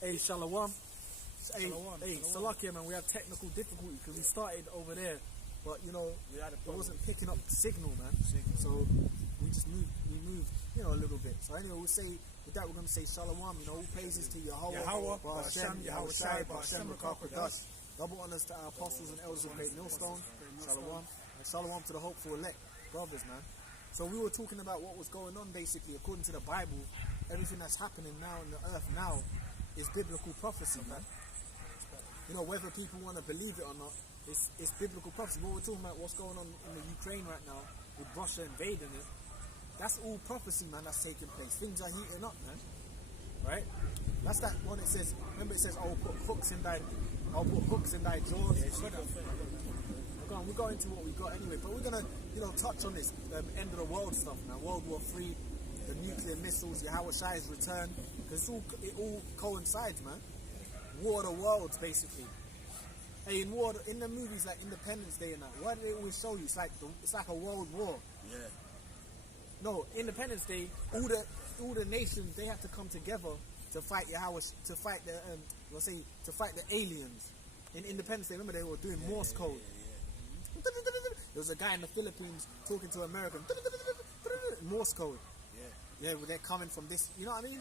Hey, Shalom. Shalom. Hey, Salakia, man, we had technical difficulty because we started over there, but you know, it wasn't picking up the signal, man. So we just moved, you know, a little bit. So anyway, we'll say, with that, we're going to say Shalom, you know, all praises to Yahweh, Ba'ashem, Yahweh Shai, Ba'ashem, Rakah Kodash. Double honors to our apostles and elders of Great Millstone. Shalom. And Shalom to the hopeful elect brothers, man. So we were talking about what was going on, basically, according to the Bible. Everything that's happening now on the earth now is biblical prophecy, man. You know, whether people want to believe it or not, it's biblical prophecy. What we're talking about, what's going on in the Ukraine right now, with Russia invading it, that's all prophecy, man, that's taking place. Things are heating up, man. Right? That's that one it says, remember it says, I'll put hooks in thy jaws. Yeah, we'll go into what we got anyway, but we're going to, you know, touch on this end of the world stuff now. World War III, the nuclear missiles, Yahweh Shai's return, because it all coincides, man. War of the worlds, basically. Hey, in the movies like Independence Day and that, why do they always show you? It's like a world war. Yeah. No, Independence Day, all the nations, they have to come together to fight Yahweh, to fight the aliens. In Independence Day, remember they were doing Morse code. There was a guy in the Philippines talking to American Morse code. Yeah, they're coming from this, you know what I mean?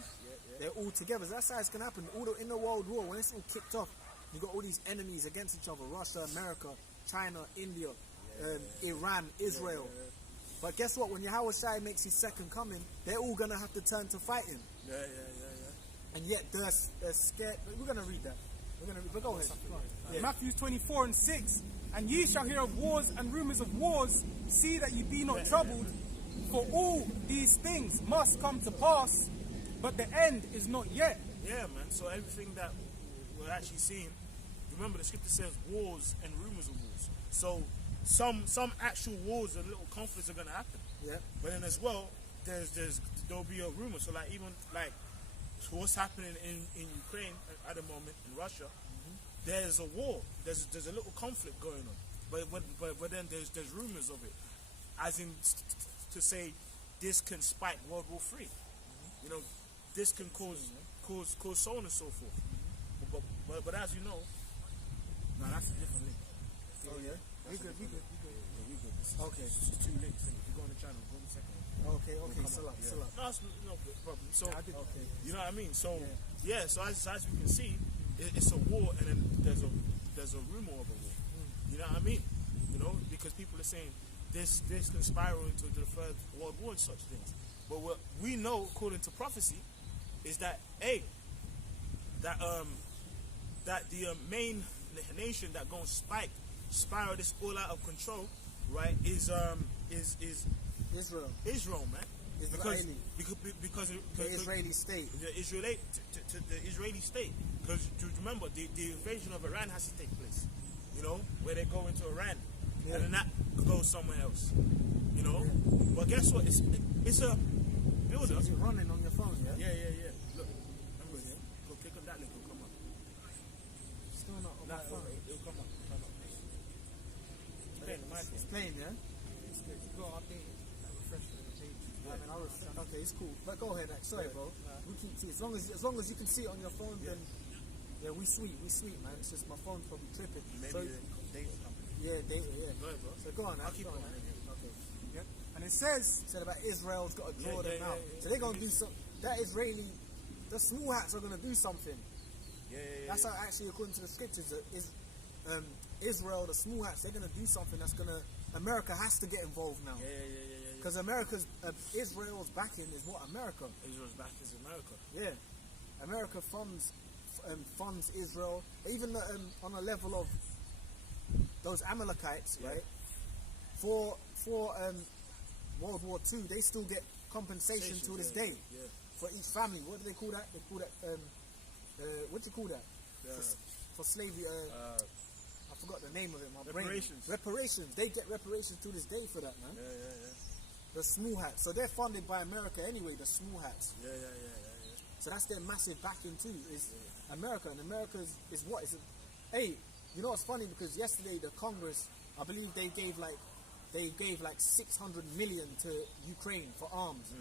They're all together. So that's how it's going to happen. In the World War, when it's all kicked off, you got all these enemies against each other. Russia, America, China, India, Iran, Israel. But guess what? When Yahweh Shai makes his second coming, they're all going to have to turn to fighting. Yeah. And yet they're scared. We're going to read that. But go ahead. Yeah. Matthew 24:6. And ye shall hear of wars and rumors of wars. See that ye be not troubled. For all these things must come to pass, but the end is not yet. Yeah, man. So everything that we're actually seeing, remember the scripture says wars and rumors of wars. So some actual wars and little conflicts are going to happen. Yeah. But then as well, there'll be a rumor. So like even like what's happening in Ukraine at the moment, in Russia, there's a war. There's a little conflict going on. But then there's rumors of it, as in to say this can spike World War III. You know, this can cause so on and so forth. But as you know, no, that's a different link. Oh yeah, we good. Okay, it's two links. If you go on the channel, go on the second one. Okay, still up. No, that's no problem. So Okay. you know what I mean. So yeah, so as we can see, it's a war, and then there's a rumor of a war. You know what I mean? You know, because people are saying this can spiral into the Third World War and such things. But what we know, according to prophecy, is that that the main nation that gonna spiral this all out of control, right? Is Israel. Israel, man. Because the Israeli state. The Israeli state. Because remember, the invasion of Iran has to take place. You know, where they go into Iran, and then that goes somewhere else. You know, but guess what? It's a builder. Is it running on your phone? Yeah. Yeah. Look, remember, go click on that link. It'll come up. Still not on my phone. It'll come up. It's playing, yeah. You got to update it. Refresh the page. Okay, it's cool. But go ahead, sorry, bro. We keep seeing. As long as you can see it on your phone, then yeah, we sweet, man. It's just my phone's probably tripping. Maybe data company. Yeah, data. Yeah. Go ahead, bro. So go on. I'll keep going. Okay. Yeah. And it says Said about Israel's got to draw them out. Yeah. So they're gonna do some. That Israeli, the small hats are gonna do something. Yeah. That's how actually, according to the scriptures, Israel, the small hats, they're gonna do something that's gonna. America has to get involved now. Yeah. Because Israel's backing is what America. Israel's back is America. Yeah, America funds Israel, even on a level of those Amalekites, right? For World War II, they still get compensation to this day for each family. What do they call that? They call that what do you call that? For slavery. I forgot the name of it. Reparations. They get reparations to this day for that, man. Yeah. The small hats. So they're funded by America anyway. The small hats. Yeah. So that's their massive backing too. Is America, and America is what is it? Hey, you know what's funny? Because yesterday the Congress, I believe they gave like 600 million to Ukraine for arms.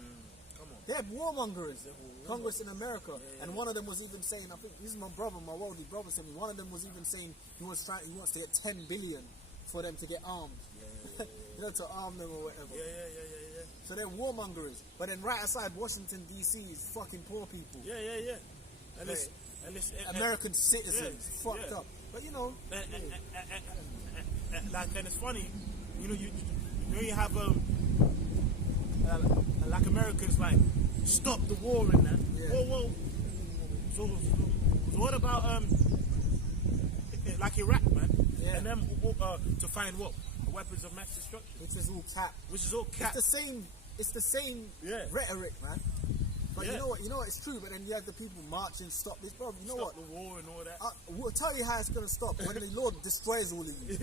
Come on. They're warmongers. Congress in America, and one of them was even saying, I think this is my brother, my worldly brother, said me. One of them was even saying he wants to get 10 billion for them to get armed, you know, to arm them or whatever. Yeah. So they're warmongers, but then right outside Washington D.C. is fucking poor people. Yeah. And it's American citizens, fucked up. But you know, like, and it's funny, you know, you have like Americans like stop the war and that. Yeah. Whoa. So what about like Iraq, man? Yeah. And them to find what weapons of mass destruction, which is all cap. It's the same Yeah. rhetoric, man. But Yeah. you know what, it's true. But then you have the people marching, stop this, bro. You know stop what? the war and all that. We'll tell you how it's gonna stop when the Lord destroys all of you.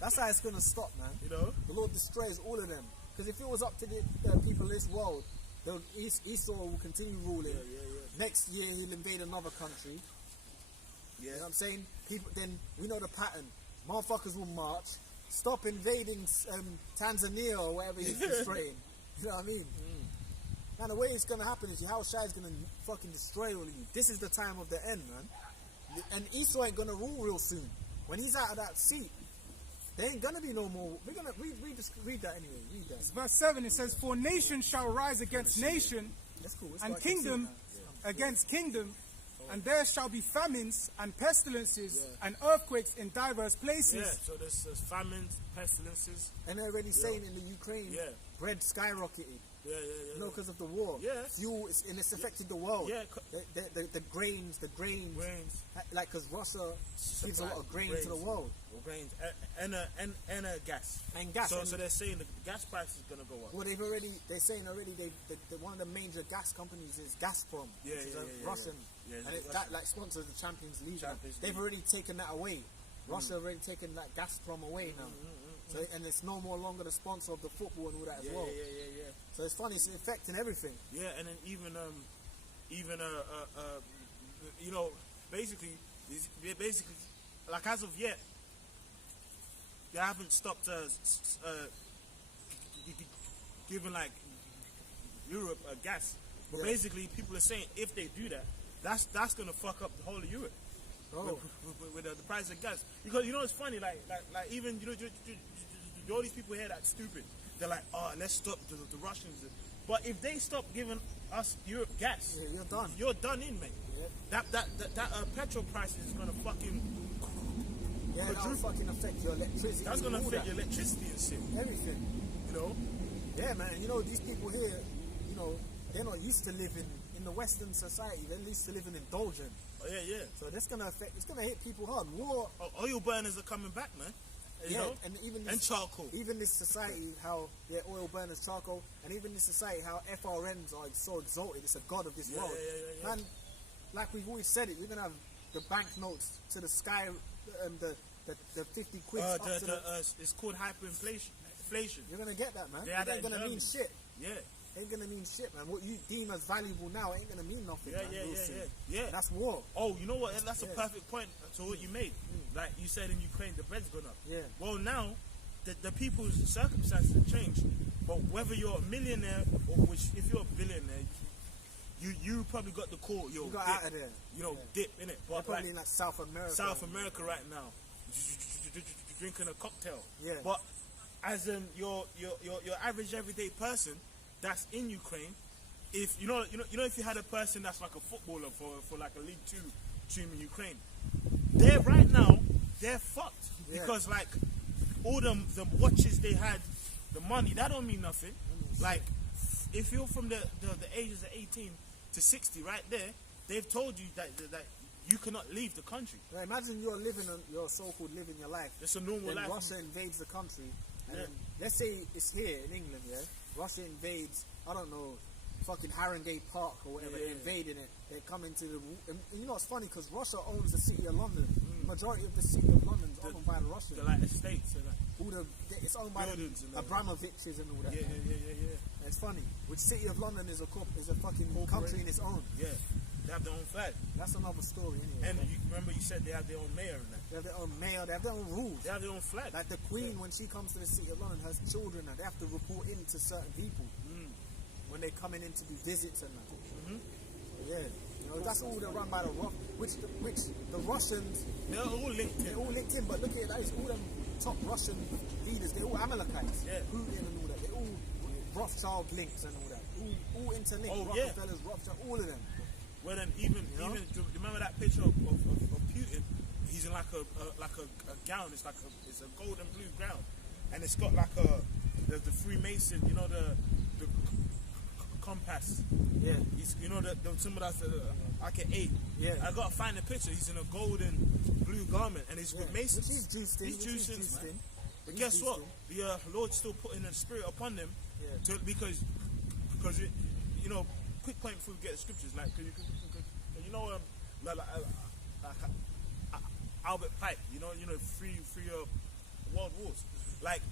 That's how it's gonna stop, man. You know, the Lord destroys all of them. Because if it was up to the people of this world, Esau will continue ruling. Yeah. Next year he'll invade another country. You know what I'm saying? People, then we know the pattern. Motherfuckers will march, stop invading Tanzania or wherever he's destroying. You know what I mean? Man, the way it's gonna happen is Yahushua is gonna fucking destroy all of you. This is the time of the end, man. And Esau ain't gonna rule real soon. When he's out of that seat, there ain't gonna be no more. We're gonna read that anyway. Read that. Verse 7, it says, "For nation shall rise against nation, That's cool. That's and what I can see kingdom now. against kingdom, and there shall be famines and pestilences and earthquakes in diverse places." Yeah. So there's famines, pestilences. And they're already saying in the Ukraine, bread skyrocketed. Yeah. You know, because of the war. Yeah. Fuel, and it's affected the world. Yeah. The grains. Like, because Russia gives a lot of grain to the world. Grains and gas. And gas. So they're saying the gas price is gonna go up. Well, they're saying already one of the major gas companies is Gazprom, which is a Russian, and that like sponsors the Champions League. They've already taken that away. Russia already taken that Gazprom away now. So, and it's no more longer the sponsor of the football and all that as well. Yeah. So it's funny, it's affecting everything. Yeah, and then even you know, basically, like as of yet, they haven't stopped giving like Europe gas. But basically, people are saying if they do that, that's gonna fuck up the whole of Europe. With the price of gas, because you know it's funny, like even you know all these people here that's stupid. They're like, oh, let's stop the Russians. But if they stop giving us Europe gas, you're done. You're done in, mate. Yeah. That petrol price is gonna fucking that'll fucking affect your electricity. That's gonna affect your electricity and shit. Everything. You know. Yeah, man. You know these people here. You know they're not used to living in the Western society. They're used to living indulgent. Oh yeah. So that's gonna affect. It's gonna hit people hard. War. Oil burners are coming back, man. You know? And even this, charcoal. Even this society, how oil burners, charcoal, and even this society, how FRNs are so exalted. It's a god of this world. Yeah. Man, like we've always said it, you're gonna have the banknotes to the sky, the 50 quid. It's called hyperinflation. You're gonna get that, man. It ain't gonna mean shit. Yeah. Ain't gonna mean shit, man. What you deem as valuable now ain't gonna mean nothing. Yeah. And that's war. Oh, you know what? That's a perfect point to what you made. Like you said in Ukraine, the bread's gone up. Yeah. Well, now the people's circumstances have changed. But whether you're a millionaire or if you're a billionaire, you probably got the call. You got out of there. You know, dip in it. But probably in like South America. South America right now, drinking a cocktail. Yeah. But as in your average everyday person that's in Ukraine, if you know if you had a person that's like a footballer for like a League 2 team in Ukraine, they're right now they're fucked because like all the watches they had, the money that don't mean nothing. Like if you're from the ages of 18 to 60, right there, they've told you that you cannot leave the country. Now imagine you're so-called living your life. It's a normal then life. Russia invades the country, and then, let's say it's here in England, Russia invades, I don't know, fucking Haringey Park or whatever. They're invading it. They come into the, and you know it's funny because Russia owns the city of London. Majority of the city of London is owned by the Russians. They're like estates and it's owned by the Abramoviches and all that. Yeah. It's funny. Which city of London is a fucking country in its own. Yeah. They have their own flag. That's another story anyway. And you remember you said they have their own mayor and that. They have their own mayor, they have their own rules. They have their own flag. Like the Queen, when she comes to the city of London, has children and they have to report in to certain people. when they're coming in to do visits and that. Yeah, you know, that's all they're run by the which the Russians. They're all linked in. They're all linked in, but look at it, it's all them top Russian leaders. They're all Amalekites. Yeah. Putin and all that. They're all Rothschild links and all that. All interlinked. Oh, yeah. Rockefellers, Rothschild, all of them. Well, then even do you remember that picture of Putin? He's in like a gown. It's it's a gold and blue gown, and it's got like the Freemason, you know, the compass. Yeah. He's, you know, the symbol that's like an 8. Yeah. I gotta find the picture. He's in a gold and blue garment, and he's with Masons. Which he's juiced in. He's juiced in, man. But He's guess juiced what? in. The Lord's still putting the Spirit upon them, Yeah. because it, you know, quick point before we get the scriptures, like, cause you know, like Albert Pike, you know, free world wars. Like,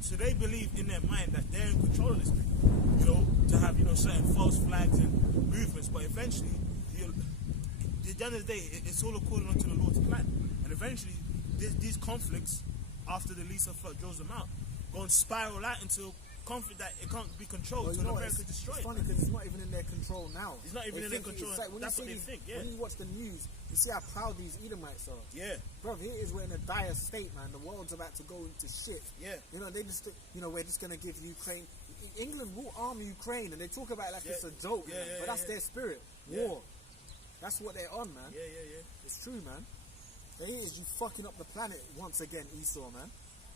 so they believe in their mind that they're in control of this thing, you know, to have, you know, certain false flags and movements, but eventually, at the end of the day, it's all according to the Lord's plan, and eventually, these conflicts, after the Lisa flood draws them out, go and spiral out into conflict that it can't be controlled until America destroys. It's funny because it's not even in their control now. It's not even in their control. Like That's what they think. Yeah. When you watch the news, you see how proud these Edomites are. Yeah. Bro, here is we're in a dire state, man. The world's about to go into shit. Yeah. You know, they just, you know, we're just gonna give Ukraine. England will arm Ukraine, and they talk about it like it's a joke, man. But that's their spirit. War. That's what they're on, man. Yeah. It's true, man. Here is you fucking up the planet once again, Esau, man.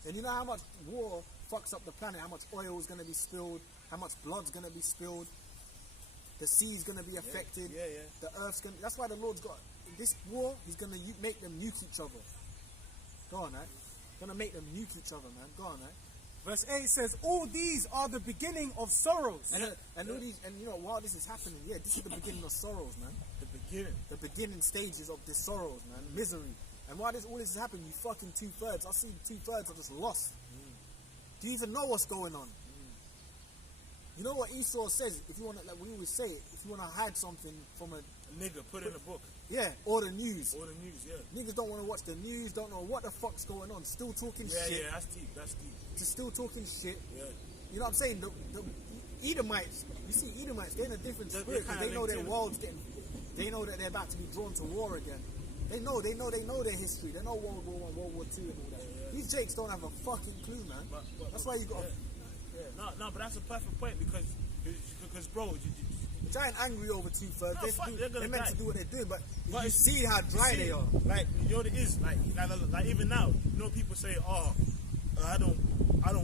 And you know how much war fucks up the planet, how much oil is going to be spilled, how much blood's going to be spilled, the sea's going to be affected, the earth's going to... That's why the Lord's got... In this war, he's going to make them nuke each other. Go on, eh? Going to make them nuke each other, man. Go on, eh? Verse 8 says, all these are the beginning of sorrows. And all these, and you know, while this is happening, this is the beginning of sorrows, man. The beginning stages of this sorrows, man. Misery. And while all this is happening, you fucking 2/3. I see 2/3 are just lost. Do you even know what's going on? You know what Esau says? If you want to, like we always say it, if you want to hide something from a nigga, put it in a book. Yeah, or the news. Niggas don't want to watch the news, don't know what the fuck's going on. Still talking shit. Yeah, that's deep. Just still talking shit. Yeah. You know what I'm saying? The Edomites, you see Edomites, they're in a different spirit because they know their world's getting... They know that they're about to be drawn to war again. They know their history. They know World War I, World War II and all that. Yeah. These jakes don't have a fucking clue, man. That's why you got... No, but that's a perfect point because bro... Which I ain't angry over 2/3. They're meant to do what they're doing, but you see how dry they are. Like, you know what it is? Like even now, you know, people say, oh, I don't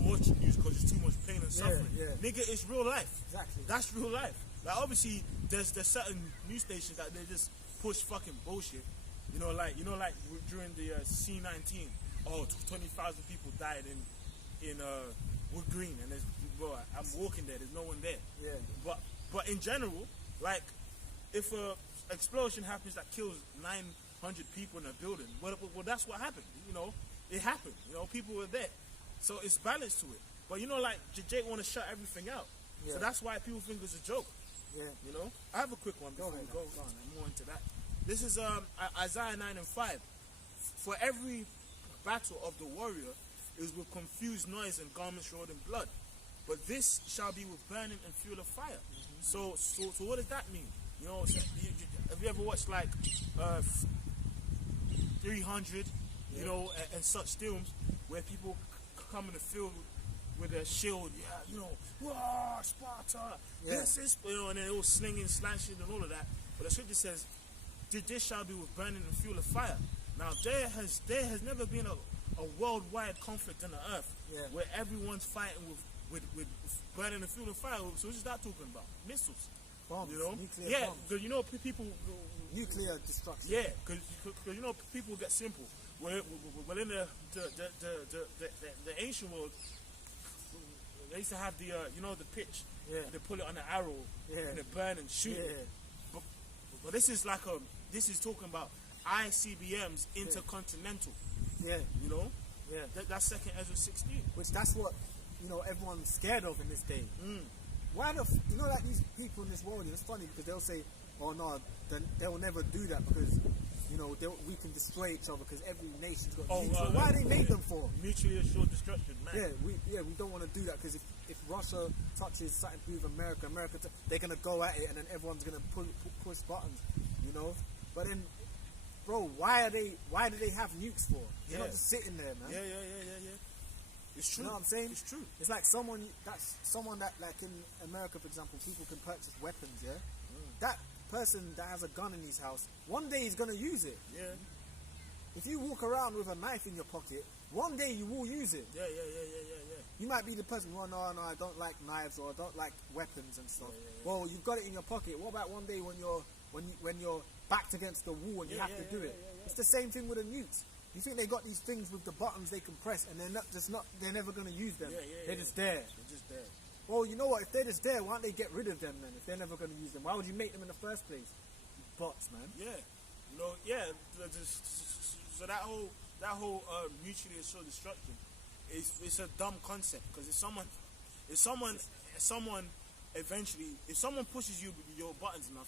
watch the news because it's too much pain and suffering. Yeah. Nigga, it's real life. Exactly. That's real life. Like, obviously, there's certain news stations that they just push fucking bullshit. You know, like during the C-19, 20,000 people died in Wood Green, and I'm walking there. There's no one there. Yeah. But in general, like, if a explosion happens that kills 900 people in a building, well, that's what happened. You know, it happened. You know, people were there, so it's balance to it. But you know, like Jake want to shut everything out, so that's why people think it's a joke. Yeah. You know, I have a quick one before we go on. I'm more into that. This is Isaiah 9:5. For every battle of the warrior is with confused noise and garments rolled in blood, but this shall be with burning and fuel of fire. So what does that mean? You know, have you ever watched like 300, you know, and such films where people come in the field with a shield, you know, whoa, Sparta, this is, you know, and they're all slinging, slashing, and all of that. But the scripture says, this shall be with burning and fuel of fire. Now there has never been a worldwide conflict on the earth where everyone's fighting with burning and fuel of fire. So what is that talking about? Missiles. Bombs, you know? nuclear bombs. Because you know people... Nuclear destruction. Yeah, because you know people get simple. Well, in the ancient world, they used to have the you know, the pitch. Yeah. They put it on an arrow and they burn and shoot. Yeah. But this is like this is talking about ICBMs intercontinental. Yeah. You know? Yeah. That's 2 Ezra 16. Which that's what, you know, everyone's scared of in this day. Why you know, like these people in this world, it's funny because they'll say, oh no, they'll never do that because, you know, we can destroy each other because every nation's got nukes. So why they made them for? Mutually assured destruction, man. We don't want to do that because if if Russia touches something to do with America, they're gonna go at it, and then everyone's gonna push buttons, you know. But then, bro, why do they have nukes for? They're not just sitting there, man. Yeah. It's true. You know what I'm saying? It's true. It's like someone that like in America, for example, people can purchase weapons. Yeah, that person that has a gun in his house, one day he's gonna use it. Yeah. If you walk around with a knife in your pocket, one day you will use it. Yeah. You might be the person, well, no, I don't like knives or I don't like weapons and stuff. Yeah. Well, you've got it in your pocket. What about one day when you're backed against the wall and you have to do it? It's the same thing with the nukes. You think they got these things with the buttons they can press and they're never going to use them. They're just there. They're just there. Well, you know what? If they're just there, why don't they get rid of them then? If they're never going to use them, why would you make them in the first place? Bots, man. Yeah. No. Yeah. So that whole mutually assured destruction it's a dumb concept because if someone pushes you with your buttons enough,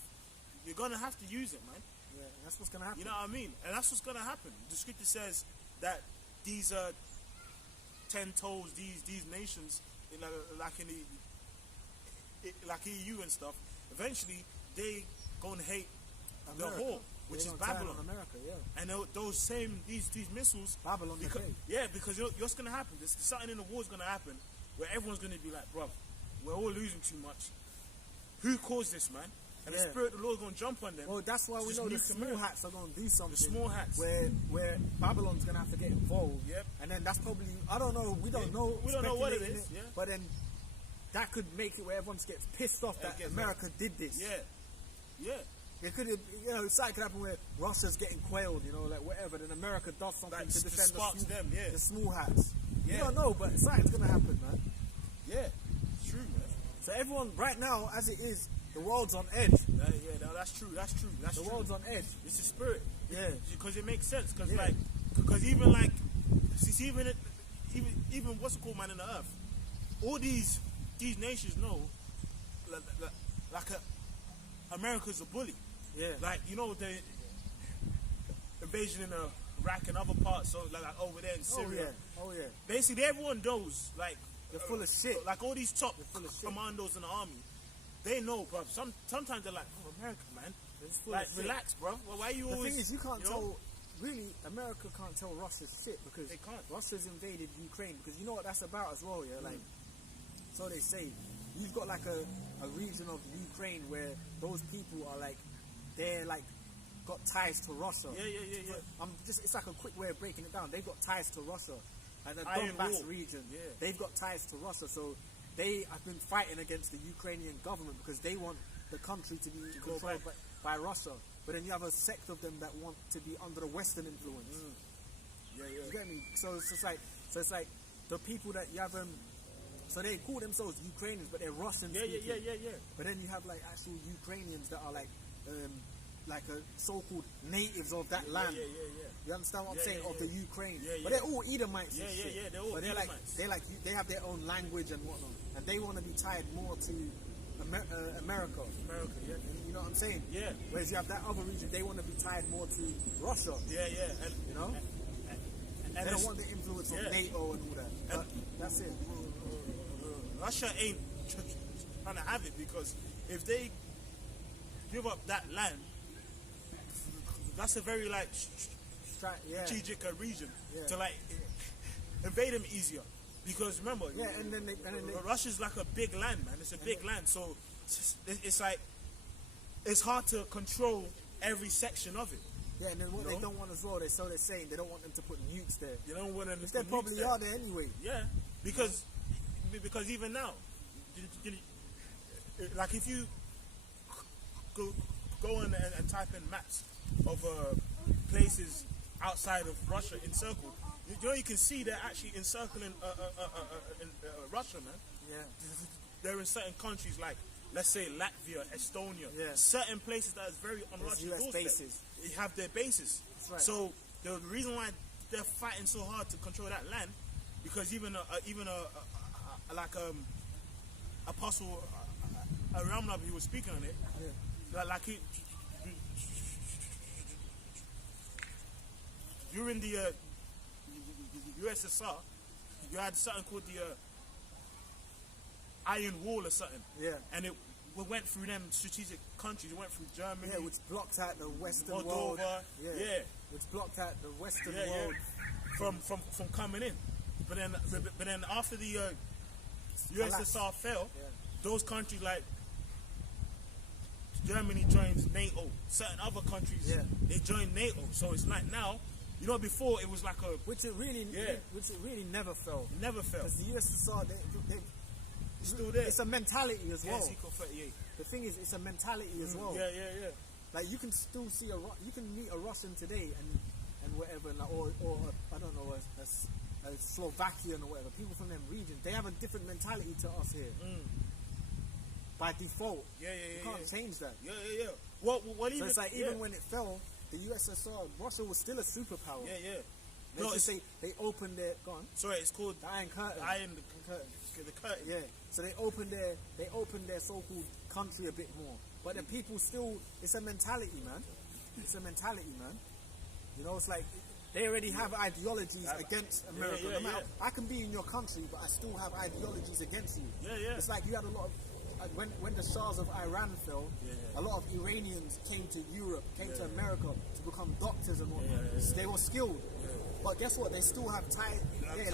you're gonna have to use it, man. Yeah, that's what's gonna happen. You know what I mean? And that's what's gonna happen. The scripture says that these 10 toes, these nations, like in like EU and stuff, eventually they gonna hate America. the whore, which is Babylon. America, yeah. And those same these missiles, Babylon. Because what's gonna happen? There's something in the war's gonna happen where everyone's gonna be like, bro, we're all losing too much. Who caused this, man? And the Spirit of the Lord's gonna jump on them. Well, that's why we know the small hats are gonna do something. The small hats, where Babylon's gonna have to get involved. Yep. And then that's probably, I don't know. We don't know. We don't know what it is. Yeah. But then that could make it where everyone gets pissed off that America did this. Yeah. It could, something could happen where Russia's getting quailed, like whatever. Then America does something like to defend the small hats. Yeah. You don't know, but something's gonna happen, man. Yeah, it's true, man. So everyone, right now, as it is, the world's on edge. No, that's true. The world's on edge. It's the spirit. Yeah. Because it makes sense. Because even what's it called, man, in the earth, all these nations know, America's a bully. Yeah. Like, the invasion in Iraq and other parts, so like over there in Syria. Oh yeah. Basically, everyone knows, like, they're full of shit. Like all these top commandos in the army, they know, bro. Sometimes they're like, oh, America, man. Like, relax, bro. Well, why you always... The thing is, you can't tell... Really, America can't tell Russia's shit because they can't. Russia's invaded Ukraine because you know what that's about as well, yeah? Like, so they say, you've got like a region of Ukraine where those people are like, they're like, got ties to Russia. Yeah. It's like a quick way of breaking it down. They've got ties to Russia. And the Donbass region, they've got ties to Russia. So they have been fighting against the Ukrainian government because they want the country to be controlled by Russia. But then you have a sect of them that want to be under the Western influence. Yeah. You get me? So it's like the people that you have so they call themselves Ukrainians, but they're Russian speaking. Yeah. But then you have like actual Ukrainians that are like a so-called natives of that land. Yeah. You understand what I'm saying? Of the Ukraine. Yeah. But they're all Edomites and shit. Yeah. They're all Edomites. They have their own language and whatnot, and they want to be tied more to America. Yeah. You know what I'm saying? Yeah. Whereas you have that other region, they want to be tied more to Russia. Yeah. And, and they don't want the influence of NATO and all that. But that's it. Russia ain't trying to have it because if they give up that land, that's a very strategic region to invade them easier. Because remember, and then Russia's like a big land, man. It's a big land, so it's like it's hard to control every section of it. Yeah, and then what they don't want as well, they're saying they don't want them to put nukes there. They don't want them to put nukes probably are there anyway. Yeah, because even now, like if you go in and type in maps of places outside of Russia encircled, you can see they're actually encircling Russia, man. Yeah. They're in certain countries like, let's say, Latvia, Estonia. Yeah. Certain places that is very on Russian doorstep. Bases. They have their bases. That's right. So the reason why they're fighting so hard to control that land, because even Apostle Ramlab, he was speaking on it. Yeah. During the USSR, you had something called iron wall or something. Yeah. And it we went through them strategic countries. It went through Germany. Yeah, which blocked out the Western Moldova, world. yeah. Which blocked out the Western Yeah, world. From coming in. But then after the USSR fell, those countries like Germany joined NATO. Certain other countries they joined NATO. So it's like now, you know, before it was like a Which it really never fell. never fell. Because the USSR, they It's still there. it's a mentality as well. Yes, Eco 38. The thing is, it's a mentality as well. Yeah. Like you can still see you can meet a Russian today and whatever, like, or I don't know, a Slovakian or whatever. People from them regions, they have a different mentality to us here. By default. Yeah. You can't change that. Yeah. Well, even So it's like even when it fell, the USSR, Russia was still a superpower. Yeah. They No, just they opened their sorry, it's called the Iron Curtain. the curtain. Yeah. So they opened their so-called country a bit more, but the people still. It's a mentality, man. It's a mentality, man. You know, it's like they already have ideologies against America. Yeah. No matter, I can be in your country, but I still have ideologies against you. Yeah. It's like you had a lot of when the Shahs of Iran fell, a lot of Iranians came to Europe, came to America to become doctors and whatnot. They were skilled. But guess what? They still have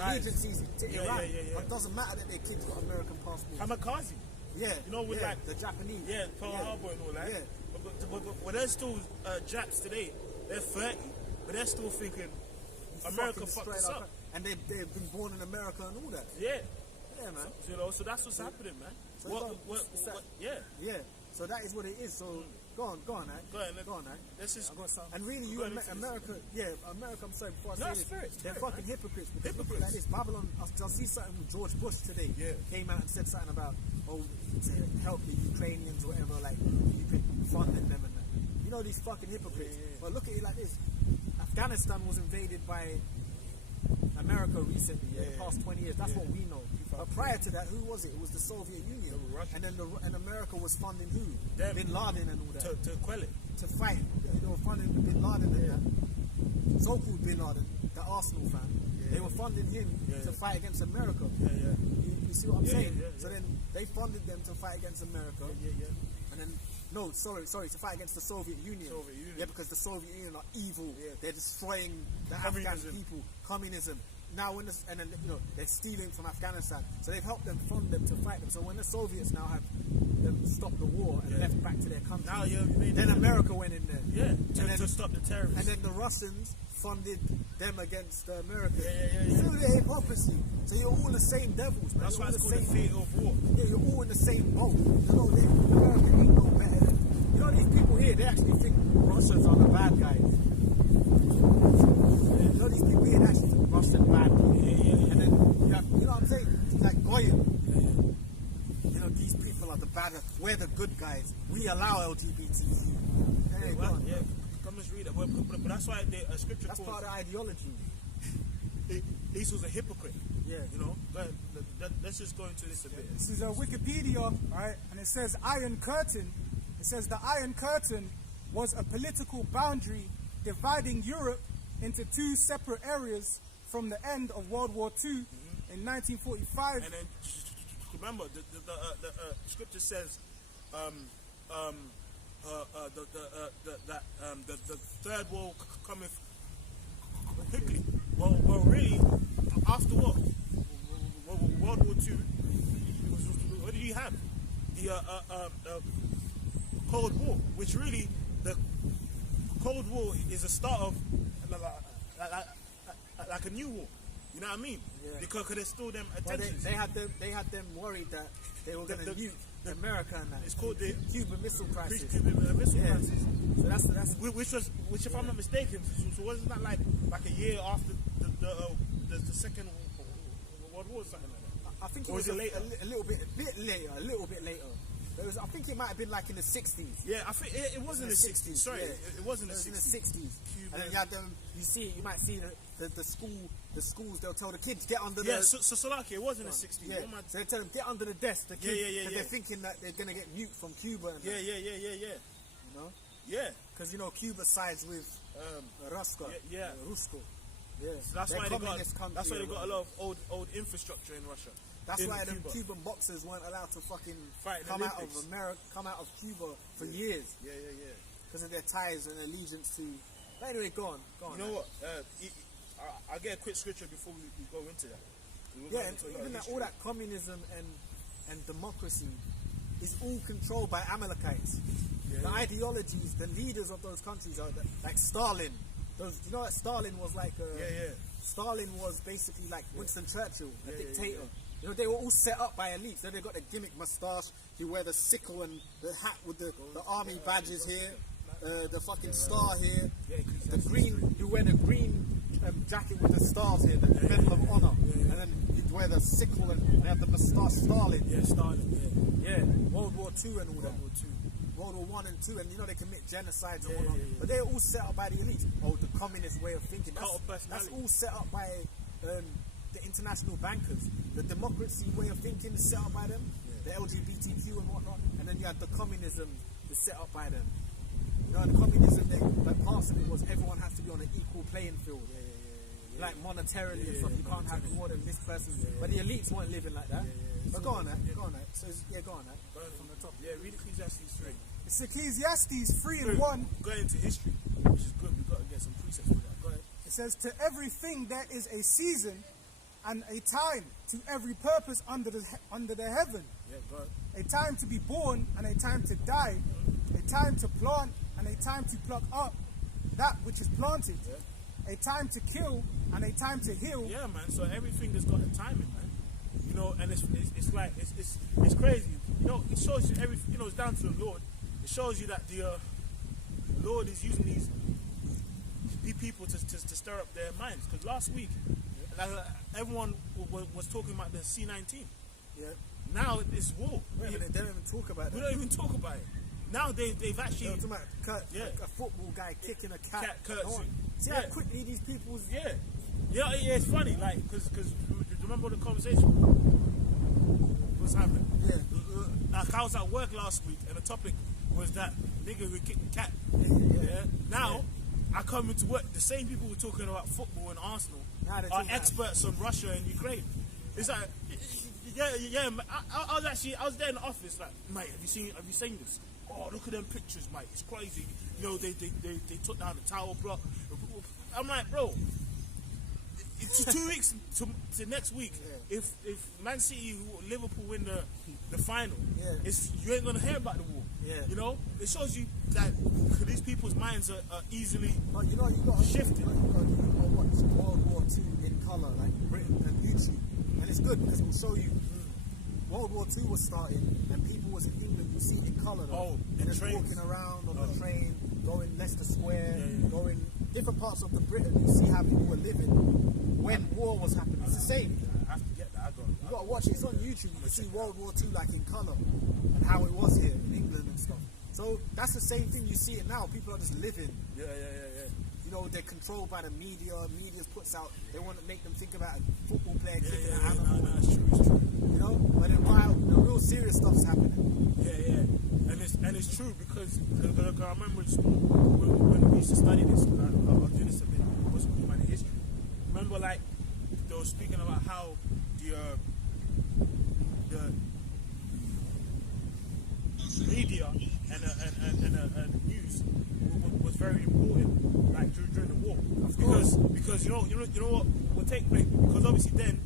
allegiances to Iran. But it doesn't matter that their kids got American passports. Kamikaze. Yeah. You know, with like the Japanese. Yeah, Pearl Harbor and all that. Yeah. But there's still Japs today. They're 30, but they're still thinking America fucked us up. And they've been born in America and all that. Yeah. Yeah, man. You know, so that's what's happening, man. So Yeah. Yeah. So that is what it is. So go on, Ant. Go on, Ant. This is. And really, America, America. I'm sorry. Before I say this, they're fucking hypocrites. Because look like this, Babylon. I see something with George Bush today. Yeah. Came out and said something about to help the Ukrainians or whatever, like you've been funding them and that. You know these fucking hypocrites. But look at it like this: Afghanistan was invaded by America recently. The past 20 years. That's what we know. But prior to that, who was it? It was the Soviet Union. Russia. And then America was funding who? Them. Bin Laden and all that. To quell it. To fight. They were funding Bin Laden and that. So-called Bin Laden, the Arsenal fan. They were funding him to fight against America. You see what I'm saying? So then they funded them to fight against America. And then, no, sorry, to fight against the Soviet Union. Yeah, because the Soviet Union are evil. They're destroying the Afghan people. Communism. Now and then they're stealing from Afghanistan, so they've helped them fund them to fight them. So when the Soviets now have them stopped the war and left back to their country, Now then America went in there, to stop the terrorists. and then the Russians funded them against America. Yeah. Through the hypocrisy. So you're all the same devils, man. That's You're why all it's the called the same. theater of war. Yeah, you're all in the same boat. America ain't no better than. These people here, they actually think Russians are the bad guys. These people here, they actually think Russian bad guys. And then, you know what I'm saying? It's like Goyim. These people are the bad guys. We're the good guys. We allow LGBT. Hey, go on. Yeah, come and read it. But that's why the scripture That's calls part of the ideology. Esau's a hypocrite. Yeah. Go ahead. Let's just go into this a bit. This is a Wikipedia, right? And it says Iron Curtain. It says the Iron Curtain was a political boundary dividing Europe into two separate areas from the end of World War II in 1945. And then remember, the scripture says the third war cometh quickly. Well, really, after what? World War II, what did you have? The Cold War, which really, the Cold War is a start of like a new war. You know what I mean? Yeah. Because there's still them Well, attention. they had them worried that they were going to nuke America and that. It's called the Cuban Missile Crisis. Cuban Missile Crisis. So that's Which, if I'm not mistaken, so wasn't that like a year after the second World War or something like that? I think it Or was is it later? a little bit later. I think it might have been like in the 60s. Yeah, I think it was in the 60s. Sorry, yeah. it was in the 60s. It was in the 60s. And then you had them. You might see the schools. They'll tell the kids get under the. Yeah, so like it was in the 60s. Yeah. So they tell them get under the desk. The kids, Yeah. They're thinking that they're gonna get nuked from Cuba. And Yeah. You know. Yeah. Because Cuba sides with Ruska. Yeah. Rusko. Yeah. So that's They're why communist country that's why they or got a lot of old infrastructure in Russia. That's in why them Cuba. Cuban boxers weren't allowed to fucking Fight in the come out of Olympics. America, come out of Cuba for years Yeah. because of their ties and allegiance to. But anyway, go on. You know what? I'll get a quick scripture before we go into that. We'll go Yeah, and into a lot of even that, history. all that communism and democracy is all controlled by Amalekites. The ideologies, the leaders of those countries are like Stalin. Those, you know that Stalin was like Stalin was basically like Winston Churchill, a dictator. You know, they were all set up by elites. Then they got the gimmick mustache. You wear the sickle and the hat with the army badges here, the fucking star here, the green. You wear the green jacket with the stars here, the Medal of Honor, and then you wear the sickle and they have the mustache. Stalin. Yeah, Stalin. Yeah. World War II and all that. World War I and II, and you know they commit genocides and whatnot. But they're all set up by the elites. Oh, the communist way of thinking. That's all set up by the international bankers. The democracy way of thinking is set up by them. The LGBTQ and whatnot. And then you have the communism is set up by them. You know, the communism, like parts of it was everyone has to be on an equal playing field. Like monetarily and stuff. You can't have more than this person. But the elites weren't living like that. But go on that. So go on that. From the top. Yeah, read Ecclesiastes 3. It's Ecclesiastes 3 and 1. Going into history, which is good. We've got to get some precepts for that. Go ahead. It says, to everything there is a season and a time to every purpose under the heaven. Yeah, go ahead. A time to be born and a time to die. A time to plant and a time to pluck up that which is planted. A time to kill and a time to heal. Yeah, man. So everything has got a timing, man. You know, and it's like it's crazy. You know, it shows you everything. You know, it's down to the Lord. It shows you that the Lord is using these people to stir up their minds. Because last week, everyone was talking about the C-19. Yeah. Now it's war. Wait a minute, they don't even talk about that. We don't even talk about it. Now they've actually. They're talking about a football guy kicking a cat. See how quickly these people's. Yeah, it's funny, like, because remember the conversation? What's happening? Yeah. Like, I was at work last week, and the topic was that nigga who kicked the cat. Now, I come into work, the same people who were talking about football and Arsenal are experts on Russia and Ukraine. It's like, yeah. I was there in the office, like, mate, have you seen this? Oh, look at them pictures, mate. It's crazy. You know, they took down the tower block. I'm like, bro, it's 2 weeks to next week. If Man City, Liverpool win the final, you ain't gonna hear about the war. You know, it shows you that these people's minds are easily But you know, you got shifted. You got watch World War II in colour, like Britain and YouTube, and it's good because it will show you. World War II was starting, and people was in England. You see it in colour, though. And just walking around on the train, going Leicester Square, going different parts of the Britain. You see how people were living when war was happening. It's the same. I have to get that. You got to watch it. It's on YouTube. You can see World War II like in colour and how it was here in England and stuff. So that's the same thing. You see it now. People are just living. Yeah. You know, they're controlled by the media. Media puts out. They want to make them think about a football player kicking an animal. No, it's true. You know, but then while the real serious stuff's happening. And it's true because I remember in school when we used to study this. I'll do this a bit. What's called human history. Remember, like they were speaking about how the media and news was very important, like during the war, because you know what will take place, because obviously then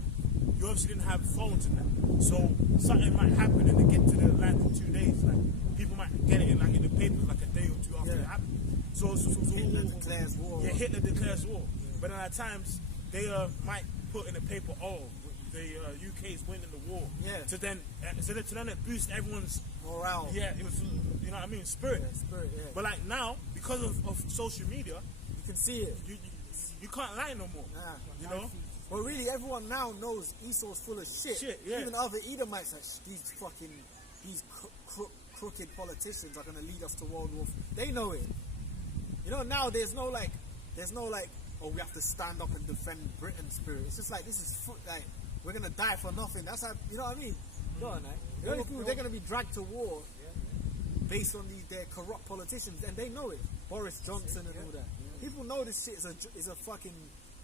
you obviously didn't have phones and that, so something might happen and they get to the land in 2 days. Like people might get it in the paper like a day or two after it happened. So Hitler declares war. Yeah, Hitler declares war. But then at times they might put in the paper, oh, the UK is winning the war. Yeah. So then it boosts everyone's morale. Yeah, it was, you know what I mean, spirit. Yeah. But like now, because of social media, you can see it. You can't lie no more. Nah. You know. Well, really, everyone now knows Esau's full of shit. Even other Edomites, like these crooked politicians are gonna lead us to World War. They know it. You know, now there's no like, oh, we have to stand up and defend Britain spirit. It's just like this is like we're gonna die for nothing. That's how, you know what I mean? Go on, eh? They're gonna be dragged to war based on their corrupt politicians, and they know it. Boris Johnson and all that. People know this shit is a fucking,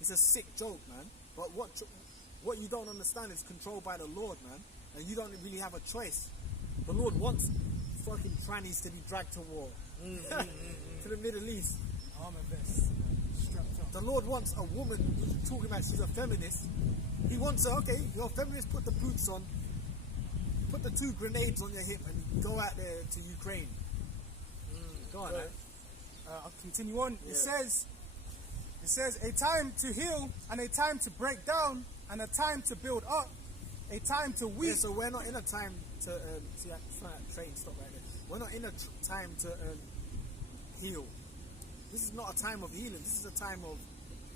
it's a sick joke, man. But what you don't understand is controlled by the Lord, man. And you don't really have a choice. The Lord wants fucking trannies to be dragged to war. To the Middle East. Armor vest, strapped up. The Lord wants a woman who's talking about she's a feminist. He wants her, okay, you're a feminist, put the boots on, put the 2 grenades on your hip and go out there to Ukraine. Go on, man. I'll continue on. It says, a time to heal and a time to break down and a time to build up, a time to weep. Yeah, so we're not in a time to, see that train stop right there. We're not in a time to heal. This is not a time of healing. This is a time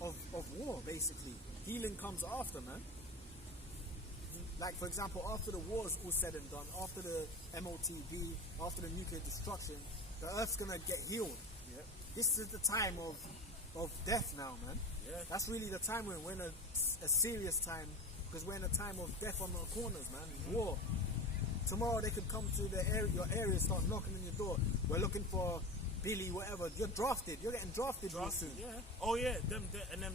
of war, basically. Healing comes after, man. Like, for example, after the war's all said and done, after the MOTB, after the nuclear destruction, the Earth's going to get healed. Yeah. This is the time of death now, man. Yeah. That's really the time we're in a serious time, because we're in a time of death on the corners, man. War. Tomorrow they could come to your area and start knocking on your door. We're looking for Billy, whatever. You're drafted. You're getting drafted real soon. Yeah. Oh yeah. Them.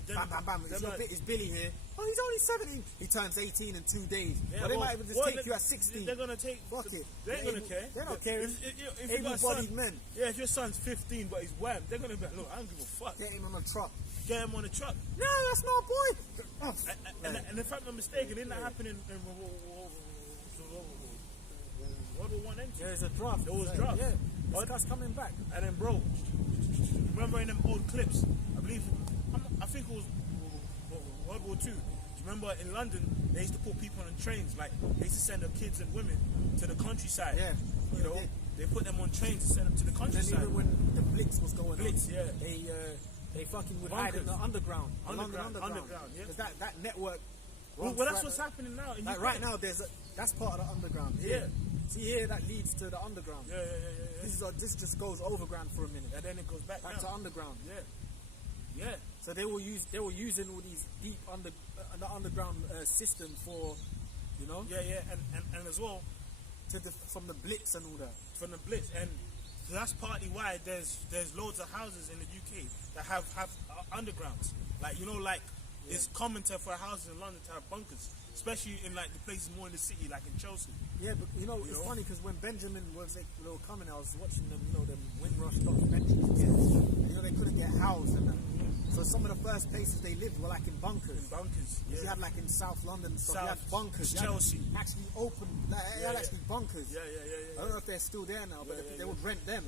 Bam, bam, bam. Is Billy here? Oh, he's only 17. He turns 18 in 2 days. Yeah, but they might even just take you at 16. They're gonna take. Fuck it. They ain't gonna care. They're not caring. If you got a son, Able-bodied men. Yeah, if your son's 15 but he's wham, they're gonna be like, look, I don't give a fuck. Get him on a truck. Get him on a truck. No, that's my boy. And if I'm not mistaken, didn't that happen in World War I? There's a draft. There was draft. Yeah. That's coming back. And then, bro, remember in them old clips, I think it was World War II. Do you remember in London, they used to put people on trains, like they used to send their kids and women to the countryside. Yeah. You know, they put them on trains to send them to the countryside. And even when the Blitz was going on, yeah. They fucking would hide in the underground. Underground, yeah. Because that network. Well, that's what's happening now. Like right now, that's part of the underground. Yeah. See here, that leads to the underground. Yeah. This just goes overground for a minute, and then it goes back to underground. Yeah. So they were using all these deep the underground system for, you know. Yeah, and as well, from the Blitz and all that. From the Blitz, and that's partly why there's loads of houses in the UK that have undergrounds. Like, you know, like it's common for houses in London to have bunkers, especially in like the places more in the city, like in Chelsea. Yeah, but you know, it's funny because when Benjamin was they were coming, I was watching them, you know, them Windrush documentaries. And, you know, they couldn't get housed and that. So some of the first places they lived were like in bunkers. Yeah. You have like in South London, stuff. You have bunkers. Chelsea. Actually open. They had actually bunkers. Yeah. I don't know if they're still there now, but they would rent them.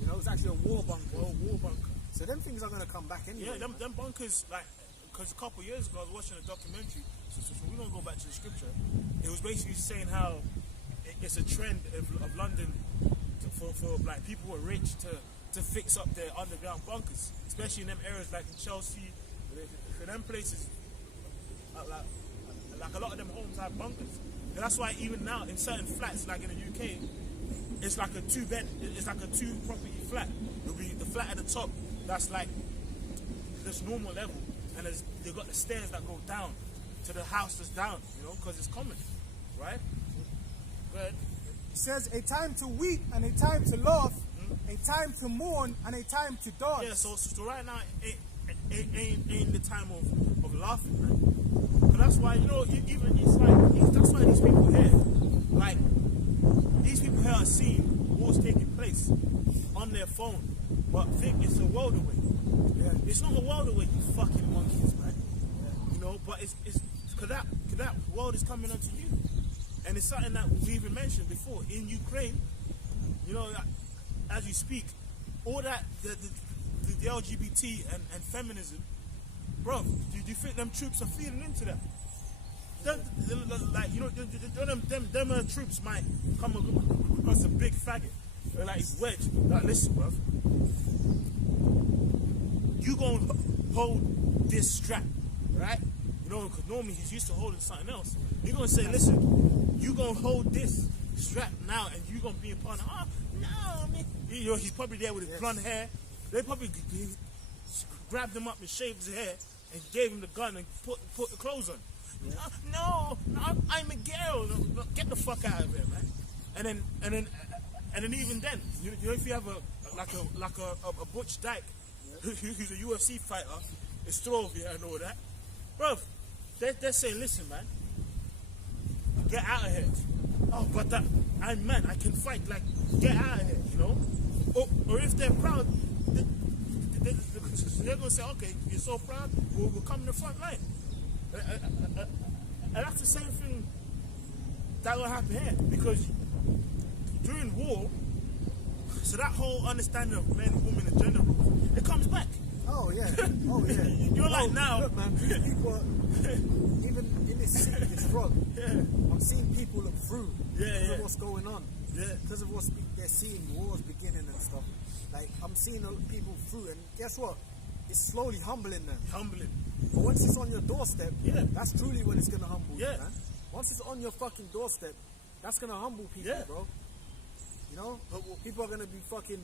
You know, it was actually a war bunker. War bunker. So them things are gonna come back anyway. Yeah, them bunkers, like, because a couple of years ago I was watching a documentary. So we don't go back to the scripture. It was basically saying how it's a trend of London for like people who are rich to fix up their underground bunkers, especially in them areas like in Chelsea. For them places, like a lot of them homes have bunkers. And that's why even now in certain flats, like in the UK, it's like a 2-bed, it's like a 2-property flat. It'll be the flat at the top that's like this normal level, and they've got the stairs that go down to the house that's down, you know, because it's common, right? Go ahead. It says a time to weep and a time to laugh, a time to mourn and a time to dance. Yeah, so right now it ain't the time of laughing, man. But that's why, you know, even that's why these people here, like, these people here are seeing wars taking place on their phone, but think it's a world away. Yeah. It's not a world away, you fucking monkeys, man. Yeah. You know, but it's cause that world is coming onto you. And it's something that we even mentioned before. In Ukraine, you know, as you speak, all that, the LGBT and feminism, bro, do you think them troops are feeding into that? Like, you know, them troops might come across a big faggot. They're like, wedge. Like, listen, bro, you gonna hold this strap, right? You know, because normally he's used to holding something else. You're gonna say, listen, you gonna hold this strap now, and you gonna be a partner. Oh, no, man. You know, he's probably there with his blonde hair. They probably grabbed him up and shaved his hair and gave him the gun and put the clothes on. Yeah. No, I'm a girl. No, get the fuck out of here, man. And then even then, you know, if you have a Butch Dyke, who's a UFC fighter, Estrovia and all that, bro, they're saying, listen, man, get out of here. Oh, but I'm man, I can fight. Like, get out of here, you know. Or if they're proud, they're gonna say, okay, you're so proud, we'll come in the front line. And that's the same thing that will happen here, because during war, so that whole understanding of men, women, and gender roles, it comes back. Oh yeah, oh yeah. You're like, now, look, man, people are, even in this city, this frog, I'm seeing people look through because of what's going on. Because of what's they're seeing wars beginning and stuff. Like, I'm seeing people through, and guess what? It's slowly humbling them. But once it's on your doorstep, that's truly when it's gonna humble you, man. Once it's on your fucking doorstep, that's gonna humble people, bro. You know, people are gonna be fucking.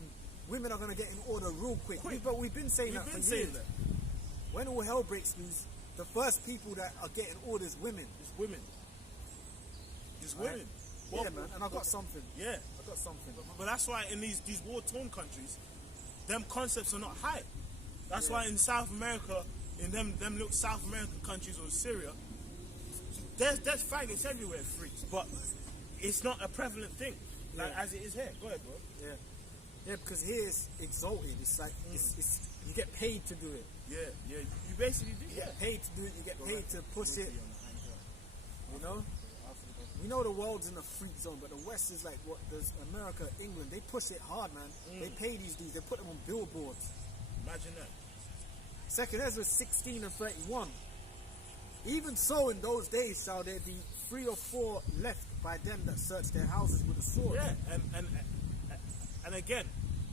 Women are gonna get in order real quick. But we've been saying that for years. When all hell breaks loose, the first people that are getting orders is women. It's women. It's women. Well, yeah, man. And I got something. Yeah, I got something. But that's why in these war-torn countries, them concepts are not high. That's why in South America, in them little South American countries or Syria, there's faggots everywhere, freaks. But it's not a prevalent thing, like as it is here. Go ahead, bro. Yeah. Yeah, because here it's exalted. It's like it's you get paid to do it. Yeah. You basically do. You get paid to do it. You get paid to push it. You know. We know the world's in a freak zone, but the West is like what does America, England? They push it hard, man. They pay these dudes. They put them on billboards. Imagine that. Second Ezra 16 and 31. Even so, in those days shall there be 3 or 4 left by them that search their houses with a sword. Yeah, and again,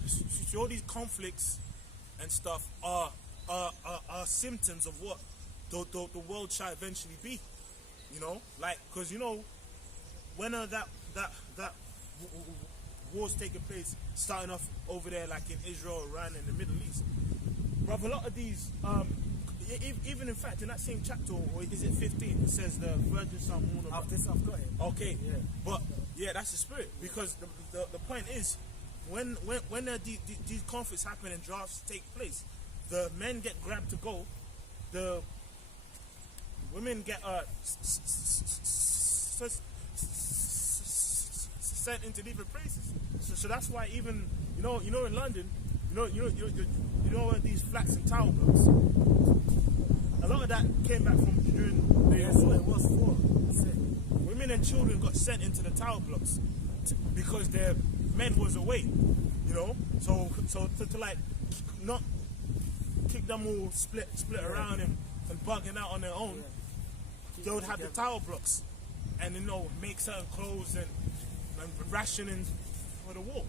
so all these conflicts and stuff are symptoms of what the world shall eventually be. You know, like, because you know, when that war's taking place, starting off over there, like in Israel, Iran, and the Middle East, bruv, a lot of these, even in fact, in that same chapter, or is it 15? It says the virgin shall mourn. I've got it. Okay, yeah, but yeah, that's the spirit, because the point is, when these conflicts happen and drafts take place, the men get grabbed to go, the women get sent into different places. So that's why even you know in London, you know these flats and tower blocks. A lot of that came back from during the war. It was for. Women and children got sent into the tower blocks because their men was away. You know, so to like not kick them all split around and bugging out on their own. They would have the tower blocks and make certain clothes and rationing for the war.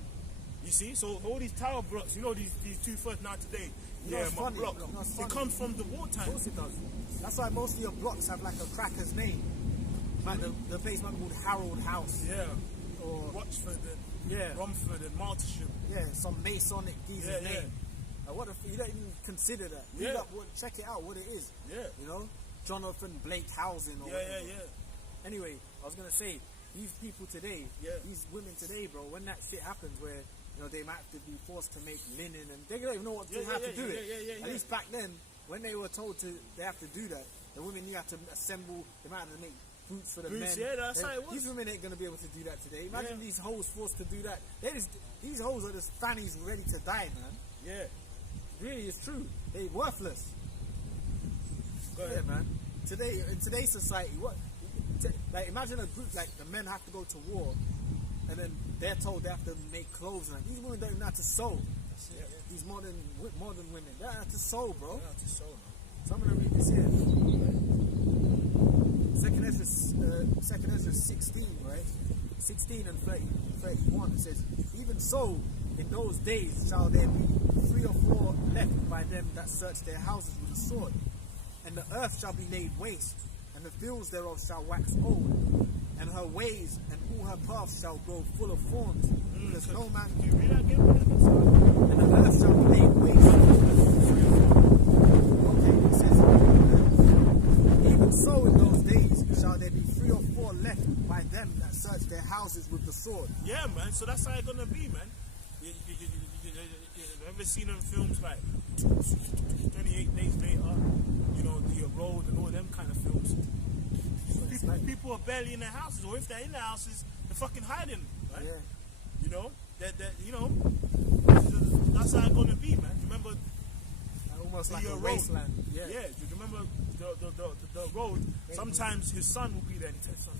You see, so all these tower blocks, these 2 foot now today. Yeah, my block. It comes from the wartime. Of course it does. That's why most of your blocks have like a cracker's name. Like the place might be called Harold House. Yeah. Or Watchford and Romford and Martlesham. Yeah, some Masonic geezer's name. Yeah. What if you don't even consider that? Read up, check it out what it is. Yeah. Jonathan Blake housing or whatever. Anyway, I was gonna say, these people today, these women today, bro, when that shit happens where they might have to be forced to make linen and they don't even know how to do it. At least back then, when they were told they have to do that, the women you have to assemble, they might have to make boots for the men. Yeah, that's how it was. These women ain't gonna be able to do that today. Imagine these hoes forced to do that. These hoes are just fannies ready to die, man. Yeah. Really, it's true. They're worthless. Go ahead. Yeah, man. Today, in today's society, like imagine a group like the men have to go to war, and then they're told they have to make clothes. And these women don't even know how to sew. These modern women, they don't know how to sew, bro. They don't know how to sew, man. So I'm gonna read this here. Second Ezra 16, right? 16 and 31. It says, even so, in those days shall there be 3 or 4 left by them that search their houses with a sword, and the earth shall be laid waste, and the fields thereof shall wax old, and her ways and all her paths shall grow full of thorns, because no man can you read that again? And the earth shall be laid waste. Okay, it says, even so in those days shall there be 3 or 4 left by them that search their houses with the sword. Yeah, man. So that's how it's gonna be, man. You ever seen them films like 28 Days Later, The Road and all them kind of films? people are barely in their houses, or if they're in their houses, they're fucking hiding, right? Yeah. You know, you know, that's how it's gonna be, man. You remember Almost like a road. wasteland. Yeah. Yeah, you remember the road. Sometimes his son will be there, and he tells his son,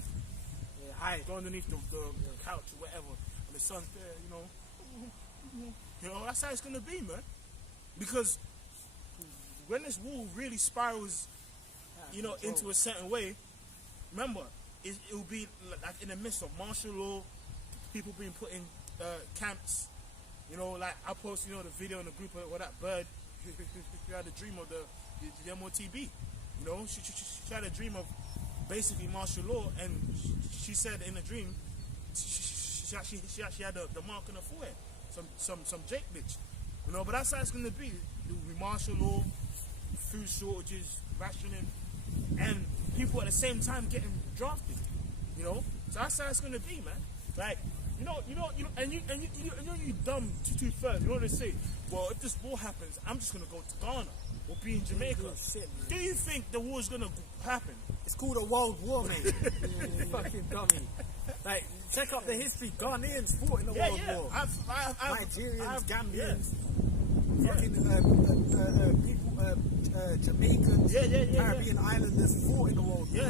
Yeah, hide. go underneath the couch or whatever, and the son's there, you know. You know, that's how it's gonna be, man. Because when this war really spirals, you know, into a certain way, remember, it will be like in the midst of martial law, people being put in camps. You know, like I posted, you know, the video in the group of that bird who had a dream of the MOTB. You know, she had a dream of basically martial law, and she said in the dream she actually had the mark on her forehead, some Jake bitch. You know, but that's how it's gonna be. There will be martial law, food shortages, rationing, and people at the same time getting drafted. You know, so that's how it's gonna be, man. Like, and you dumb two-thirds. You know what they say? Well, if this war happens, I'm just gonna go to Ghana or be in Jamaica. Shit, Do you think the war's gonna happen? It's called a world war, mate. You fucking dummy. Like, check up the history. Ghanaians fought in the world war. Nigerians, Gambians, fucking people, Jamaicans, Caribbean islanders fought in the world war.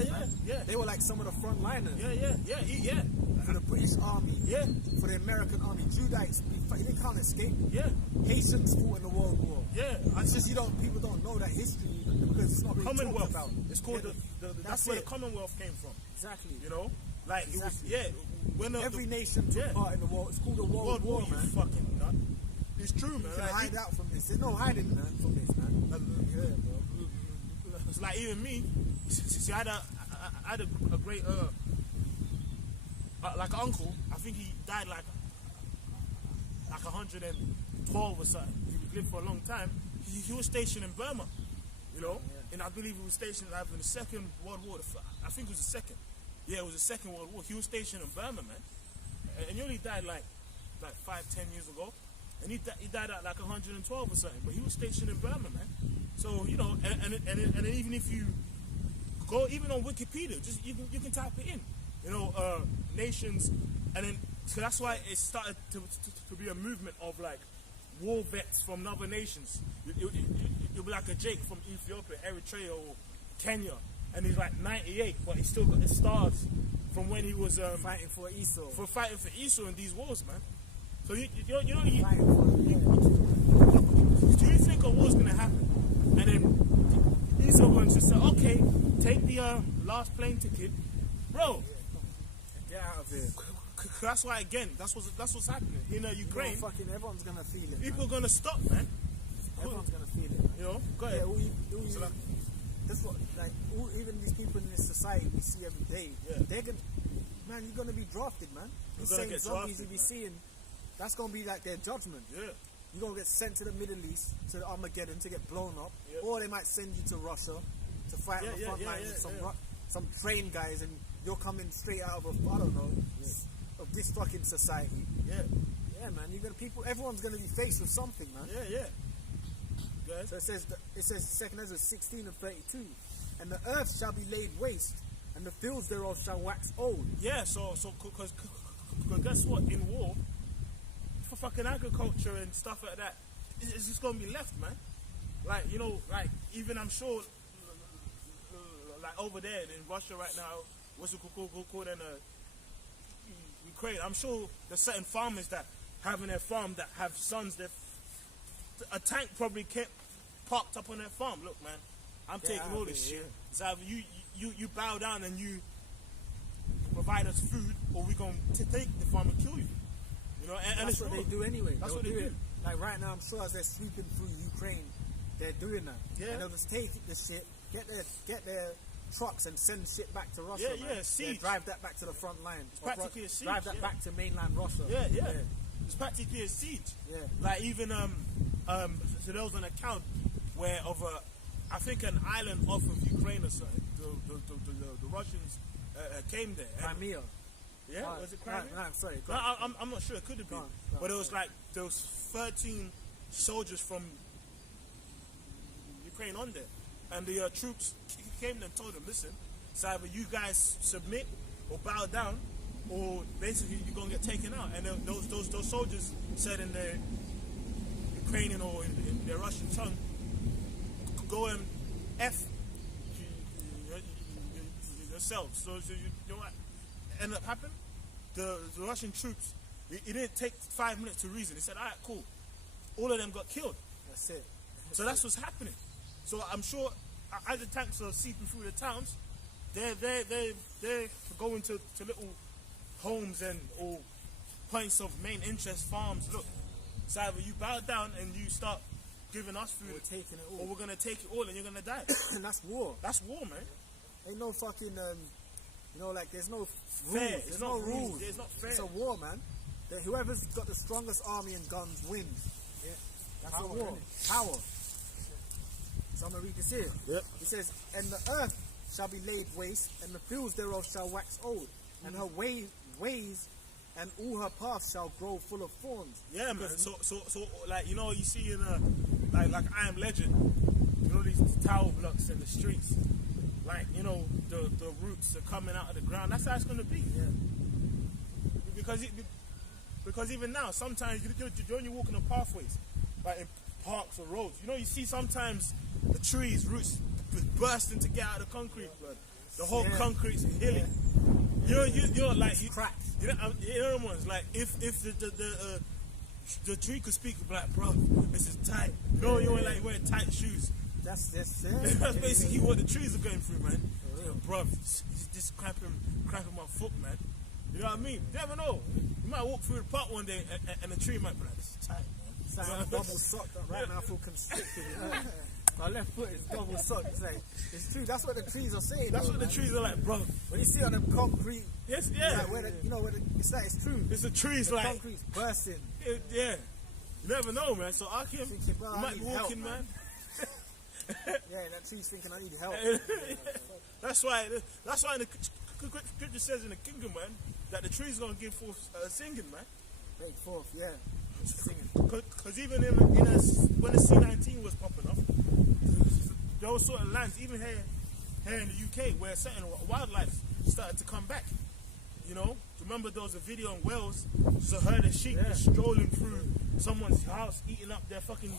Yeah. They were like some of the front liners. Yeah. For the British Army, Yeah. for the American Army, Judites, they can't escape. Yeah. Haitians fought in the World War. Yeah. It's just people don't know that history because it's not really Commonwealth. talked about. It's called that's where the it. Commonwealth came from. Exactly. You know, like Exactly. it was. When Every nation took part in the war. It's called a World War, you man. fucking nut. It's true, man. You can Like, hide out from this. There's no hiding, man, from this, man. Yeah, bro. it's like even me. See, I had a great like an uncle. I think he died like 112 or something. He lived for a long time. He was stationed in Burma, you know, and I believe he was stationed either in the Second World War. I think it was the second. Yeah, it was the Second World War. He was stationed in Burma, man, and he only died like 5-10 years ago, and he died at like 112 or something. But he was stationed in Burma, man. So you know, and even if you go even on Wikipedia, just you can type it in, you know, nations, and then so that's why it started to be a movement of like war vets from other nations. It'll be like a Jake from Ethiopia, Eritrea, or Kenya, and he's like 98, but he's still got his stars from when he was Fighting for Esau. fighting for Esau in these wars, man. So do you think a war's gonna happen? And then Esau wants to say, okay, take the last plane ticket, bro. Get out of here. That's why again, that's what's happening in Ukraine. Fucking everyone's gonna feel it. People Man. are gonna stop, man. Everyone's gonna feel it. Man. You know, go ahead. Yeah, that's what, like, even these people in this society we see every day. Yeah. They're gonna, man, you're gonna be drafted, man. You're These gonna same get zombies drafted, you be man. seeing, that's gonna be like their judgment. Yeah. You're gonna get sent to the Middle East, to the Armageddon, to get blown up, Yeah. or they might send you to Russia to fight on the front line with some trained guys, and you're coming straight out of I don't know, of this fucking society. Yeah. Yeah, man. Everyone's gonna be faced with something, man. Yeah. Go ahead. So it says 2 Ezra 16 and 32, and the earth shall be laid waste, and the fields thereof shall wax old. Yeah, so because guess what? In war, for fucking agriculture and stuff like that, it's just gonna be left, man. Like, you know, like even I'm sure, like over there in Russia right now, what's it called in Ukraine? I'm sure there's certain farmers that have in their farm that have sons that a tank probably kept parked up on their farm. Look, man, I'm taking all this shit. It's either you bow down and you provide us food, or we gonna take the farm and kill you. You know, and that's what they do anyway. That's what they do. Like right now, I'm sure as they're sweeping through Ukraine, they're doing that. Yeah. And they'll just take the shit, get their trucks and send shit back to Russia. Yeah, man. siege. Drive that back to the front line. It's practically a siege. Drive that back to mainland Russia. Yeah. It's practically a siege. Yeah. Like even so there was an account where I think an island off of Ukraine or something, the Russians came there. Crimea. Yeah, was it Crimea? No, I'm sorry. No, I'm not sure. It could have been. But it was like there was 13 soldiers from Ukraine on there, and the troops came and told them, listen, So either you guys submit or bow down, or basically you're gonna get taken out. And then those soldiers said in their Ukrainian or in their Russian tongue, go and F yourselves. So you know what ended up happening? The Russian troops, it didn't take 5 minutes to reason. They said, all right, cool. All of them got killed. That's it. So that's what's happening. So I'm sure as the tanks are seeping through the towns, they're going to little homes and or points of main interest farms. Look, so either you bow down and you start giving us food, We're taking it all. or we're gonna take it all and you're gonna die. And that's war. That's war, man. Ain't no fucking, you know, like there's no Fair. rules. There's no rules. It's not fair. It's a war, man. That whoever's got the strongest army and guns wins. Yeah. That's Power, a war. innit? Power. So I'm gonna read this here. Yep. It says, and the earth shall be laid waste, and the fields thereof shall wax old, and her ways and all her paths shall grow full of thorns. Yeah, man. So like, you know, you see in like I Am Legend, you know, these tower blocks in the streets, like, you know, the roots are coming out of the ground. That's how it's gonna be. Yeah. Because even now, sometimes when you're walking on pathways, like in parks or roads, you know, you see sometimes the trees, roots bursting to get out of the concrete, but the whole concrete's hilly. Yeah. You're like Cracked. You know ones like if the tree could speak, like, bro, this is tight. You know, you're like wearing tight shoes. That's That's basically what the trees are going through, man. Bro, he's just cramping my foot, man. You know what I mean? You never know. You might walk through the park one day and the tree might be like, this is tight, man. It's like I'm double socked up right now. I feel constricted. You know? My left foot is double socked. It's like, it's true. That's what the trees are saying. That's though, what the man. trees are like, bro. When you see it on the concrete, Yes, yeah. like where the, you know, where the, it's like it's true. It's the trees, The like, concrete's bursting. yeah. You never know, man. So I can, Thinking, bro, you I might need be walking, help, man. Yeah, that tree's thinking I need help. That's why in the scripture says in the kingdom, man, that the trees gonna give forth singing, man. Break forth, yeah. Singing. Because even when the C-19 was popping off, there were certain lands, even here in the UK, where certain wildlife started to come back. You know, remember there was a video in Wales, so herd of sheep was strolling through someone's house, eating up their fucking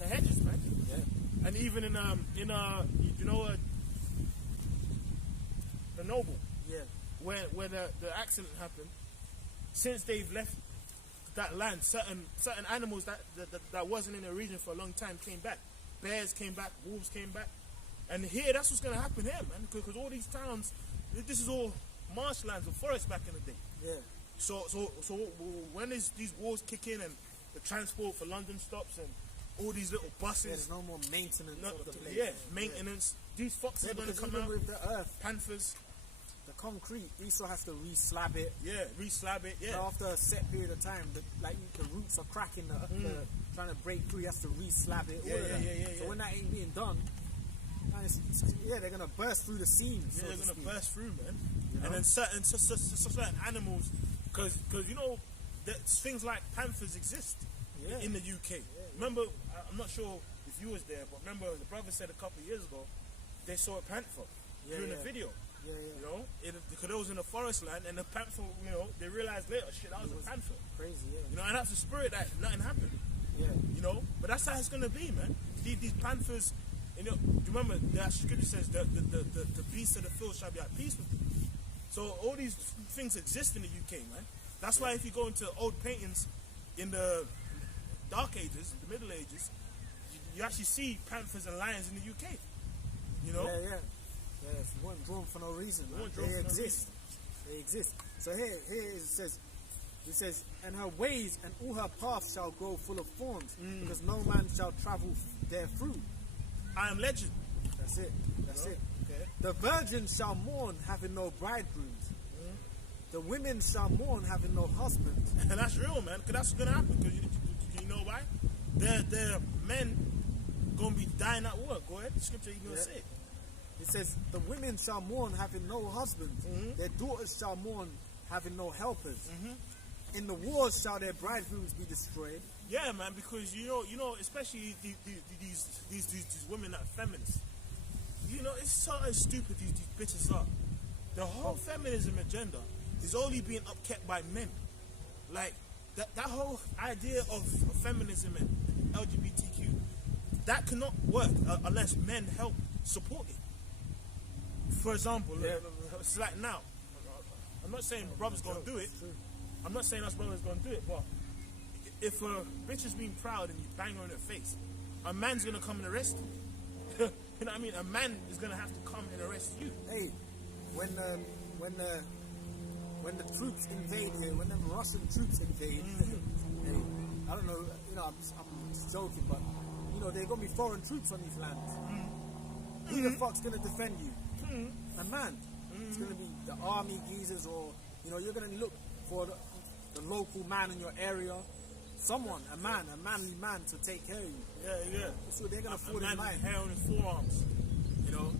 the hedges, man. Yeah. And even in you know the Noble, Yeah. where the accident happened, since they've left that land, certain animals that wasn't in the region for a long time came back. Bears came back, wolves came back, and here that's what's gonna happen here, man. Because all these towns, this is all marshlands or forests back in the day. Yeah. So when these wars kick in and the transport for London stops and all these little Yeah, buses, there's no more maintenance of the place. maintenance. These foxes Yeah, are gonna because come even out. with the earth, Panthers, the concrete, we still have to re-slab it. yeah, re-slab it, yeah. So after a set period of time, the roots are cracking, trying to break through, you have to re-slab it. All of that. So when that ain't being done, man, they're gonna burst through the seams. Yeah, they're gonna burst through, man. You know? And then certain animals, because you know that things like panthers exist in the UK. Remember, I'm not sure if you was there, but remember the brother said a couple of years ago they saw a panther during the video. Yeah, You know, because it was in a forest land, and the panther, you know, they realized later, shit, that was a panther. Crazy, yeah. You know, and that's the spirit that nothing happened. Yeah. You know, but that's how it's gonna be, man. These panthers, you know, remember that scripture says the beasts of the field shall be at peace with you. So all these things exist in the UK, man. That's why if you go into old paintings in the Dark Ages, the Middle Ages, you actually see panthers and lions in the UK. You know? Yeah. It weren't drawn for no reason, man. Drawn They for no exist. They exist. So here it says, and her ways and all her paths shall grow full of thorns, because no man shall travel there through. I Am Legend. That's it. That's it. Okay. The virgin shall mourn, having no bridegrooms. The women shall mourn, having no husband. And that's real, man, because that's gonna happen. Because you know why? Their men gonna be dying at work. Go ahead, the scripture you gonna say. It says, the women shall mourn, having no husband. Their daughters shall mourn, having no helpers. In the wars shall their bridegrooms be destroyed. Yeah, man, because you know, especially these women that are feminists. you know, it's so stupid these bitches are. The whole feminism agenda is only being upkept by men. Like, that whole idea of feminism and LGBTQ, that cannot work unless men help support it. For example, it's like now, I'm not saying brothers gonna do it. I'm not saying us brothers gonna do it, but if a bitch is being proud and you bang her in her face, a man's gonna come and arrest you. You know what I mean? A man is gonna have to come and arrest you. Hey, when the troops invade here, when the Russian troops invade, hey, I don't know, you know, I'm just joking, but you know, they're gonna be foreign troops on these lands. Who the fuck's gonna defend you? A man. It's gonna be the army geezers, or you know, you're gonna look for the local man in your area. Someone, a manly man to take care of you. Yeah. So they're gonna fall in man line. with hair on his forearms. You know.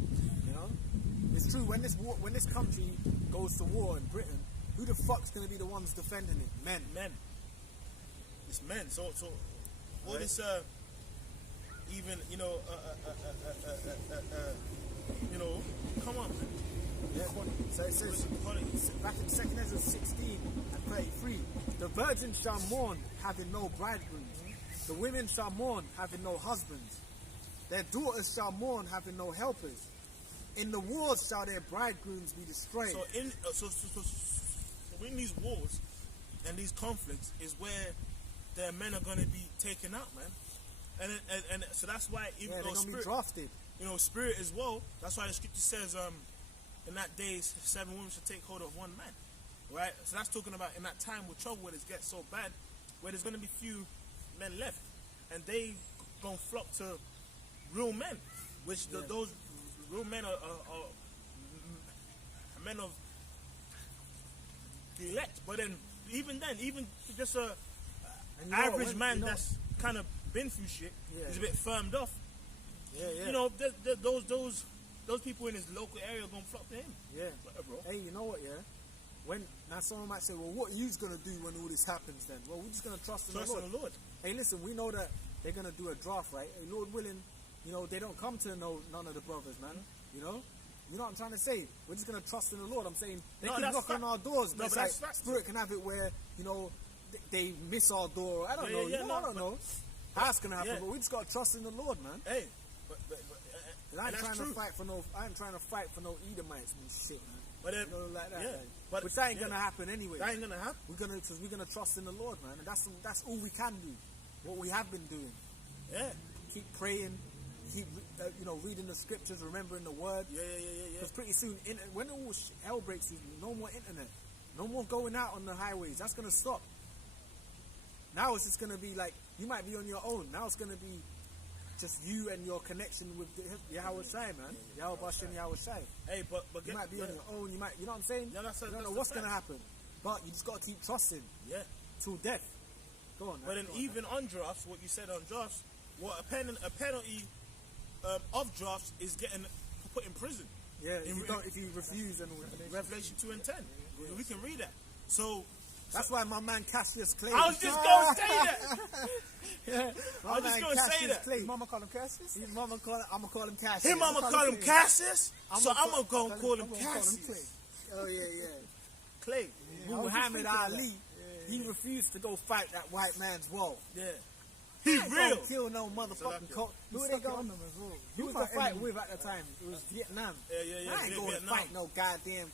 It's true. When this country goes to war in Britain, who the fuck's gonna be the ones defending it? Men. It's men. So all this even you know come on, man. Yeah. So it says back in 2 Ezra 16 and 33, the virgins shall mourn, having no bridegrooms. The women shall mourn, having no husbands. Their daughters shall mourn, having no helpers. In the wars shall their bridegrooms be destroyed. So in these wars and these conflicts is where their men are going to be taken out, man. And so that's why even though they're gonna spirit, be drafted. you know, spirit as well. That's why the scripture says, in that day 7 women should take hold of 1 man, right? So that's talking about in that time with trouble where it gets so bad, where there's going to be few men left, and they gonna flock to real men, which those real men are men of the elect. But then even just a average man that's kind of been through shit is a bit firmed off. You know, those people in his local area are gonna flock to him. Bro. Hey, you know what? Now someone might say, well, what are you gonna do when all this happens? Then, well, we're just gonna trust in the Lord. Hey, listen, we know that they're gonna do a draft, right? Hey, Lord willing, you know, they don't come to none of the brothers, man. You know what I'm trying to say? We're just gonna trust in the Lord. I'm saying they can knock on our doors, but it's like Spirit can have it where, you know, they miss our door. I don't know. I don't know how it's gonna happen, but we just gotta trust in the Lord, man. Hey, I ain't trying to fight for no Edomites and shit, man. But then, you know, like that, man. But which that ain't gonna happen anyway. That ain't gonna happen. We're gonna trust in the Lord, man, and that's all we can do. What we have been doing. Yeah. Keep praying. Keep reading the scriptures, remembering the word. Yeah. Because pretty soon, when all hell breaks loose, no more internet, no more going out on the highways. That's gonna stop. Now it's just gonna be like you might be on your own. Now it's gonna be just you and your connection with Yahweh Shai, man. Yahweh Bash and Yahweh Shai. Hey, but you might be on your own. You know what I'm saying? Yeah, you don't know what's gonna happen, but you just gotta keep trusting. Yeah. Till death. Go on. But then even on drafts, what you said on drafts, a penalty of drafts is getting put in prison. Yeah. If you refuse and all that. Revelation 2 and 10. We can read that. So. That's why my man Cassius Clay. I was just going to say that. I was just going to say that. His mama call him Cassius? I'm going to call him Cassius. His mama call him Cassius? So I'm going to go and call him Cassius. Oh, yeah. Clay. Muhammad Ali, he refused to go fight that white man's war. Yeah. He real. Kill no motherfucking cop. Who they going Who was the fight with at the time? It was Vietnam. Yeah. I ain't going to fight no goddamn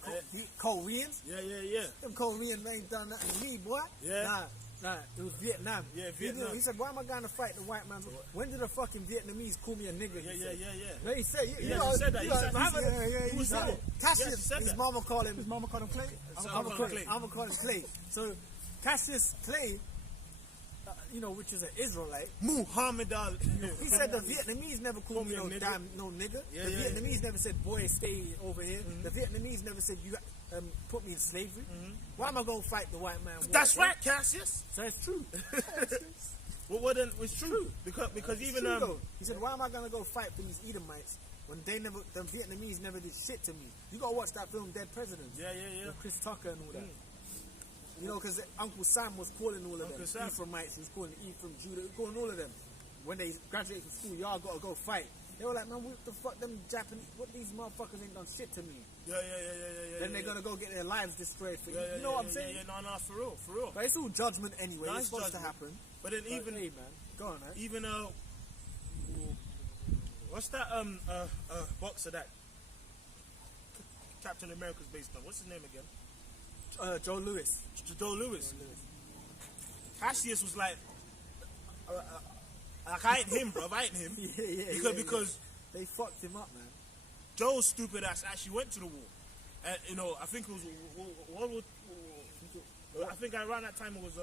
Koreans. Yeah. Them Koreans ain't done nothing to me, boy. Yeah. Nah, it was Vietnam. Yeah, Vietnam. He said, why am I going to fight the white man's war? When did the fucking Vietnamese call me a nigger? Yeah. No, he said, he said that. He said it. Cassius, his mama called him Clay? I'm going to call him Clay. So, Cassius Clay, which is an Israelite. Muhammad Ali. He said the Vietnamese never called me no nigga. The Vietnamese never said, boy, stay over here. The Vietnamese never said, you put me in slavery. Why am I going to fight the white man? That's right, Cassius. So it's true. Well, then it's true. Because even he said, why am I going to go fight for these Edomites when the Vietnamese never did shit to me? You got to watch that film, Dead Presidents. Yeah. With Chris Tucker and all that. You know, because Uncle Sam was calling all of them. Ephraimites, he was calling Ephraim, Judah, he was calling all of them. When they graduated from school, y'all got to go fight. They were like, man, what the fuck, them Japanese, what these motherfuckers ain't done shit to me. Yeah. Then they're gonna go get their lives destroyed for you. Yeah, You know what I'm saying? Yeah, no, for real. But it's all judgment anyway. No, it's supposed judgment. to happen. But then But even, hey, man, go on, man. even what's that boxer that Captain America's based on? What's his name again? Joe Louis. Joe Louis. Cassius was like I ain't him, bro. I ain't him. Because they fucked him up, man. Joe's stupid ass actually went to the war. And, you know, I think it was World War. I think around that time it was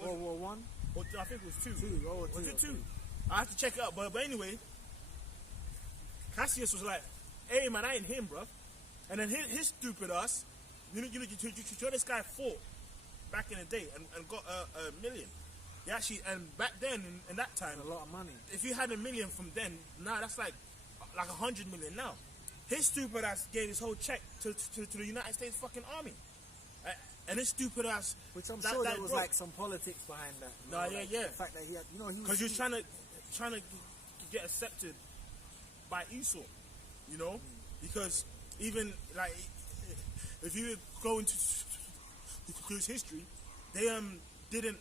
World War One. I think it was two. Was it two? I have to check it out. But anyway, Cassius was like, "Hey man, I ain't him, bro." And then his stupid ass, you know this guy fought back in the day and got $1 million. He actually, and back then in that time, a lot of money. If you had $1 million from then, now that's like 100 million now. His stupid ass gave his whole check to the United States fucking army. And his stupid ass, which I'm sure there was like some politics behind that. Nah, yeah. The fact that he had, because he was trying to get accepted by Esau, you know, because even like if you go into his history, they didn't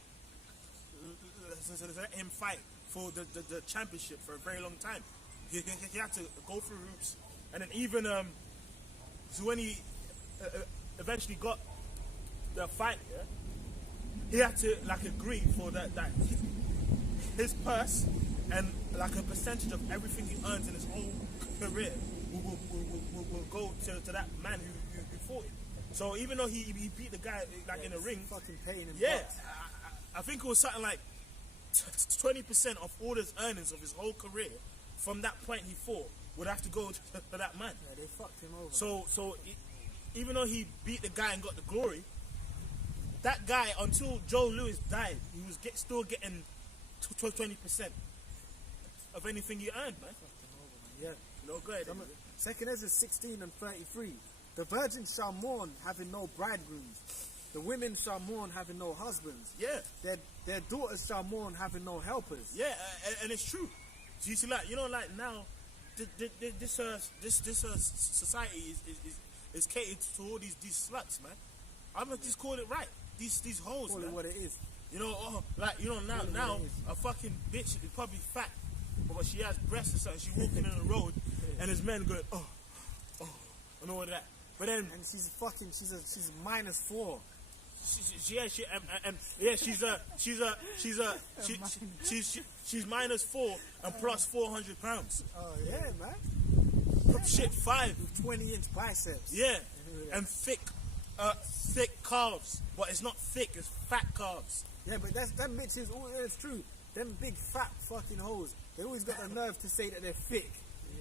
let him fight for the championship for a very long time. He had to go through hoops, and then even so when he eventually got the fight, he had to like agree for that his purse and like a percentage of everything he earns in his whole career will go to that man who fought him. So even though he beat the guy like in the ring, fucking paying him. Yeah, I think it was something like 20% of all his earnings of his whole career from that point he fought would have to go to that man. Yeah, they fucked him over. So even though he beat the guy and got the glory, that guy, until Joe Louis died, he was still getting 20% of anything he earned, man. Yeah. No, go ahead. Second Ezra 16 and 33. The virgins shall mourn, having no bridegrooms. The women shall mourn, having no husbands. Yeah. Their daughters shall mourn, having no helpers. Yeah, and it's true. So you see, like, you know, like now, this society is catered to all these sluts, man. I'm gonna just call it right. These hoes, Call man. it what it is. You know, like, you know, now a fucking bitch is probably fat, but she has breasts or something. She walking on the road, and there's men going, oh, and all of that. But then, and she's -4. She's -4 and plus 400 pounds. Oh yeah, man. Shit, 5 with 20-inch biceps. Yeah, and thick calves, but it's not thick; it's fat calves. Yeah, but them bitches. It's true. Them big fat fucking hoes. They always got the nerve to say that they're thick.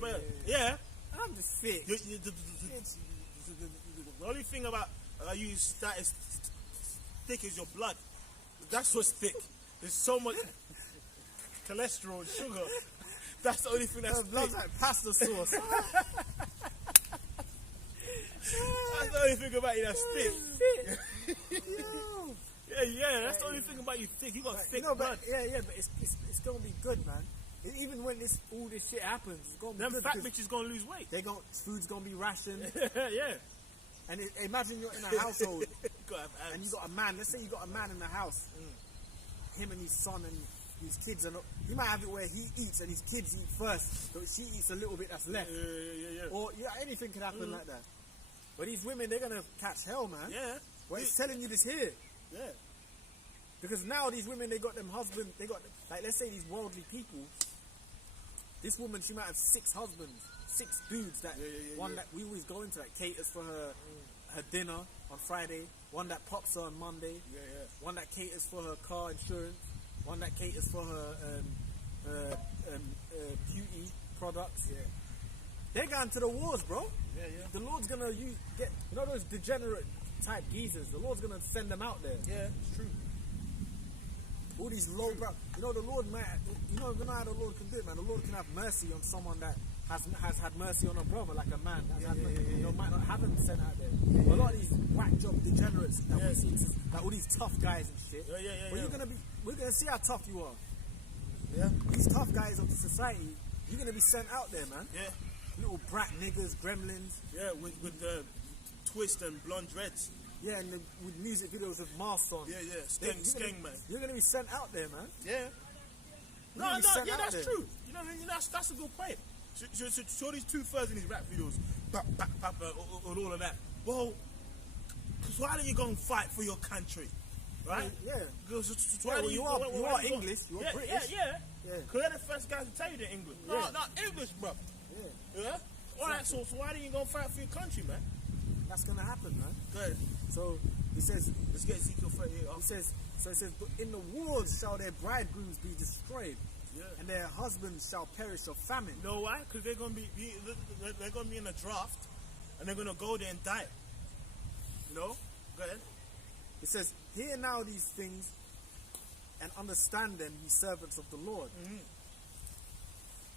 But yeah, I'm just thick. The only thing about you that is thick is your blood. That's what's thick. There's so much cholesterol and sugar. That's the only thing that's thick. Blood's like pasta sauce. That's the only thing about you that's thick. Yeah, that's the only thing about you thick. You got thick blood. But it's gonna be good, man. Even when all this shit happens, it's gonna be them good. Fat bitches gonna lose weight. Food's gonna be rationed. Yeah. And imagine you're in a household and you got a man. Let's say you got a man in the house. Him and his son and his kids, and he might have it where he eats and his kids eat first, but she eats a little bit that's left. Yeah. Or anything can happen like that. But these women, they're gonna catch hell, man. Yeah. Well, it's telling you this here. Yeah. Because now these women, they got them husbands. They got, like, let's say these worldly people. This woman, she might have 6 husbands, 6 dudes that that we always go into, that caters for her dinner on Friday, one that pops her on Monday, one that caters for her car insurance, one that caters for her beauty products. Yeah. They're going to the wars, bro. Yeah. The Lord's gonna get those degenerate type geezers. The Lord's gonna send them out there. Yeah, it's true. All these low brow. The Lord, man. You know how the Lord can do it, man. The Lord can have mercy on someone that has had mercy on a brother, like a man. Might not have him sent out there. A lot of these whack job degenerates that we see, like all these tough guys and shit. Yeah. But we're gonna see how tough you are. Yeah. These tough guys of the society, You're gonna be sent out there, man. Yeah. Little brat niggers, gremlins. Yeah, with the twist and blonde dreads. Yeah, and with music videos with masks on. Yeah, skeng, man. You're gonna be sent out there, man. Yeah. You're gonna be sent out that's there. true. You know what I mean? That's a good point. So show these 2/3 in these rap videos, and all of that. Well, because why don't you go and fight for your country, right? Yeah. You are English. You are British. Yeah. Yeah. Because they're the first guys to tell you they're English. No, Yeah. not English, bro. Yeah. Yeah. All right. So why don't you go and fight for your country, man? That's gonna happen, man. Go ahead. So he says, Let's get Ezekiel 38 off. it says, but in the wars shall their bridegrooms be destroyed, Yeah. and their husbands shall perish of famine. You know why? Because they're gonna be in a draft, and they're gonna go there and die. You know? Go ahead. It says, hear now these things, and understand them, ye servants of the Lord.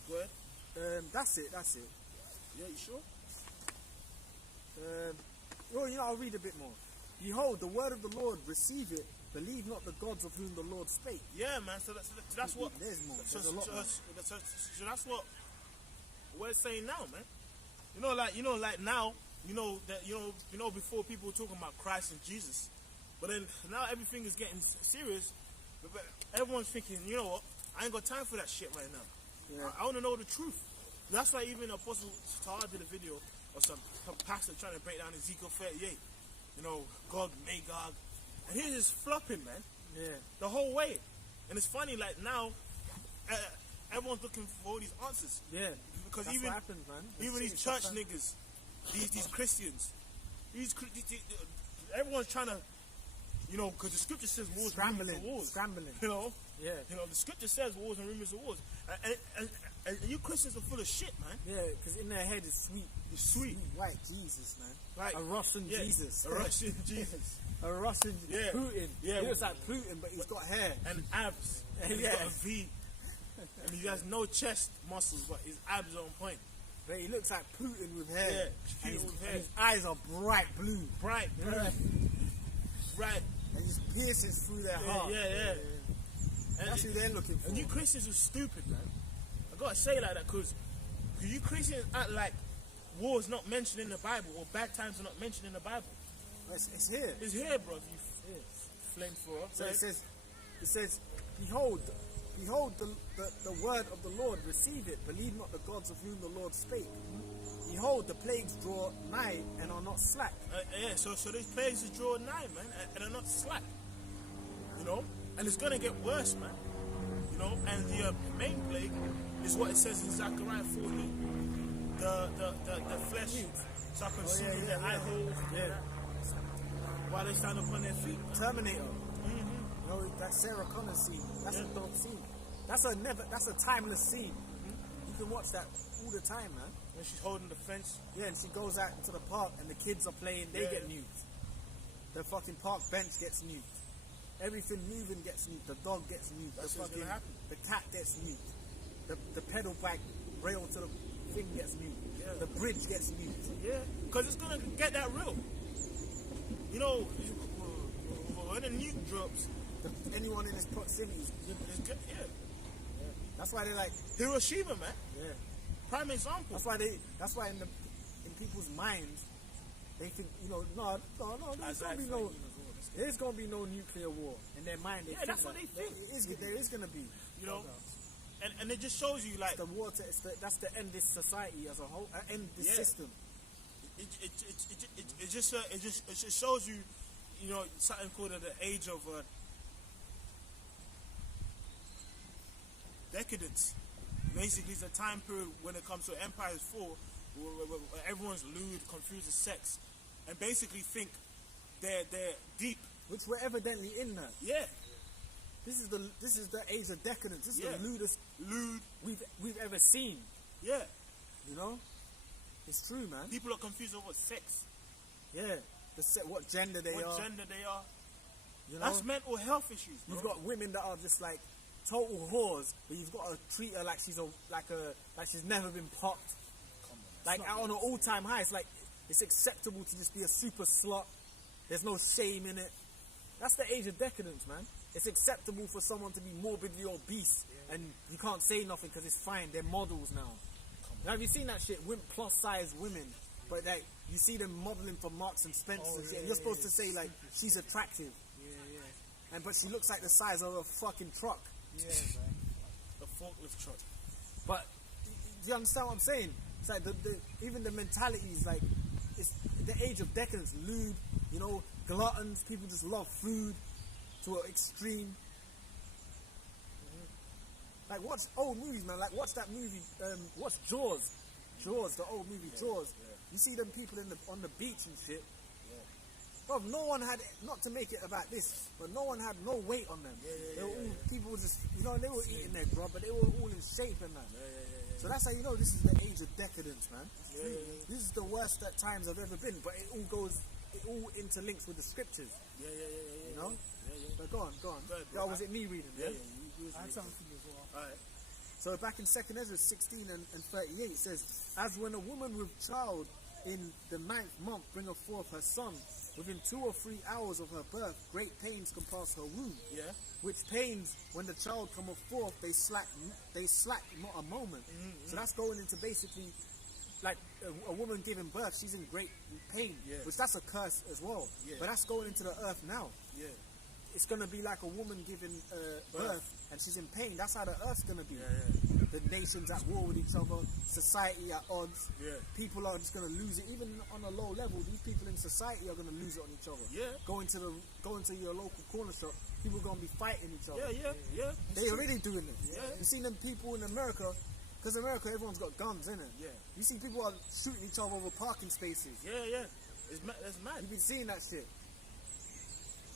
Go ahead. That's it. Yeah, you sure? Well, I'll read a bit more. Behold, the word of the Lord, receive it. Believe not the gods of whom the Lord spake. Yeah, man. So that's what. There's more. So There's a lot more. that's what we're saying now, man. Like now, before people were talking about Christ and Jesus, but then now everything is getting serious. But everyone's thinking, you know what? I ain't got time for that shit right now. Yeah. I want to know the truth. That's why even Apostle Tahar did a video of some pastor trying to break down Ezekiel 38. Gog, Magog. And he's just flopping, man. Yeah. The whole way. And it's funny, like now, everyone's looking for all these answers. Yeah. Because That's even what happens, man. even these church niggas, these Christians, everyone's trying to, because the scripture says wars and rumors of wars. Scrambling. Yeah. The scripture says wars and rumors of wars. And you Christians are full of shit, man. Yeah, because in their head it's sweet. It's sweet. White Jesus, man. Like, a Russian Jesus. A Russian Jesus. A Russian Putin. Yeah. He looks like Putin, but he's got hair. And abs. And he's got a V. And he has no chest muscles, but his abs are on point. But he looks like Putin with hair. Yeah, and with hair. his eyes are bright blue. Bright blue. Right. And he just pierces through their heart. Yeah. And that's who they're looking for. And you Christians are stupid, man. I gotta say like that because you Christians act like war is not mentioned in the Bible or bad times are not mentioned in the Bible. It's here. It's here, bro. You flamethrower. So it says, behold the word of the Lord, receive it. Believe not the gods of whom the Lord spake. Behold, the plagues draw nigh and are not slack. So these plagues are draw nigh, man, and are not slack. And it's gonna get worse, man. And the main plague is what it says in Zechariah 14. The flesh shall consume their eye holes. Yeah. While they stand up on their feet. Terminator. That Sarah Connor scene. That's a dope scene. That's a timeless scene. You can watch that all the time, man. When she's holding the fence. Yeah, and she goes out to the park and the kids are playing, they get nuked. The fucking park bench gets nuked. Everything moving gets nuked. The dog gets nuked. That's what's gonna happen. The cat gets nuked. The pedal bike rail to the thing gets nuked. Yeah. The bridge gets nuked. Yeah, because it's gonna get that real. When the nuke drops, anyone in his proximity is That's why they like Hiroshima, man. Yeah. Prime example. That's why in people's minds they think, there's gonna be no nuclear war. In their mind, they think that's what they think. There is gonna be. And it just shows you like the water. That's the end this society as a whole. End this system. It just shows you, something called the age of decadence. Basically, it's a time period when it comes to empires fall, where everyone's lewd, confused as sex, and basically think they're deep. Which we're evidently in that. Yeah. This is the age of decadence. This is the lewdest we've ever seen. Yeah. It's true, man. People are confused over sex. Yeah. What gender they are. What gender they are. That's mental health issues, bro. You've got women that are just like total whores, but you've got to treat her like she's like she's never been popped. Like on an all-time high. It's like it's acceptable to just be a super slut. There's no shame in it. That's the age of decadence, man. it's acceptable for someone to be morbidly obese and you can't say nothing because it's fine. They're models now. Now, have you seen that shit? Plus size women, but like you see them modeling for Marks and Spencer, and you're supposed to say like she's attractive, but she looks like the size of a fucking truck. Yeah, man. A forklift truck. But do you understand what I'm saying? It's like even the mentality is like, it's the age of decadence, lewd, you know, gluttons, people just love food to an extreme. Like watch old movies, man. Like watch that movie. Watch Jaws. The old movie Jaws. Yeah. You see them people on the beach and shit. Bro, no one had, not to make it about this, but no one had no weight on them. They were all, people were just, you know, they were eating their grub, but they were all in shape and that. So that's how you know this is the age of decadence, man. This is the worst that times have ever been, but it all interlinks with the scriptures. You know? But go on. Yo, was it me reading? Yeah. I had something for you as well. Alright. So back in 2nd Ezra 16 and 38 it says, as when a woman with child in the 9th month bringeth forth her son, within 2 or 3 hours of her birth, great pains compass her womb. Yeah. Which pains, when the child cometh forth, they slack not a moment. So that's going into basically, like a woman giving birth, she's in great pain, which that's a curse as well. But that's going into the earth now. It's going to be like a woman giving birth and she's in pain. That's how the earth's going to be. The nations at war with each other, society at odds. People are just going to lose it. Even on a low level, these people in society are going to lose it on each other. Go into your local corner shop, people are going to be fighting each other. They're already doing it. You seen them people in America, because America, everyone's got guns, innit? You see people are shooting each other over parking spaces. It's mad. You've been seeing that shit.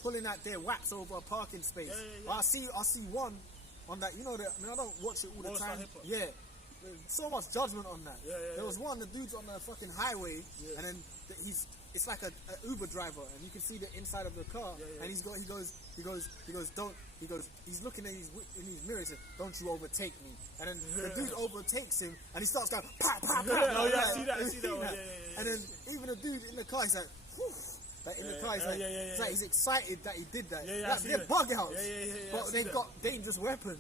Pulling out their wax over a parking space. I see one on that, you know, I don't watch it all the time. So much judgment on that. There was one, the dude's on the fucking highway, and then it's like a Uber driver, and you can see the inside of the car, and he's looking in his mirror and says, "Don't you overtake me?" And then the dude overtakes him, and he starts going, "Pa pa pa." I see that one. And then even the dude in the car, he's like, "Whew." Like in the car, he's like, he's excited that he did that. They're bug outs, but they've got dangerous weapons.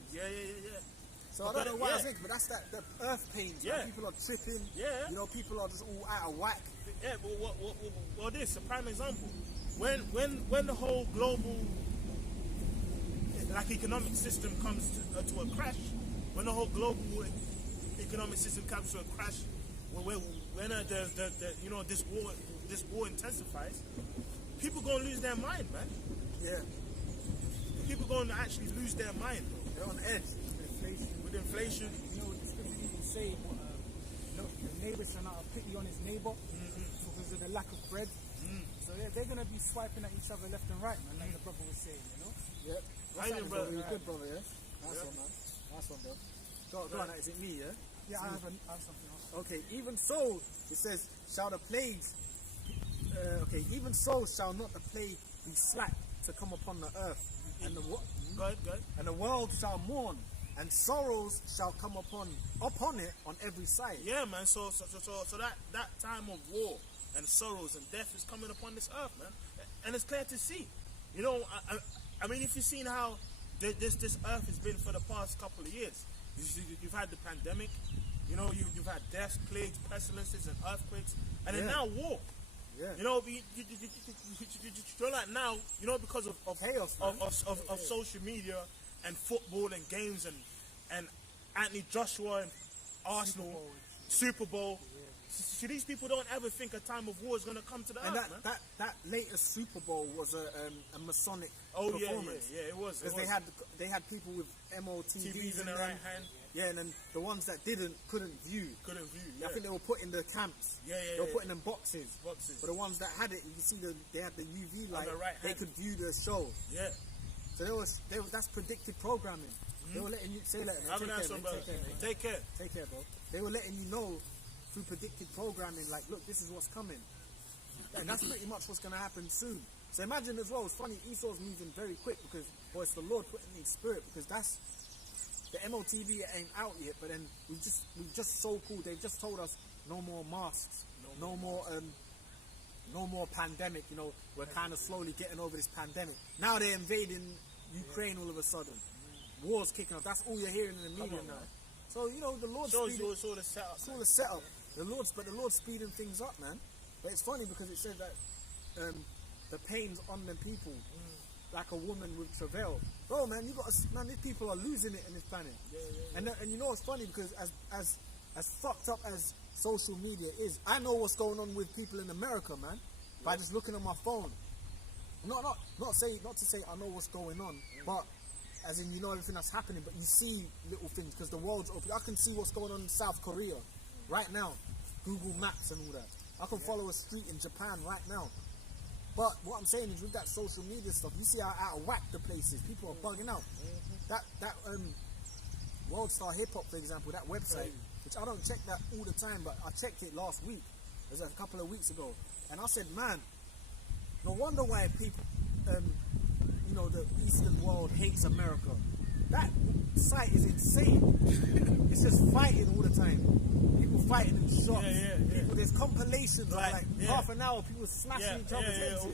So I don't know why I think, but that's the earth pains. Like, people are tripping. You know, people are just all out of whack. But what this a prime example. When the whole global economic system comes to a crash, when the whole global economic system comes to a crash, when this war intensifies, people gonna lose their mind, man. People gonna actually lose their mind, bro. They're on edge with inflation. You know, the scripture even say, the neighbor shall not have pity on his neighbor because of the lack of bread. So they're gonna be swiping at each other left and right, man, like the brother was saying, you know. What's happening, brother? You're good, brother. Nice one, man. Nice one, bro. Go on, is it me? I have something else. Okay, even so, it says, shall the plagues. Even so shall not the plague be slack to come upon the earth, and the world shall mourn, and sorrows shall come upon it on every side. Yeah, man. So that time of war and sorrows and death is coming upon this earth, man, and it's clear to see. You know, I mean, if you've seen how this earth has been for the past couple of years, you've had the pandemic. You know, you've had deaths, plagues, pestilences, and earthquakes, and then now war. You know, you're like now, you know, because of chaos, of social media and football and games and Anthony Joshua and Arsenal, Super Bowl. See, these people don't ever think a time of war is going to come to the earth, man. That latest Super Bowl was a Masonic performance. Yeah, it was. Because they had people with MOTVs in their right hand. Yeah, and then the ones that couldn't view. I think they were put in the camps. They were put in them boxes. But the ones that had it, you can see they had the UV light. They could view the show. So that's predictive programming. They were letting you say that. Take care, bro. They were letting you know through predictive programming, like, look, this is what's coming, and that's pretty much what's going to happen soon. So imagine as well, it's funny, Esau's moving very quick because, well, it's the Lord putting in his spirit, because that's the MOTV ain't out yet, but then we just so cool. They've just told us no more masks, no more pandemic. You know, we're kind of slowly getting over this pandemic. Now they're invading Ukraine all of a sudden. Wars kicking off. That's all you're hearing in the media on, now. man. So, you know, the Lord's Shows speeding, you it's all the setup. it's all the setup. But the Lord's speeding things up, man. But it's funny because it says that the pains on them people, like a woman with travail. Bro, man, these people are losing it in this planet. And you know what's funny, because as fucked up as social media is, I know what's going on with people in America, man, by just looking on my phone. Not to say I know what's going on, but as in, you know everything that's happening, but you see little things because the world's open. I can see what's going on in South Korea right now, Google Maps and all that. I can follow a street in Japan right now. But what I'm saying is, with that social media stuff, you see how out of whack the place is. People are bugging out. That World Star Hip Hop, for example, that website, which I don't check that all the time, but I checked it last week. It was a couple of weeks ago, and I said, man, no wonder why people, you know, the Eastern world hates America. That site is insane. It's just fighting all the time. People fighting in shops. People, there's compilations of like half an hour, people smashing each other's heads in.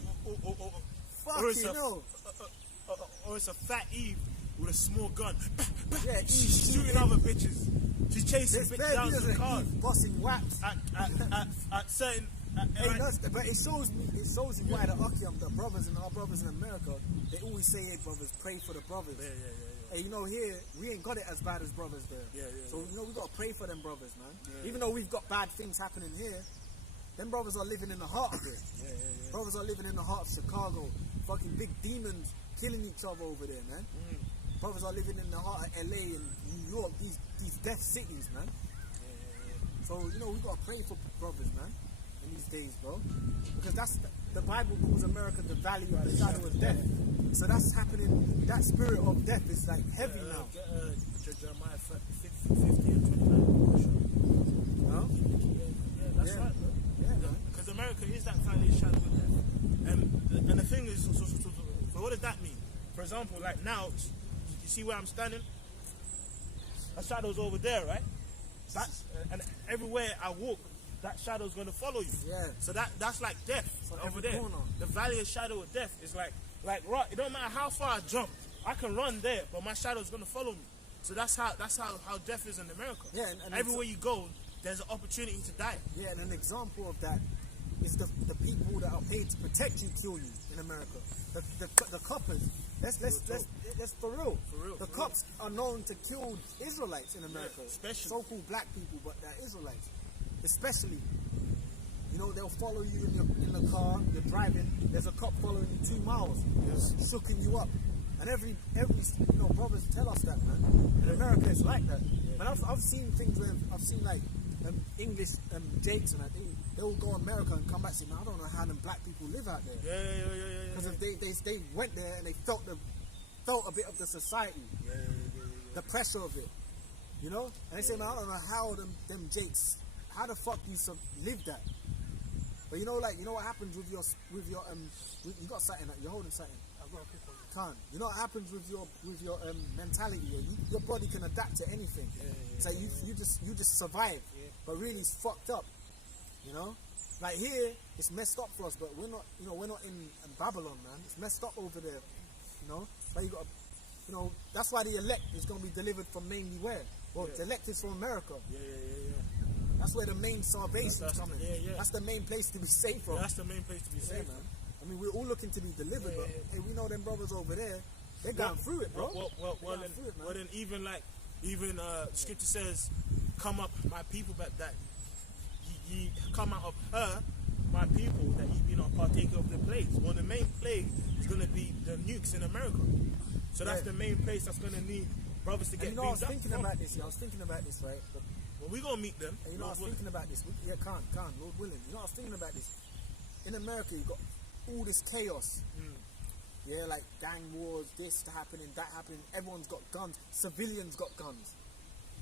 Or it's a fat Eve with a small gun. Yeah, She's shooting other bitches. She's chasing bitches down to the car. Busting whaps. At certain... but it shows you why the brothers and our brothers in America, they always say, hey brothers, pray for the brothers. Hey, you know, here we ain't got it as bad as brothers there. So you know, we gotta pray for them brothers, man. Even though we've got bad things happening here, them brothers are living in the heart of it. Brothers are living in the heart of Chicago. Fucking big demons killing each other over there, man. Brothers are living in the heart of LA and New York, these death cities, man. So you know, we gotta pray for brothers, man, in these days, bro, because that's the Bible calls America the valley of the shadow of death. So that's happening. That spirit of death is like heavy now. Jeremiah 50 and 29. Huh? That's right, bro. Because America is that valley of shadow of death. And the thing is, so what does that mean? For example, like now, you see where I'm standing? That shadow's over there, right? And everywhere I walk, that shadow's going to follow you. So that's like death over there. Corner. The valley of shadow of death is like right. It don't matter how far I jump, I can run there, but my shadow's going to follow me. So that's how death is in America. And everywhere you go, there's an opportunity to die. And an example of that is the people that are paid to protect you kill you in America. The coppers. Let's for real. The cops are known to kill Israelites in America, especially so-called black people, but they're Israelites. Especially, you know, they'll follow you in the car. You're driving. There's a cop following you 2 miles, shooking you up. And every you know, brothers tell us that, man. In America, it's like that. But I've seen things where I've seen like English Jakes and that. They will go to America and come back and say, man, I don't know how them black people live out there. Because if they went there and they felt a bit of the society, the pressure of it, you know. And they say, man, I don't know how them Jakes, how the fuck you live that. But you know, like, you know what happens with your you got something, you're holding something. I've got a pick on you. Can't. You know what happens with your mentality? Your body can adapt to anything. So you just survive. But really, it's fucked up. You know, like here, it's messed up for us, but we're not in Babylon, man. It's messed up over there. You know, but you got, you know, that's why the elect is going to be delivered from mainly where? Well, the elect is from America. That's where the main salvation is coming. That's the main place to be safe from. That's the main place to be safe, man. I mean, we're all looking to be delivered, but hey, we know them brothers over there. They're going through it, bro. Well, then even Scripture says, "Come up, my people," but that ye come out of her, my people, that ye be not partaker of the plagues. Well, the main plague is going to be the nukes in America. So that's the main place that's going to need brothers to get. You know, I was thinking about this. I was thinking about this, right? But, well, we're going to meet them. And you know, I was thinking about this. Can't, Lord willing. You know, I was thinking about this. In America, you got all this chaos. Yeah, like gang wars, this happening, that happening. Everyone's got guns. Civilians got guns.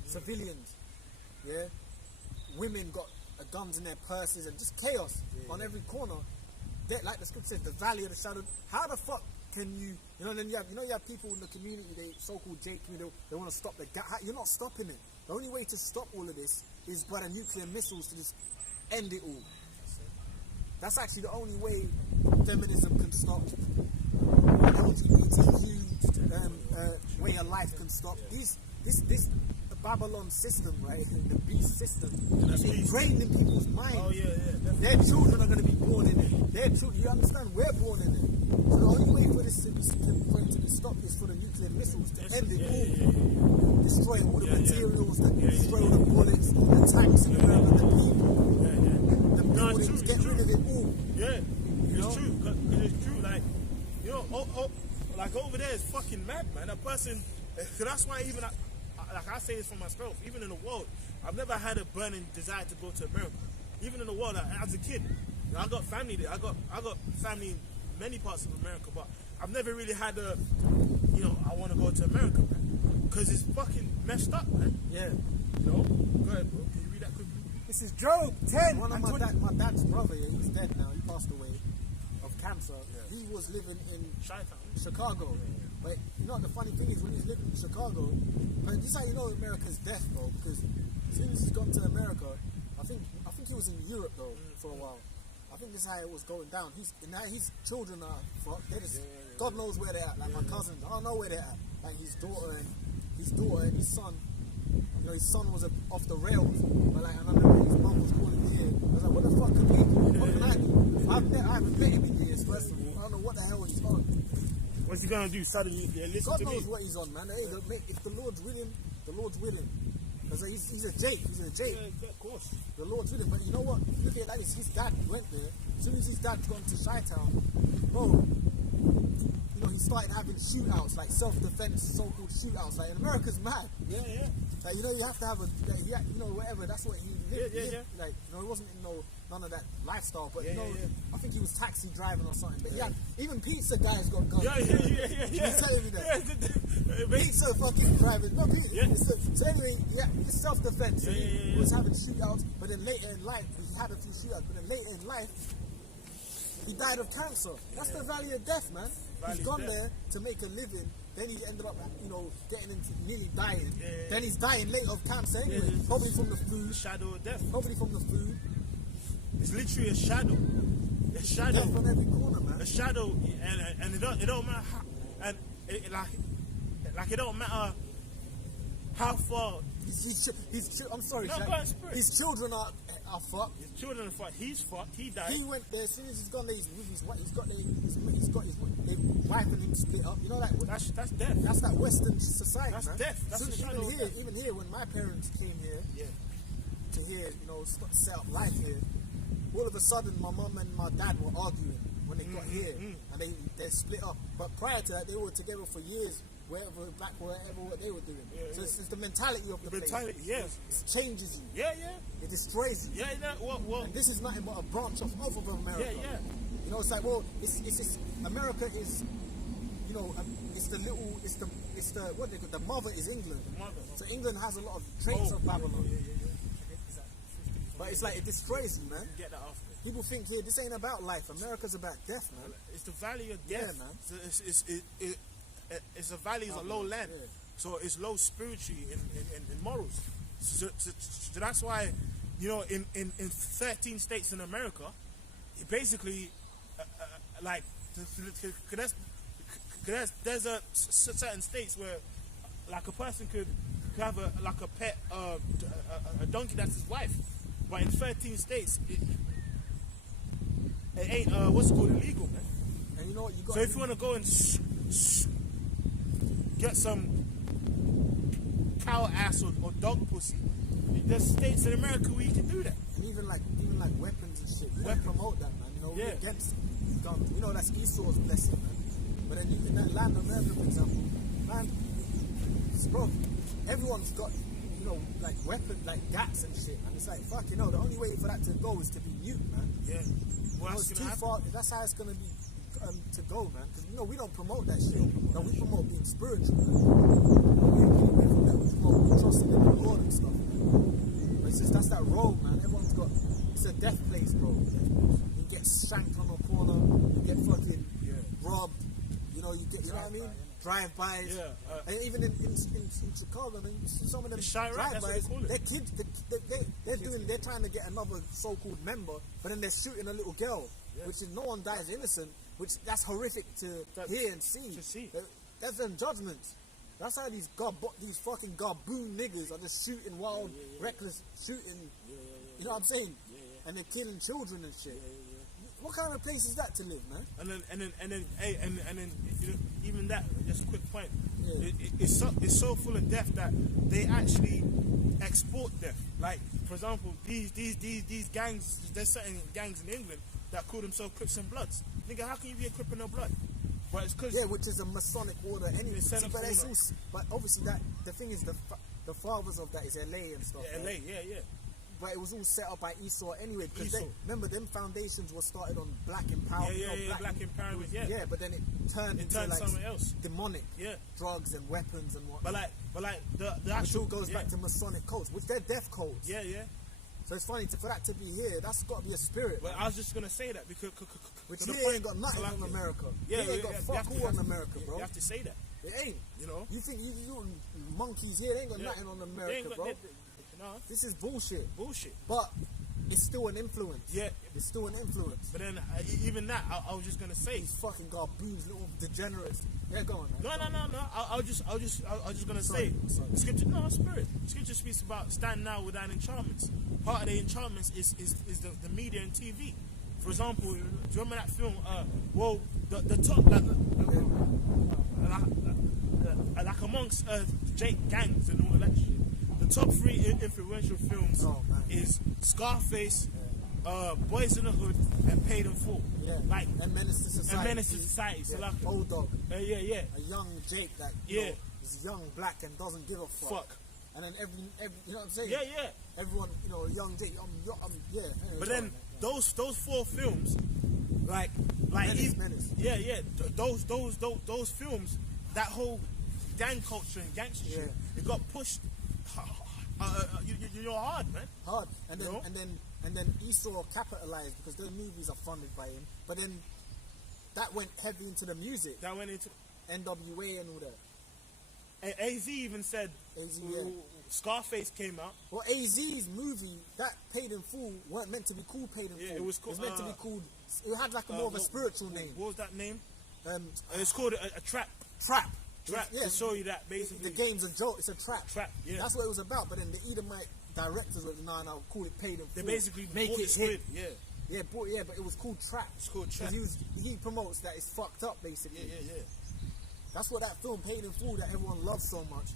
Civilians. Yeah. Women got guns in their purses and just chaos on every corner. Like the scripture says, the valley of the shadow. How the fuck can you know? Then you have people in the community, they so-called J community, they want to stop the gap. You're not stopping it. The only way to stop all of this is by the nuclear missiles to just end it all. That's actually the only way feminism can stop. LGBTQ way of life can stop. This Babylon system, right? The beast system is ingrained in people's minds. Oh yeah, yeah. Their children are going to be born in it. Their children, you understand? We're born in it. So the only way for this to be stopped is for the nuclear missiles to end it all. Destroy all the materials, destroy all the bullets, the tanks, and the people. The buildings, get rid of it all. Yeah, it's true. Cause it's true. Like, you know, like over there is fucking mad, man. A person. That's why even like I say this for myself. Even in the world, I've never had a burning desire to go to America. Even in the world, as a kid, you know, I got family there. I got family in many parts of America, but I've never really had a, you know, I want to go to America, man, because it's fucking messed up, man. Yeah. You know. Go ahead, bro. Can you read that quickly? This is Job 10. One of my dad's brother, he's dead now. He passed away of cancer. Yeah. He was living in Chicago. Yeah. But you know what the funny thing is, when he's living in Chicago, man, this is how you know America's death, bro. Because as soon as he's gone to America, I think he was in Europe though for a while. I think this is how it was going down. His children are fucked. They're just, God knows where they're at. Like my cousins, I don't know where they're at. Like his daughter and his son. You know, his son was off the rails. But like, I remember his mum was calling me here. I was like, what the fuck can we do? What can I do? I haven't met him in years, first of all. I don't know what the hell he's on. What's he gonna do suddenly? Yeah, listen God to knows me. what he's on, man. Hey, if the Lord's willing, the Lord's willing. Because he's a Jake. He's a Jake. Yeah, of course. The Lord's willing. But you know what? Look at it like this. His dad went there. As soon as his dad's gone to Chi-Town, bro, you know, he started having shootouts, like self-defense, so-called shootouts. Like, America's mad. Yeah. Like, you know, you have to have you know, whatever. That's what he lived. Yeah. Like, you know, it wasn't none of that lifestyle. But you know, I think he was taxi driving or something. But yeah, even pizza guys got guns. Yeah. You're telling me that. Yeah, pizza fucking driving. No, pizza. Yeah. So anyway, it's self-defense. He was having shootouts, but then later in life, he had a few shootouts. But then later in life, he died of cancer. That's the value of death, man. He's gone there to make a living. Then he ended up, you know, getting into nearly dying. Then he's dying late of cancer anyway. Probably from the food. Shadow of death. Probably from the food. It's literally a shadow. A shadow. Death on every corner, man. A shadow, and it don't matter how, and like it don't matter how far. I'm sorry, no, Jack. His children are fucked. His children are fucked. He's fucked. He died. He went there as soon as he's gone there. He's with his wife. He's got his wife and him split up. You know that. That's death. That's that Western society, that's man. Death. That's the shadow. Even here, when my parents came here, to here, you know, set up life here. All of a sudden, my mum and my dad were arguing when they got here, and they split up. But prior to that, they were together for years. Whatever what they were doing. So it's the mentality of the place. Yes. It changes you. Yeah. It destroys you. Yeah. Well. And this is nothing but a branch of America. Yeah. You know, it's like, well, it's America is, you know, it's the what they call the mother is England. So England has a lot of traits of Babylon. Yeah. But it's like it destroys you, man. Get that off. People think here this ain't about life. America's about death, man. It's the valley of death, man. It's a valley, it's a low land, so it's low spiritually in morals. So that's why, you know, in 13 states in America, it basically like there's a certain states where like a person could have a pet a donkey that's his wife, but in 13 states it ain't what's it called, illegal, man. And you know what you got. So if you want to go and get some cow ass or dog pussy, there's states in America where you can do that. And even like weapons and shit. We don't promote that, man. You know, we're against guns. We know that's Esau's blessing, man. But then in that land of America, for example, man, bro, everyone's got, you know, like weapons, like gats and shit, man. It's like, fuck, you know, the only way for that to go is to be nuked, man. Yeah. Well, it's too far. That's how it's gonna be. To go, man, because you know we don't promote that shit. No, we promote being spiritual, man. We promote trusting in the Lord and stuff, man. But it's just that's that road, man. Everyone's got. It's a death place, bro. You get shanked on a corner. You get fucking robbed. You know, you get. You know what I mean? Drive-bys. Yeah. And even in Chicago, I mean, some of them drive-bys, their kids, they're trying to get another so-called member, but then they're shooting a little girl, which is no one dies innocent. Which that's horrific to hear and see. that's them judgments. That's how these fucking garboon niggas are just shooting wild, reckless shooting. You know what I'm saying? And they're killing children and shit. What kind of place is that to live, man? And then you know, even that, just a quick point. It's so full of death that they actually export death. Like, for example, these gangs, there's certain gangs in England that call themselves Crips and Bloods. Nigga, how can you be a Crip and no blood? But it's because which is a Masonic order anyway. But obviously the thing is the fathers of that is LA and stuff. LA, yeah. But it was all set up by Esau anyway. Because remember, them foundations were started on black empowerment. Black empowerment, Yeah, but then it turned into like something else. Demonic. Yeah. Drugs and weapons and what. But like the actual all goes back to Masonic codes, which they're death codes. Yeah. So it's funny for that to be here. That's got to be a spirit. But I was just gonna say that because which ain't got nothing on America. Ain't got fuck all on America, bro. You have to say that. It ain't. You know. You think you monkeys here? They ain't got nothing on America, bro. This is bullshit. But it's still an influence. Yeah. It's still an influence. But then, even that, I was just gonna say, these fucking garboons, little degenerates. Yeah, go on, man. No. I was just gonna say, the scripture, spirit. Scripture speaks about stand now without enchantments. Part of the enchantments is the media and TV. For example, do you remember that film? The top, like amongst Jake gangs and all that shit. The top 3 influential films is Scarface, Boys in the Hood, and Paid in Full. Yeah. Like and Menace to Society. So like Old Dog. Yeah. A young Jake that is young, black, and doesn't give a fuck. And then every you know what I'm saying? Yeah. Everyone, young Jake. Yeah. Anyway, but then those 4 films, like Menace. Yeah. Those films, that whole gang culture and gangster shit, it got pushed. You're hard, man. Hard, and then Esau capitalized because their movies are funded by him. But then that went heavy into the music. That went into NWA and all that. AZ even said Scarface came out. Well, AZ's movie that Paid in Full weren't meant to be called Paid in Full. It was called. It was meant to be called. It had like more of a spiritual name. What was that name? It's called a trap. Trap. To show you that basically the game's a joke. It's a trap. Yeah. That's what it was about. But then the Edomite directors were I'll call it Paid in Full. They basically make it hit. But it was called Trap. It's called Trap. Because he promotes that it's fucked up basically. Yeah. That's what that film Paid in Full that everyone loves so much.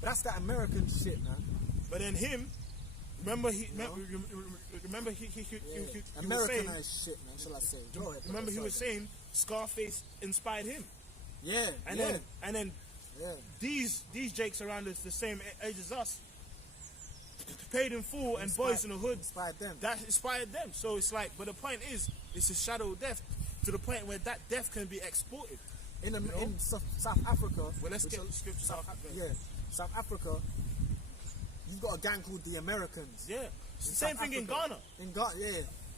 But that's that American shit, man. But then him, remember he Americanized shit, man. Shall I say? Remember he was saying Scarface inspired him. Yeah. And then these Jakes around us the same age as us, Paid in Full and Boys in the Hood inspired them. That inspired them. So it's like, but the point is, it's a shadow of death to the point where that death can be exported. In South Africa. Well, let's get scripture South Africa. Yeah, South Africa. You've got a gang called the Americans. Yeah, same thing in Ghana. In Ghana,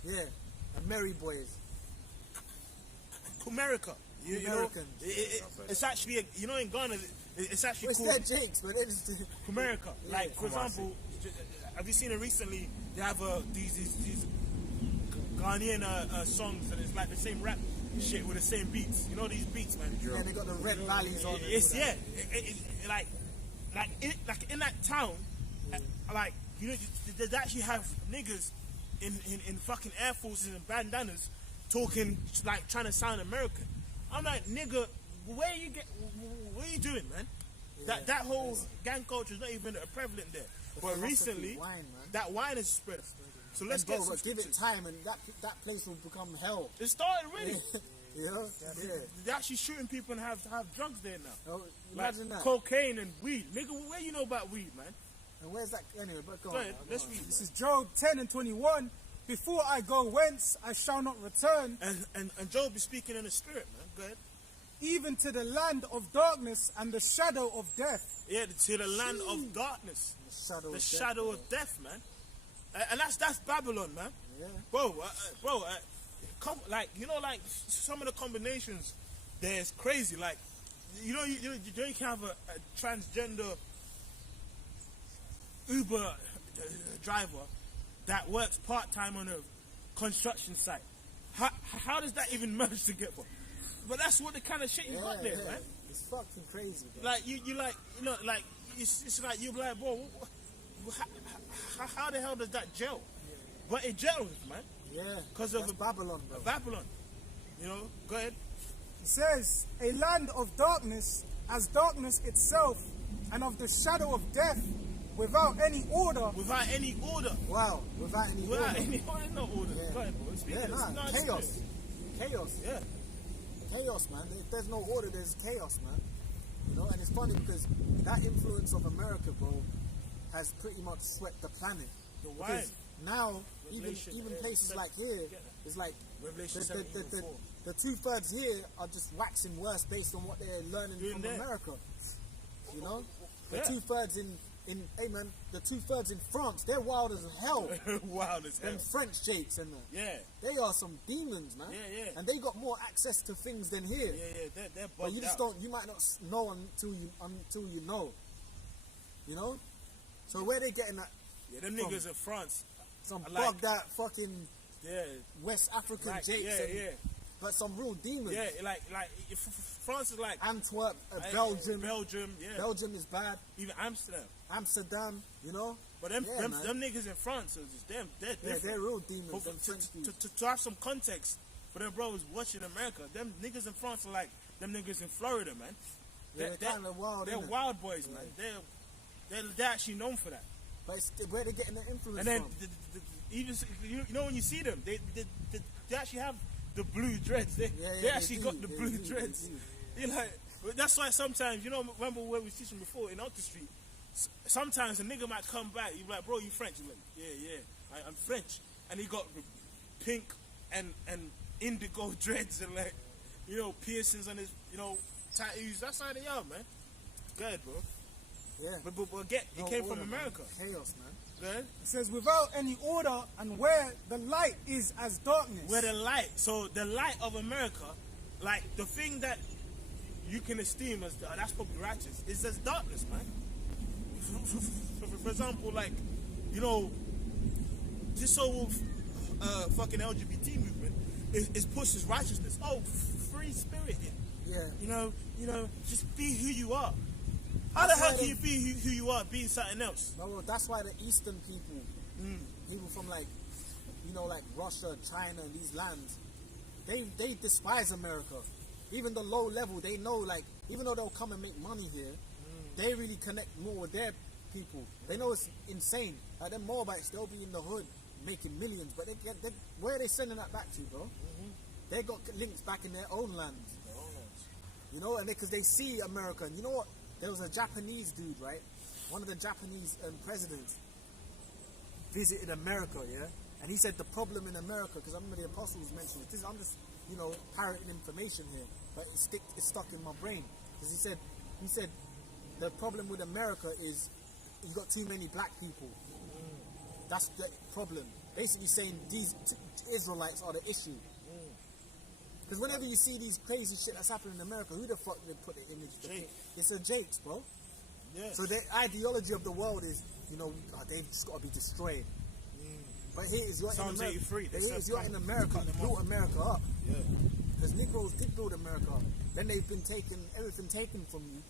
yeah, and Merry Boys. America. Americans. It's actually, in Ghana, it's actually called... It's their Jakes, but it's... America. Like, for example, have you seen it recently? They have these Ghanaian songs, and it's like the same rap shit with the same beats. You know these beats, man? Yeah, they got the red valleys on it. It's, like in that town, like, they actually have niggas in fucking Air Forces and bandanas talking, like, trying to sound American. I'm like, nigga, what are you doing, man? Yeah, that whole gang culture is not even prevalent there. But recently, that wine is spread. So let's give it time, and that place will become hell. It started already. Yeah. They're actually shooting people and have drugs there now. Oh, imagine that. Cocaine and weed. Nigga, where you know about weed, man? And where's that? Anyway, but go on. Let's read. This is Job 10:21. Before I go whence, I shall not return. And Job is speaking in the spirit, man. Go ahead. Even to the land of darkness and the shadow of death. Yeah, to the land of darkness. The shadow of death, man. And that's Babylon, man. Yeah. Bro, like, some of the combinations there's crazy. Like, you can have a transgender Uber driver that works part-time on a construction site. How does that even merge together? But that's what the kind of shit you got there, man. It's fucking crazy, bro. Like you like like it's like you're like, bro, how the hell does that gel? But it gels, man. Yeah, Because of Babylon, bro. Babylon. You know, go ahead. It says, a land of darkness as darkness itself, and of the shadow of death, without any order. Without any order. Wow, without any Without order. any order, no order. Yeah. Go ahead, bro. Speak Yeah, it. nah, It's chaos. Chaos. Yeah. Chaos, man. If there's no order, there's chaos, man. You know, and it's funny because that influence of America, bro, has pretty much swept the planet. The wine. Because now, Revelation, even places like here, it's like Revelation the 2/3 here are just waxing worse based on what they're learning Doing from there. America. You know, the Yeah. 2/3 in hey man, the 2/3 in France, they're wild as hell. Wild as hell. Them French jakes and Yeah. they are some demons, man. Yeah, yeah. And they got more access to things than here. Yeah, they're But you bugged just out. don't. You might not know until you know. You know. So where they getting that? Yeah, them from? niggas in France. Some I like- bugged out fucking Yeah. West African Like, jakes. yeah, and, yeah. But some real demons. Yeah, like if France is like Antwerp, Belgium. Belgium, yeah. Belgium is bad. Even Amsterdam. Amsterdam, you know. But them, Yeah, man. them niggas in France are just them. They're Yeah, different. they're real demons. But them French dudes. to have some context for them bros watching America, them niggas in France are like them niggas in Florida, man. Yeah, they're kinda wild, They're innit? wild boys, man. They're actually known for that. But it's, where they getting the influence And then from? even you know when you see them, they actually have the blue dreads. They they actually do, got the they blue do, they dreads. do. You're like, but that's why sometimes remember where we was teaching before in Alta Street. Sometimes a nigga might come back. You be like, bro, you French? You're like, yeah, I'm French. And he got pink and indigo dreads and like piercings on his tattoos. That's how they are, man. Good, bro. Yeah. But again, it No came order, from America. Man. Chaos, man. Good. It says, without any order, and where the light is as darkness. Where the light, so the light of America, like the thing that you can esteem as that's probably righteous, is as darkness, man. For example, like this whole fucking LGBT movement is pushes righteousness. Oh, free spirit. Yeah. Just be who you are. How the hell can you be who you are being something else? No, well, that's why the Eastern people, people from like Russia, China, and these lands, they despise America. Even the low level, they know, like, even though they'll come and make money here, they really connect more with their people. They know it's insane. Like them Moabites, they'll be in the hood making millions, but where are they sending that back to, bro? They got links back in their own lands. You know, and because they see America, and you know what? There was a Japanese dude, right? One of the Japanese presidents visited America, yeah? And he said the problem in America, because I remember the apostles mentioned it. I'm just, parroting information here, but it's stuck in my brain. Because he said the problem with America is you got too many black people. That's the problem. Basically saying these Israelites are the issue. Because whenever you see these crazy shit that's happening in America, who the fuck did put the image? Jake. It's a Jakes, bro. Yeah. So the ideology of the world is, they've just got to be destroyed. But here is you're Psalms in America. 83, they Here is said you're in America. You built America up. Yeah. Because Negroes did build America up. Then they've been everything taken from you,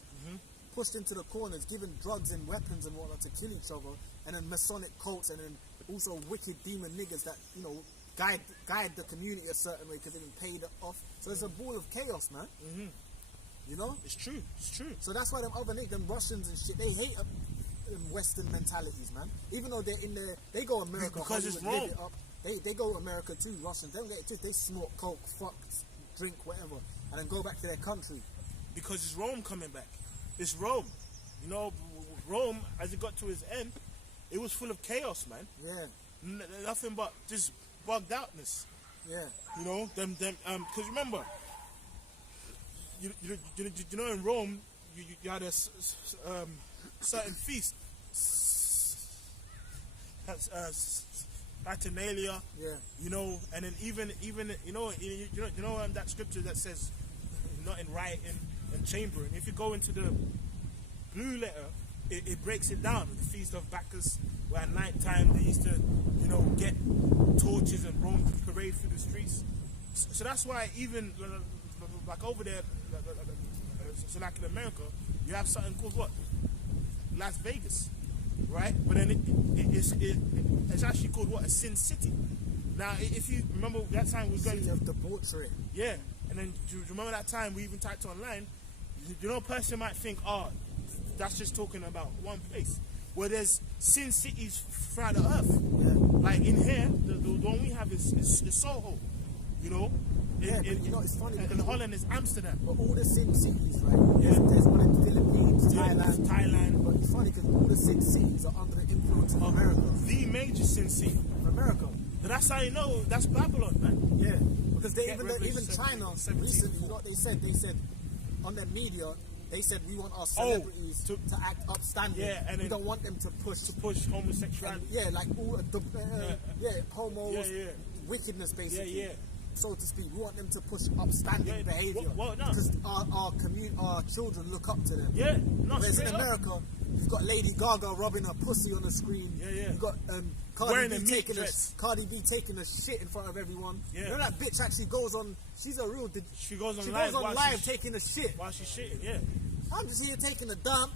pushed into the corners, given drugs and weapons and whatnot to kill each other, and then Masonic cults, and then also wicked demon niggas that guide the community a certain way because they've been paid off. So it's a ball of chaos, man. You know? It's true. It's true. So that's why them other niggas, them Russians and shit, they hate Western mentalities, man. Even though they're in there, they go America Because it's Hollywood, live wrong. it up. They go America too, Russians. They don't get it too. They smoke coke, fuck, drink, whatever, and then go back to their country. Because it's Rome coming back. It's Rome. Rome, as it got to its end, it was full of chaos, man. Yeah, Nothing but just bugged outness. yeah, Because remember, you know, in Rome, you had a certain feast, Saturnalia. yeah. And then even that scripture that says not in rioting and chambering. If you go into the blue letter, it breaks it down. The feast of Bacchus, where at night time they used to get torches and roam parade through the streets. So that's why even like over there, So like in America, you have something called what? Las Vegas, right? But then it's actually called what? A Sin City. Now, if you remember that time we was going City of debauchery. yeah, and then do you remember that time we even typed online? You know, a person might think, oh, that's just talking about one place. Well, there's sin cities throughout the earth. Yeah. Like in here, the one we have is Soho. You know, Yeah, but you know, it's funny in because Holland is Amsterdam. but all the sin cities, right? There's one in the Philippines, Thailand. But it's funny because all the sin cities are under the influence of America. The major sin city. Of America. But that's how you know that's Babylon, man. Yeah. Because they Get even Revelation China 17, recently, you know what they said? They said on their media, they said we want our celebrities to act upstanding. Yeah, and we then don't want them to push homosexuality. yeah, like all the homos, Yeah. wickedness basically. Yeah. So to speak, we want them to push upstanding Yeah, behavior well, no. because our children look up to them. Yeah, no, Whereas in straight up. America, you've got Lady Gaga rubbing her pussy on the screen. Yeah. You've got Wearing Cardi a B meat taking dress. Cardi B taking a shit in front of everyone. Yeah. You know that bitch actually goes on. She's a real. She goes on She live goes on while live she's- taking a shit. While she's shitting, yeah. I'm just here taking a dump,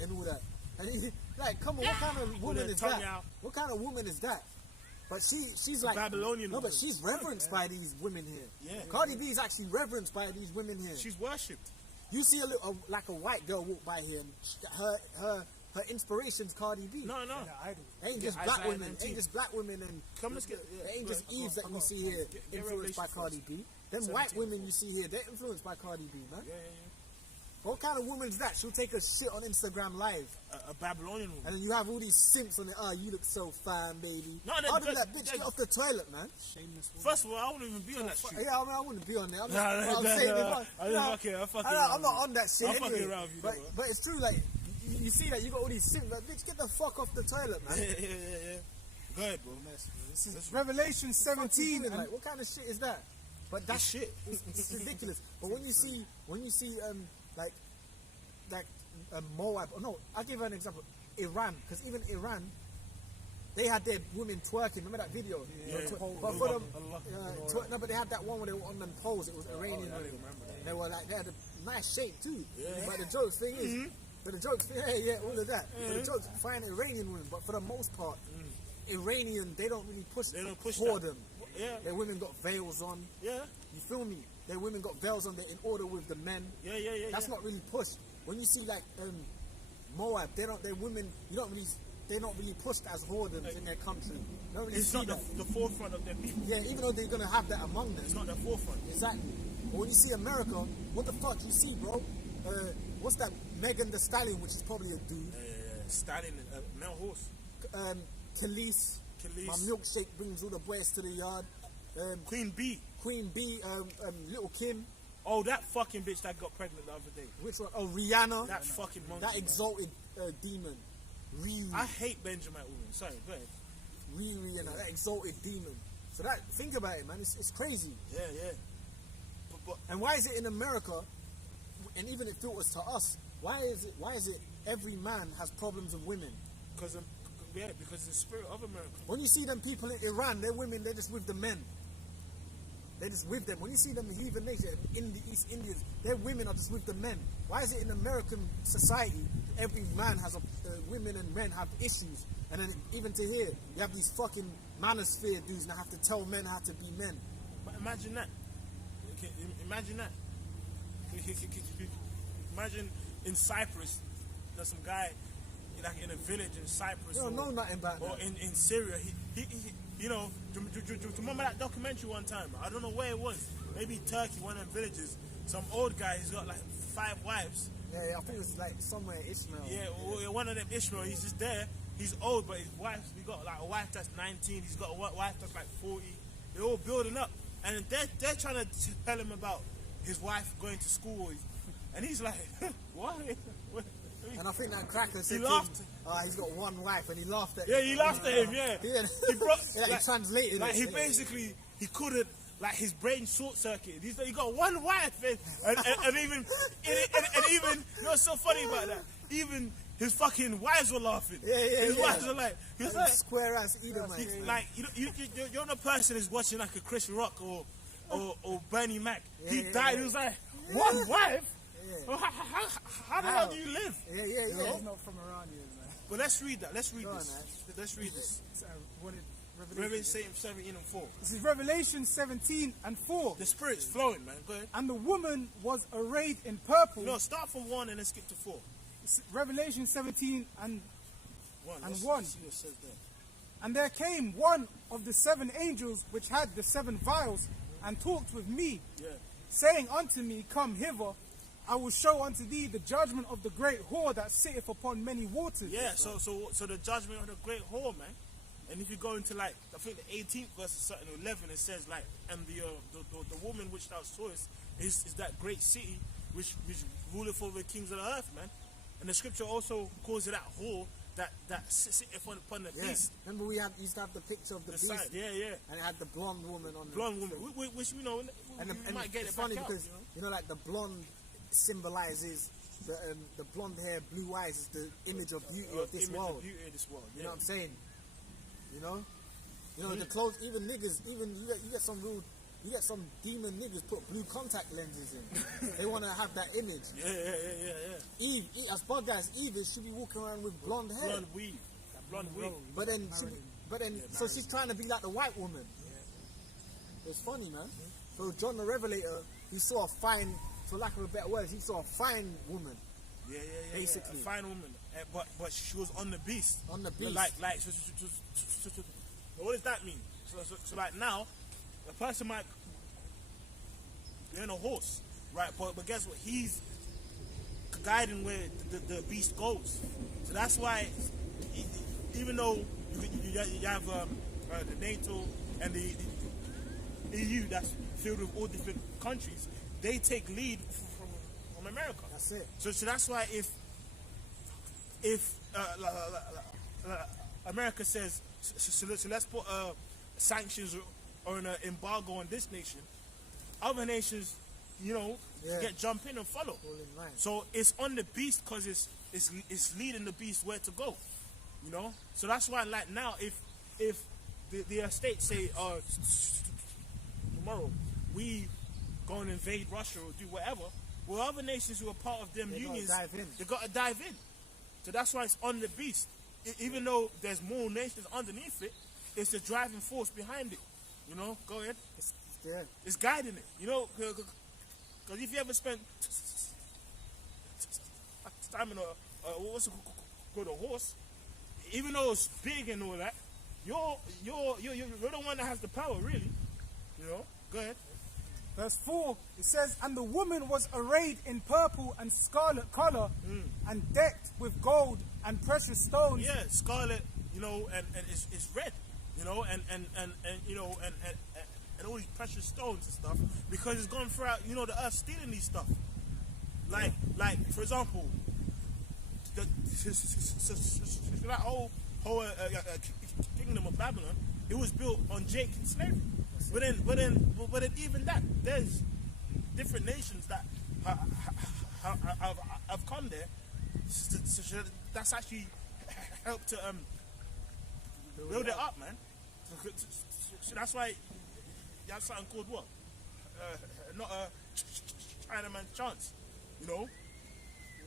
and all that. And like, come on, what kind of woman her is tongue that? out. What kind of woman is that? But she's like Babylonian No, woman. but she's reverenced by these women here. Yeah. Cardi B is actually reverenced by these women here. She's worshipped. You see like a white girl walk by here, and her inspiration's Cardi B. No. Ain't just Yeah, black Isaiah women. 19. Ain't just black women and Come, let's get- yeah, It ain't just go on, Eves that go you on, see go on. here Get influenced by Revelation Cardi first. B. Them 17. white women you see here, they're influenced by Cardi B, man. Yeah. What kind of woman is that? She'll take a shit on Instagram Live. A Babylonian woman. And then you have all these simps on it. Oh, you look so fine, baby. No, How did that bitch get off the toilet, man? Shameless woman. First of all, I wouldn't even be on that shit. Yeah, I mean, I wouldn't be on there. I'm No, not, no, I'm no, saying no, if I'm fucking I'm around not with on that shit I'm fucking anyway. around with you, but, though. but it's true, like, you see that you got all these simps. Like, bitch, get the fuck off the toilet, man. Yeah. Go ahead, bro. This is Revelation 17. Like, what kind of shit is that? But that's shit. It's ridiculous. But when you see like Moab, no, I'll give you an example. Iran, because even Iran, they had their women twerking. Remember that video? Yeah. But for them, Allah. no, but they had that one where they were on them poles. It was Iranian women. remember that. They were like, they had a nice shape too. Yeah. But the jokes thing is, all of that. But the jokes, find Iranian women. But for the most part, Iranian, they don't really push. They don't push for that. them. Yeah. Their women got veils on. Yeah. You feel me? Their women got veils on. They're in order with the men. Yeah. That's not really pushed. When you see like Moab, their women, they're not really pushed as whoredoms in their country. You don't really It's see not that. the forefront of their people. Yeah, even though they're gonna have that among them. It's not the forefront. Exactly. But when you see America, what the fuck you see, bro? What's that? Megan Thee Stallion, which is probably a dude. Stallion, male horse. Khalees. Khalees. My milkshake brings all the boys to the yard. Queen Bee. Queen B. Little Kim. Oh, that fucking bitch that got pregnant the other day. Which one? Oh, Rihanna. That fucking monkey. That man. exalted demon. Riri. I hate Benjamin women. Sorry, go ahead. Riri and that exalted demon. So that, think about it, man. It's crazy. Yeah. But And why is it in America, and even it filters to us, why is it every man has problems with women? because it's the spirit of America. When you see them people in Iran, they're women, they're just with the men. They're just with them. When you see them heathen nation in the East Indians, their women are just with the men. Why is it in American society, every man has women and men have issues? And then even to here, you have these fucking manosphere dudes that have to tell men how to be men. But imagine that. Okay, imagine that. Imagine in Cyprus, there's some guy like in a village in Cyprus. You don't know nothing about or that. in Syria. He you know, do you remember that documentary one time? I don't know where it was. Maybe Turkey, one of them villages. Some old guy, he's got like 5 wives. Yeah, I think it was like somewhere Ishmael. Yeah, one of them Ishmael. He's just there. He's old, but his wife, he got like a wife that's 19. He's got a wife that's like 40. They're all building up, and they're trying to tell him about his wife going to school, and he's like, what? And I think that cracker said He to laughed. him, he's got one wife, and he laughed at Yeah, he laughed at him. Yeah, Yeah. he brought. Yeah, he translated Like it. he basically he couldn't. Like his brain short circuited. He got one wife, and even you know what's so funny about that? Even his fucking wives were laughing. Yeah. His wives were like, he was like, square ass Edomite. like you're the person is watching like a Chris Rock or Bernie Mac. He died. He was like, one wife. Well, how the hell do you live? Yeah. He's not from around here, man. But let's read that. Let's read Go on, this. man. Let's read this. What did Revelation 17 and 4. This is Revelation 17 and 4. The Spirit's flowing, man. Go ahead. And the woman was arrayed in purple. No, start from 1 and then skip to 4. Revelation 17 and 1. And Let's 1. see what it says there. And there came one of the 7 angels which had the 7 vials, and talked with me, Yeah. saying unto me, Come hither, I will show unto thee the judgment of the great whore that sitteth upon many waters. Yeah, so the judgment of the great whore, man. And if you go into like, I think the 18th verse or something, 11, it says like, and the woman which thou sawest is that great city which ruleth over the kings of the earth, man. And the scripture also calls it that whore that sitteth upon the beast. Remember used to have the picture of the beast. Side. Yeah. And it had the blonde woman on Blonde woman, which we know, we might get it's it back funny out, because like the blonde symbolizes the blonde hair, blue eyes is the image of beauty of this world. Of beauty of this world. You know what I'm saying? You know the clothes. Even niggas, you get some demon niggas put blue contact lenses in. They want to have that image. Yeah. Eve, as bad guys, Eve should be walking around with blonde hair. Blonde weave. But then, so she's trying to be like the white woman. It's funny, man. So John the Revelator, he saw a fine, for lack of a better word, he saw a fine woman. Yeah. Basically. A fine woman. But she was on the beast. On the beast. So what does that mean? So like now, a person might be on a horse, right? But guess what? He's guiding where the beast goes. So that's why, even though you have the NATO and the EU that's filled with all different countries, they take lead from America. That's it. So that's why if America says, so let's put sanctions or an embargo on this nation, other nations, get jump in and follow. All in line. So it's on the beast because it's leading the beast where to go, So that's why, like now, if the states say, tomorrow we go and invade Russia or do whatever, well, other nations who are part of them unions, they got to dive in. So that's why it's on the beast. Even though there's more nations underneath it, it's the driving force behind it. Go ahead. It's guiding it. Because if you ever spent time in what's it called, a horse, even though it's big and all that, you're the one that has the power, really. Go ahead. Verse 4, it says, And the woman was arrayed in purple and scarlet color, and decked with gold and precious stones. Yeah, scarlet, and it's red, and all these precious stones and stuff, because it's gone throughout, the earth stealing these stuff. Like for example, that whole kingdom of Babylon, it was built on Jacob's slavery. But then even that, there's different nations that have come there. So that's actually helped to build it up, man. So that's why you have something called what? Not a Chinaman chance,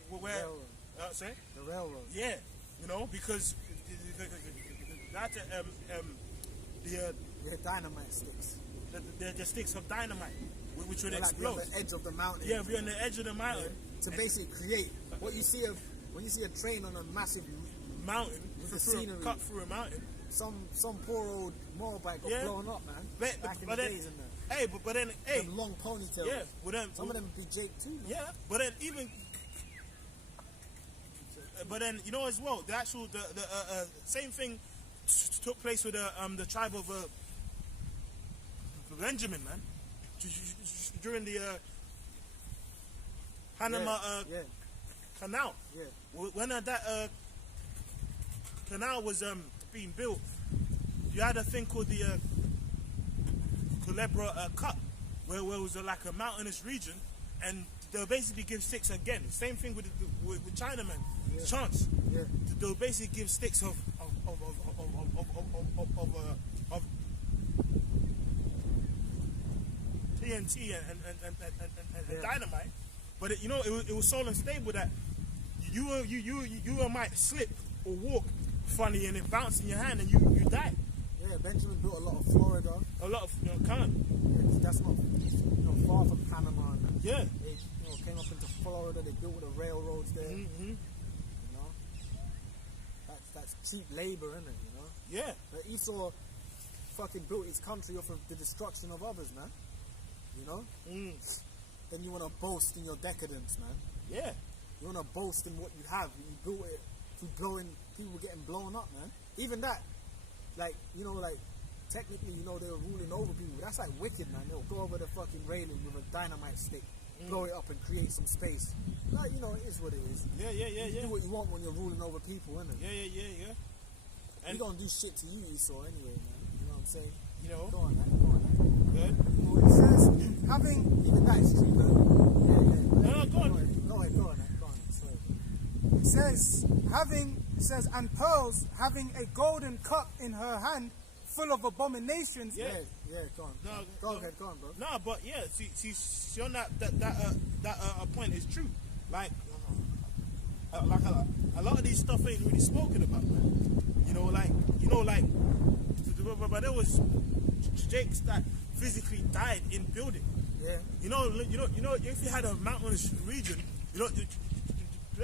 where say the railroad. Yeah, because that the dynamite sticks. The sticks of dynamite, which would Like explode. we're on the edge of the mountain. Yeah, we're on the edge of the mountain. To basically create what you see when you see a train on a massive mountain, with the scenery, cut through a mountain. Some poor old motorbike got blown up, man. Back in the days, and but then, them long ponytails. Yeah, but then some of them be Jake too. Man. Yeah, but then as well, the actual the same thing took place with the tribe of Benjamin, man, during the Panama Canal. Yeah. When that canal was being built, you had a thing called the Culebra Cut, where it was like a mountainous region, and they'll basically give sticks again. Same thing with Chinaman. Chance. Yeah. They'll basically give sticks of TNT and dynamite, but it was so unstable that you might slip or walk funny and it bounce in your hand and you die. Yeah, Benjamin built a lot of Florida. A lot of can't. Yeah, that's not far from Panama. And that. Yeah. They came up into Florida. They built the railroads there. Mm-hmm. You know, that's cheap labor, isn't it? You know. Yeah. But Esau fucking built his country off of the destruction of others, man. You know. Then you want to boast in your decadence, man. Yeah. You want to boast in what you have. You built it through people getting blown up, man. Even that, like technically, they were ruling over people. That's like wicked, man. They'll go over the fucking railing with a dynamite stick, blow it up and create some space. Like, it is what it is. Yeah. You do what you want when you're ruling over people, innit? Yeah. And you're gonna do shit to you, Esau, anyway, man. You know what I'm saying? Go on, man. Good. Well, it says, even that is true, man. Yeah. No, go on. Go ahead. Sorry. It says, and pearls having a golden cup in her hand full of abominations. Yeah, go on. No, go ahead, bro. No, but yeah, see on that point is true. Like a lot of these stuff ain't really spoken about, man. But there was Jakes that physically died in building. Yeah. If you had a mountainous region,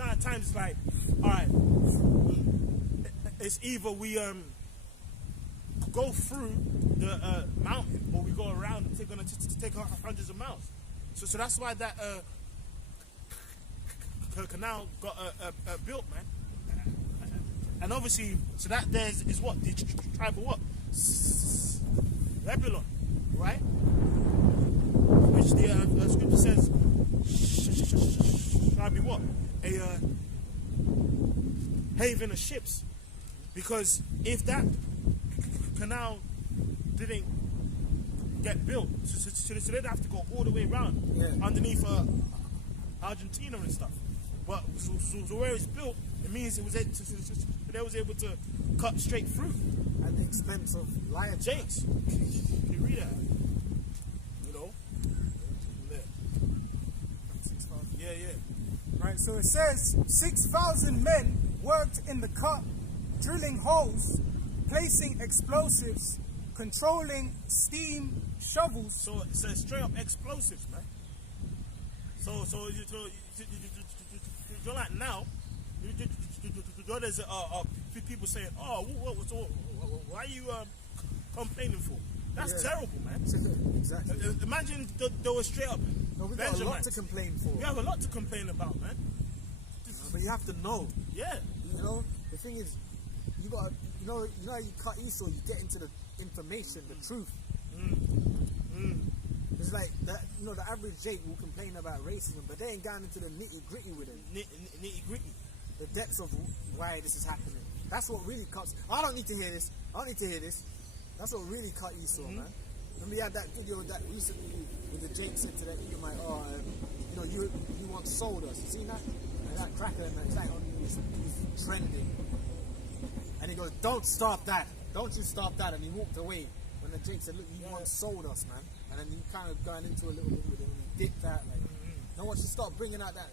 at times it's like, all right, it's either we go through the mountain or we go around and take hundreds of miles. So that's why that canal got built, man. And obviously, so that is what the tribe of what? Zebulon, right? Which the scripture says shall be what? A haven of ships. Because if that canal didn't get built, so they'd have to go all the way around underneath Argentina and stuff. But so where it's built, it means they was able to cut straight through. At the expense of lions. Jakes. You read that. Yeah. Right, so it says 6,000 men worked in the cut, drilling holes, placing explosives, controlling steam shovels. So it says straight up explosives, man. So you're like now, there's people saying, oh, why are you complaining for? That's terrible, man. Exactly. Imagine there was straight up. No, we got a lot to complain for. We have a lot to complain about, man. But you have to know. Yeah. The thing is, you got, how you cut Esau, you get into the information, the truth. It's like that. The average Jake will complain about racism, but they ain't gotten into the nitty gritty with it. Nitty gritty. The depths of why this is happening. That's what really cuts. I don't need to hear this. That's what really cut Esau, man. Remember, you had that video that recently with the Jake said to that Edomite, you once sold us. You seen that? And that cracker, and it's like he's trending. And he goes, don't stop that. Don't you stop that. And he walked away. When the Jake said, look, you once sold us, man. And then he kind of going into a little bit with it and he dipped that. Now once you start bringing out that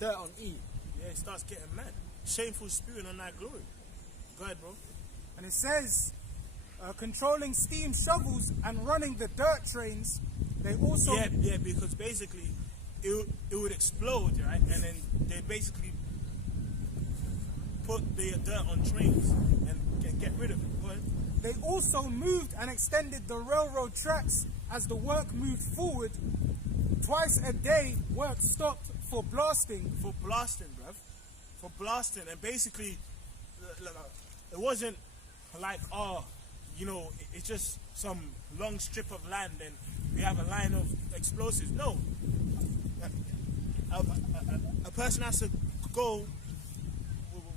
dirt on E. Yeah, he starts getting mad. Shameful spewing on that glory. Go ahead, bro. And it says, controlling steam shovels and running the dirt trains. They also... Yeah, because basically it would explode, right? And then they basically put the dirt on trains and get rid of it. Go ahead. They also moved and extended the railroad tracks as the work moved forward. Twice a day, work stopped for blasting. For blasting, bruv. For blasting. And basically, it wasn't like, it's just some long strip of land and we have a line of explosives. No. A person has to go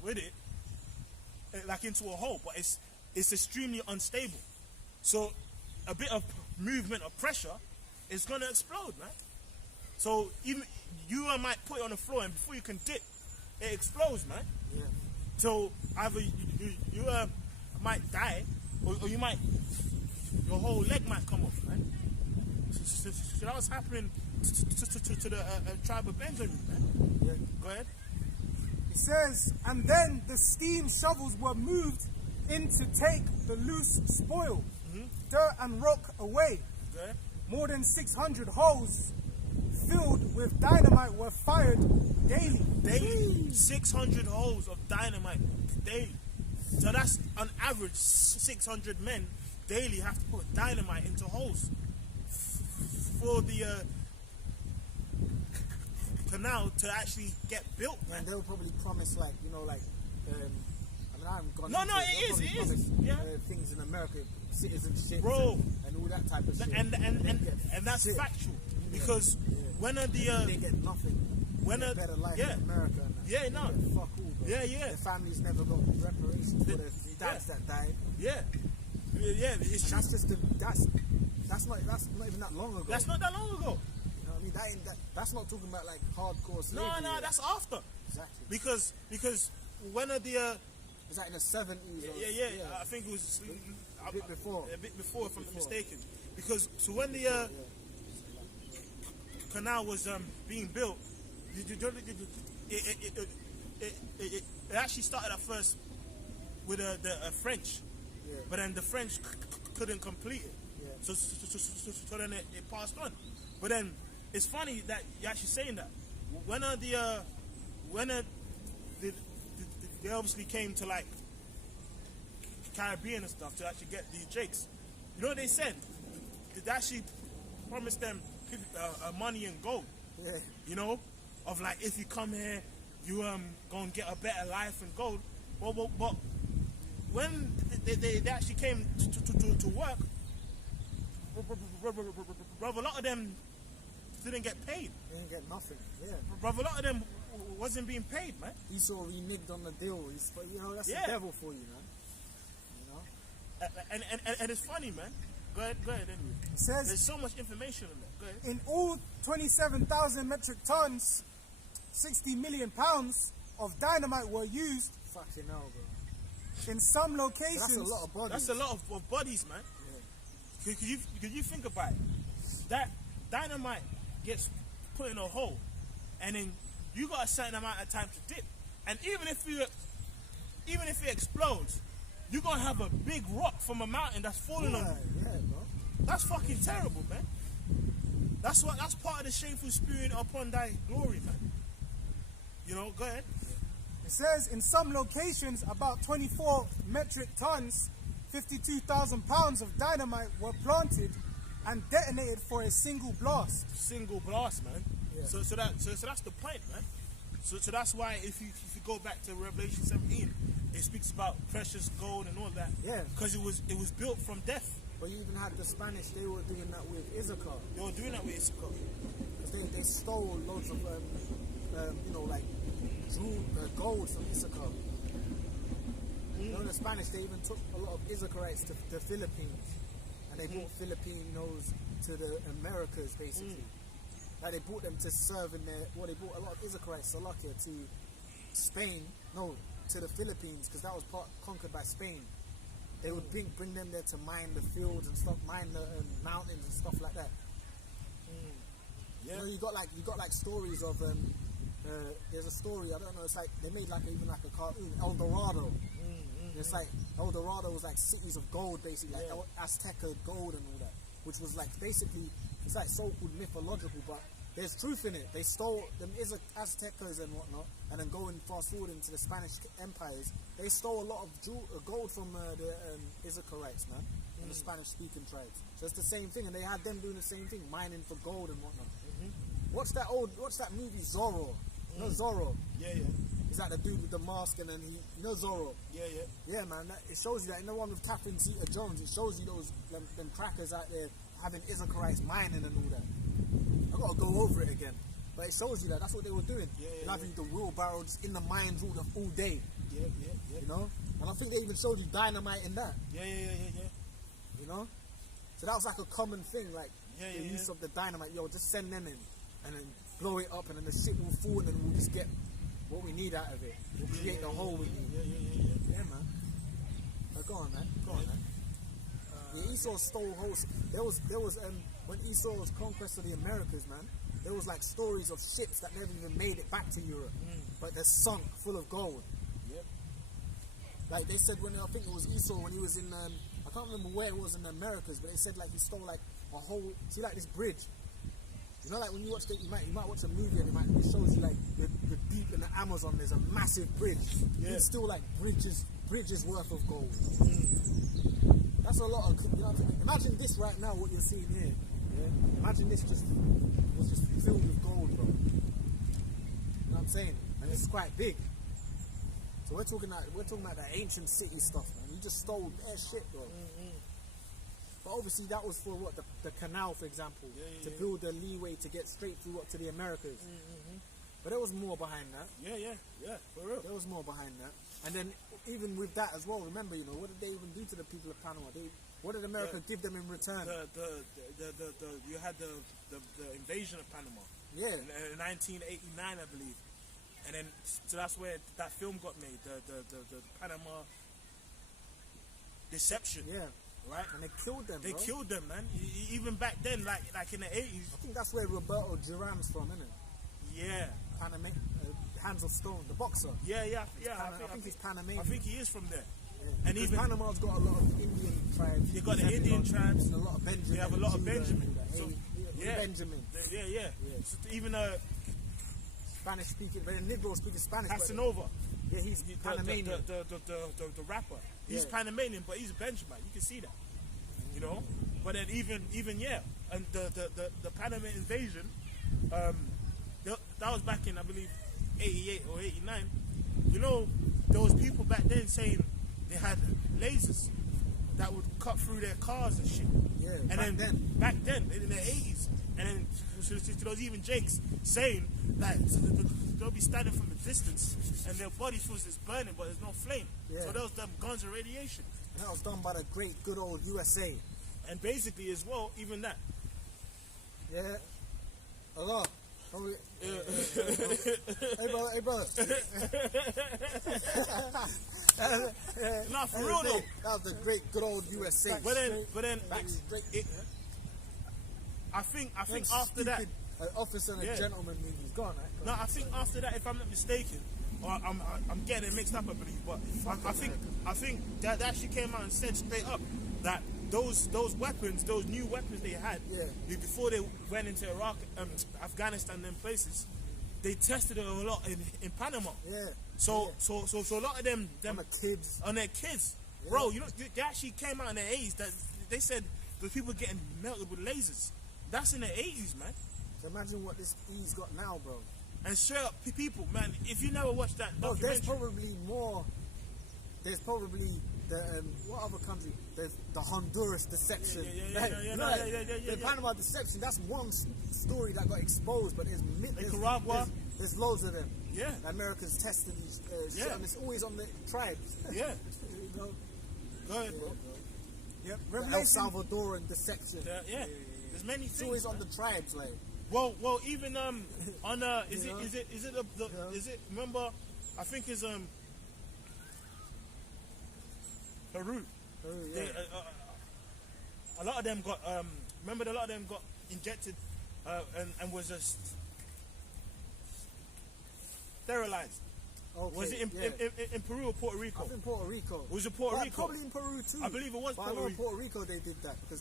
with it, like into a hole, but it's extremely unstable. So a bit of movement or pressure is going to explode, man. So even you might put it on the floor and before you can dip, it explodes, man. Yeah. So either you might die or your whole leg might come off, man. So that was happening to the tribe of Benjamin, man. Yeah. Go ahead. It says, and then the steam shovels were moved in to take the loose spoil, dirt and rock away. Go ahead. More than 600 holes filled with dynamite were fired daily. Daily. 600 holes of dynamite daily. So that's on average 600 men daily have to put dynamite into holes for the canal to actually get built, man. And they'll probably promise like, you know, like I mean, I haven't gone No, into no, They'll it is, probably promise, yeah. things in America, citizenship, Bro. and all that type of shit. And that's shit. factual because when are they the get nothing. when They are get better life yeah in America. And that. Yeah, They no. get fuck all, bro. Yeah. Their families never got reparations for their dads that died. yeah it's And true. that's just that's not even that long ago. That's not that long ago. You know what I mean? That's not talking about like hardcore slavery. No, yet. that's after Exactly. because when are the Is that in the 70s? yeah, I think it was A bit before. A bit before, if I'm not mistaken. Because so when the canal was being built, it actually started at first with the French, but then the French couldn't complete it. Yeah. So then it passed on. But then it's funny that you're actually saying that. When they obviously came to like Caribbean and stuff to actually get these jakes. You know what they said? They actually promised them money and gold. Yeah. You know, of like if you come here, you gonna get a better life and gold. But when they actually came to work, brother, a lot of them didn't get paid. They didn't get nothing. Yeah. Brother, a lot of them wasn't being paid, man. Esau reneged on the deal. You know, that's Yeah. the devil for you, man. You know? And it's funny, man. Go ahead. Anyway. It says, There's so much information on that. Go ahead. in all 27,000 metric tons, 60 million pounds of dynamite were used. Fucking hell, bro. In some locations, That's a lot of bodies. That's a lot of bodies, man. Yeah. Could you think about it? That dynamite gets put in a hole, and then you got a certain amount of time to dip. And even if it explodes, you're gonna have a big rock from a mountain that's falling on you. Yeah, bro. That's fucking terrible, man. That's part of the shameful spewing upon thy glory, man. You know, go ahead. it says, in some locations, about 24 metric tons, 52,000 pounds of dynamite were planted and detonated for a single blast. Single blast, man. Yeah. So that's the point, man. So that's why if you go back to Revelation 17, it speaks about precious gold and all that. Yeah. Because it was built from death. But you even had the Spanish, they were doing that with Issachar. They were doing that with Issachar. Because they stole loads of, you know, like, gold from Issachar. You know, the Spanish, they even took a lot of Issacharites to the Philippines. And they brought Filipinos to the Americas, basically. Like, they brought them to serve in their, they brought a lot of Issacharites, Salakia, to Spain. No, to the Philippines, because that was conquered by Spain. They would bring them there to mine the fields and stuff, mine the mountains and stuff like that. Yeah. You know, you got like stories of there's a story, I don't know, it's like they made like even like a cartoon, El Dorado. It's like El Dorado was like cities of gold, basically, like Azteca gold and all that, which was like basically, it's like so-called mythological, but there's truth in it. They stole them Aztecas and whatnot, and then going fast forward into the Spanish empires, they stole a lot of gold from the Issacharites, man, and the Spanish-speaking tribes. So it's the same thing, and they had them doing the same thing, mining for gold and whatnot. Watch that movie Zorro. You know Zorro? Yeah. Is that the dude with the mask and then you know Zorro? Yeah. Yeah, man. It shows you that in the one with Catherine Zeta-Jones, it shows you them crackers out there having Issacharites mining and all that. I gotta go over it again, but it shows you that that's what they were doing. Having the wheelbarrows in the mines all day. Yeah. You know, and I think they even showed you dynamite in that. Yeah. You know, so that was like a common thing, like the Yeah. use of the dynamite. Yo, just send them in, and then blow it up, and then the shit will fall, and then we'll just get what we need out of it. We'll create the hole we need. Yeah. Yeah, man. But go on, man. Yeah, Esau stole hosts. There was when Esau's conquest of the Americas, man. There was like stories of ships that never even made it back to Europe, but they're sunk full of gold. Yep. Like they said when I think it was Esau when he was in I can't remember where it was in the Americas, but they said like he stole like a whole like this bridge. You know, like when you watch you might watch a movie and it shows you like the deep in the Amazon. There's a massive bridge. Yeah. It's still like bridges worth of gold. That's a lot of. You know, imagine this right now. What you're seeing here. Yeah. Imagine this was just filled with gold, bro. You know what I'm saying? And it's quite big. So we're talking about the ancient city stuff, man. You just stole their shit, bro. But obviously that was for what the canal, for example, to build a leeway to get straight through up to the Americas. But there was more behind that. Yeah, for real. There was more behind that. And then even with that as well, remember, you know, what did they even do to the people of Panama? What did America give them in return? You had the invasion of Panama. Yeah. In 1989, I believe. And then so that's where that film got made, the Panama Deception. Yeah. Right? And they killed them, They bro. killed them, man. Even back then, like in the 80s. I think that's where Roberto Duran's from, isn't it? Yeah. Panama, Hands of Stone, the boxer. Yeah. I think he's Panamanian. I think he is from there. Yeah. And because even Panama's got a lot of Indian tribes. you got the Indian tribes. And a lot of Benjamin. You have a lot of Benjamin. So, Benjamin. Yeah. So even Spanish speaking, but a Negro speaking Spanish. Casanova. Yeah, he's Panamanian. The rapper. He's Panamanian, but he's a Benjamin. You can see that. You know? But then even and the Panama invasion, that was back in, I believe, 88 or 89. You know, there was people back then saying they had lasers that would cut through their cars and shit. Yeah, and back then in the 80s, and then there was even Jakes saying that they'll be standing from a distance and their body feels it's burning, but there's no flame. Yeah. So there was them guns and radiation. And that was done by the great good old USA. And basically as well, even that. Yeah. A lot. Hey brother. Nah, for real though. That was the great good old USA. But then I think after that, an officer and a gentleman movies. Go on, right? no, I think after that, if I'm not mistaken, or I'm getting it mixed up, I believe, but I think that actually came out and said straight up that those weapons, those new weapons they had, before they went into Iraq, Afghanistan, and places, they tested it a lot in Panama. Yeah. So a lot of them on their kids, bro. You know, they actually came out in the 80s that they said the people getting melted with lasers. That's in the 80s, man. So imagine what this E's got now, bro. And straight up, people, man, if you never watched that No, documentary... there's probably the, what other country? There's the Honduras deception. The Panama deception, that's one story that got exposed, but there's Nicaragua. There's loads of them. Yeah. Americans tested these shit, and it's always on the tribes. Yeah. You know? Go ahead, bro. Yep. El Salvadoran deception. Yeah. There's many things. It's always on the tribes, like. Well, even on is it remember? I think it's Peru. Yeah. A lot of them got remember a lot of them got injected and was just sterilized. Okay, Was it in Peru or Puerto Rico? I think Puerto Rico. Was it Puerto Rico? Probably in Peru too. I believe it was but Puerto I know Rico. Puerto Rico they did that because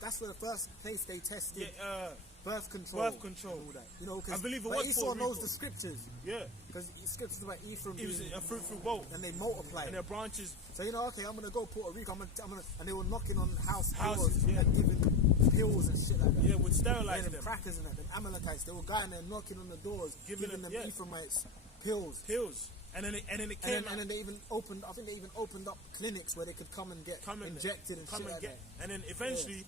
that's where the first place they tested birth control. Birth control. And all that. You know, I believe it was Esau Puerto knows Rico. the scriptures. Yeah. Because scriptures about Ephraim It was being, a fruitful bowl. and they multiply. And their branches. So you know, okay, I'm gonna go Puerto Rico. I'm gonna, and they were knocking on houses Yeah. and giving pills and shit like that. Yeah, would sterilize them them. crackers and that. Them Amalekites, they were going there knocking on the doors, giving them Ephraimites pills. And then it came out. And then they even opened. I think they even opened up clinics where they could come and get injected and shit like that. And then eventually,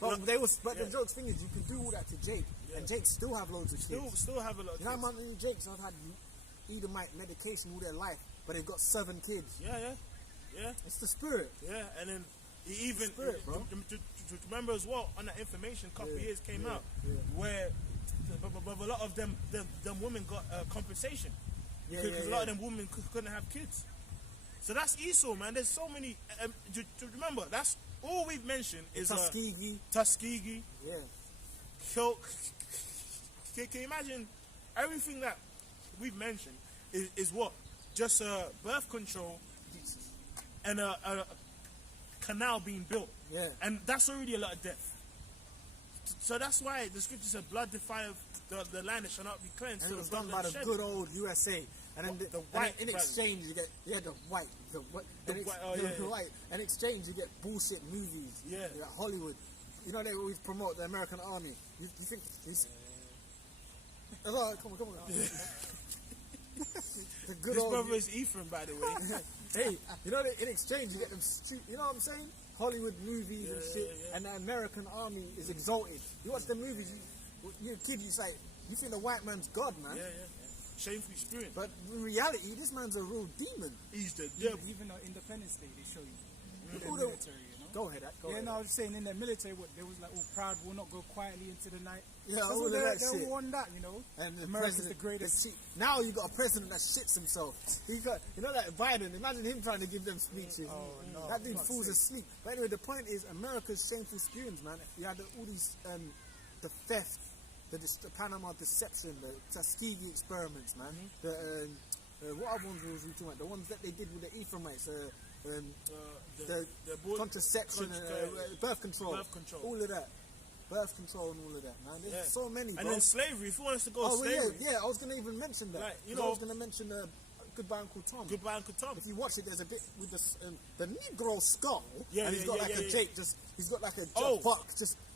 But the joke thing is, you can do all that to Jake, and Jake still have loads of kids. Still have a lot of You know kids. how many Jakes have had Edomite medication all their life, but they've got 7 kids. Yeah. It's the spirit. Yeah, and then he even Spirit, bro. to remember as well on that information, a couple of years came out where a lot of them women got compensation because a lot of them women couldn't have kids. So that's Esau, man. There's so many. To remember, that's all we've mentioned is Tuskegee. Yeah. Can you imagine everything that we've mentioned is what? Just birth control and a canal being built. Yeah. And that's already a lot of death. So that's why the scripture said, blood defileth the land, it shall not be cleansed. And So it was the done blood by is the shed. good old USA. And then The white in exchange you get the white. White. In exchange you get bullshit movies. Yeah. You got Hollywood. You know they always promote the American army. You think this? Oh, come on. The good This old. brother is Ephraim, by the way. Hey, you know in exchange you get them. You know what I'm saying? Hollywood movies and shit, and the American army is exalted. You watch the movies, you're a kid, you think the white man's God, man. Yeah. Shameful experience. But in reality, this man's a real demon. He's the devil. Even on Independence Day, they show you in the All the- military, you know. Go ahead, go ahead. No, I was just saying in the military, what they was like, all proud, will not go quietly into the night. Yeah, That's all what of they're that shit. all on that, you know. And the America's president- the greatest. Now you got a president that shits himself. He got, you know that Biden. Imagine him trying to give them speeches. Oh, no, that dude fuck's falls sake. asleep. But anyway, the point is, America's shameful experience, man. You had all these, the theft, the Panama deception, the Tuskegee experiments, man. What other ones was we talking about? The ones that they did with the Ephraimites, the contraception, birth control, all of that. Birth control and all of that, man. There's so many, bro. And then slavery, if you want us to go Oh, slavery. yeah, I was going to even mention that. Like, you 'Cause I know- was going to mention Goodbye Uncle Tom. Goodbye, Uncle Tom. If you watch it, there's a bit with the Negro skull, Yeah, and he's got like a Jake, he's got like a buck,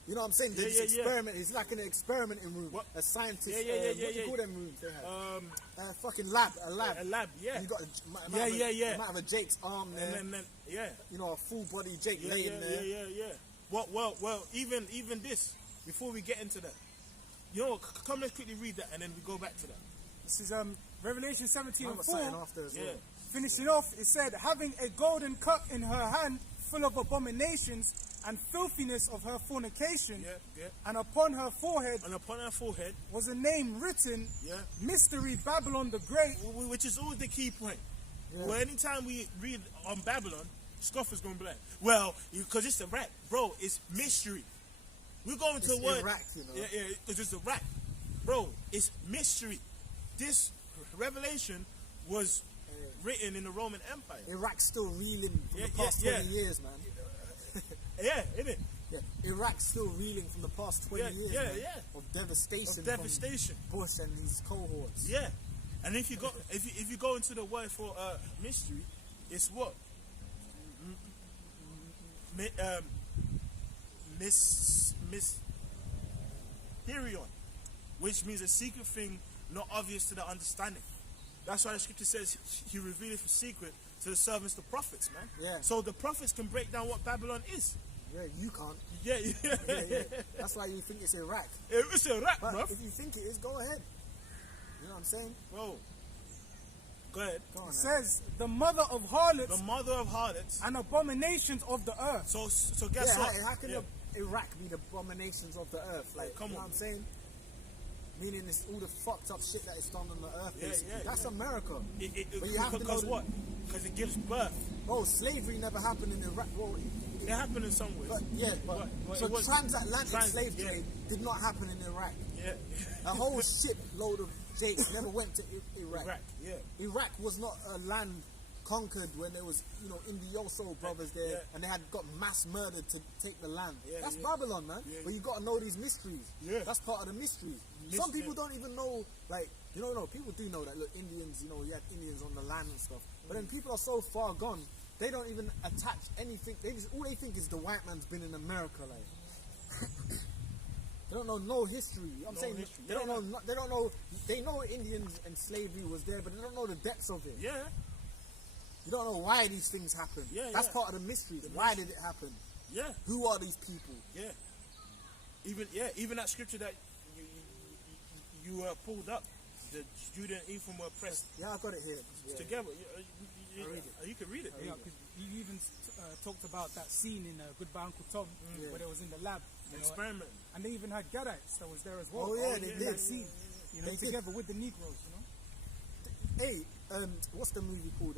you know what I'm saying? Yeah, This yeah, experiment, it's like in an experimenting room. What? A scientist, Yeah, what do you call them rooms they have? Fucking lab, a lab. A lab, yeah. You got Yeah. might have a Jake's arm there, And then yeah. you know, a full body Jake Yeah, laying there. yeah. Well, even this, before we get into that, you know, come let's quickly read that and then we go back to that. This is Revelation 17 I've and got 4. something after as well. Finishing off, it said, having a golden cup in her hand, full of abominations and filthiness of her fornication, Yeah. and upon her forehead And upon her forehead, was a name written, yeah, Mystery Babylon the Great. which is always the key point. Yeah. Well, anytime we read on Babylon, scoffers gonna be like, well, because it's a rap, bro. It's mystery. We're going to It's a word, Iraq, you know. yeah, because it's a rap, bro. It's mystery. This revelation was written in the Roman Empire. Iraq's still reeling from the Yeah, past yeah. 20 years, man. Yeah, innit? Yeah, Iraq's still reeling from the past 20 years, yeah, man, yeah. of devastation, Of devastation. from Bush and these cohorts. Yeah, and if you go if you go into the word for mystery, it's what mysterion, which means a secret thing not obvious to the understanding. That's why the scripture says he revealed the secret to the servants, the prophets, man. Yeah. So the prophets can break down what Babylon is. Yeah, you can't. Yeah. Yeah. That's why you think it's Iraq. It's a rap, But bro. if you think it is, go ahead. You know what I'm saying? Bro, go ahead. Go on, It man. says, the mother of harlots The mother of harlots. and abominations of the earth. So guess Yeah, what? how can Yeah. Iraq be the abominations of the earth? Like, Come you know on. what I'm saying? Meaning it's all the fucked up shit that is done on the earth. Yeah, basically. yeah, That's America. But you Because have to know what? Because it gives birth. Oh, slavery never happened in Iraq. Well, It happened in some ways. but But so it was- transatlantic slave trade did not happen in Iraq. Yeah. A whole shipload of Jakes never went to Iraq. Iraq, yeah. Iraq was not a land conquered when there was, Indioso brothers there, Yeah. and they had got mass murdered to take the land. Yeah, That's yeah. Babylon, man. Yeah, But you got to know these mysteries. Yeah. That's part of the mysteries. Some people don't even know, like, people do know that, look, Indians, you had Indians on the land and stuff. But then people are so far gone, they don't even attach anything. All they think is the white man's been in America, like. They don't know no history. I'm No saying history. they don't know. They don't know. They know Indians and slavery was there, but they don't know the depths of it. Yeah. You don't know why these things happen. Yeah, That's yeah. part of the mystery. Why did it happen? Yeah. Who are these people? Yeah. Even that scripture that you pulled up, the Judah and Ephraim were pressed Yeah, I got it here. Yeah. together. I'll read it. You can read it. Yeah, 'cause you even talked about that scene in Goodbye Uncle Tom, Yeah. where they was in the lab. you know, Experiment. and they even had Gadites that was there as well. Oh, yeah, in they that did. scene, They did. together with the Negroes, Hey, what's the movie called?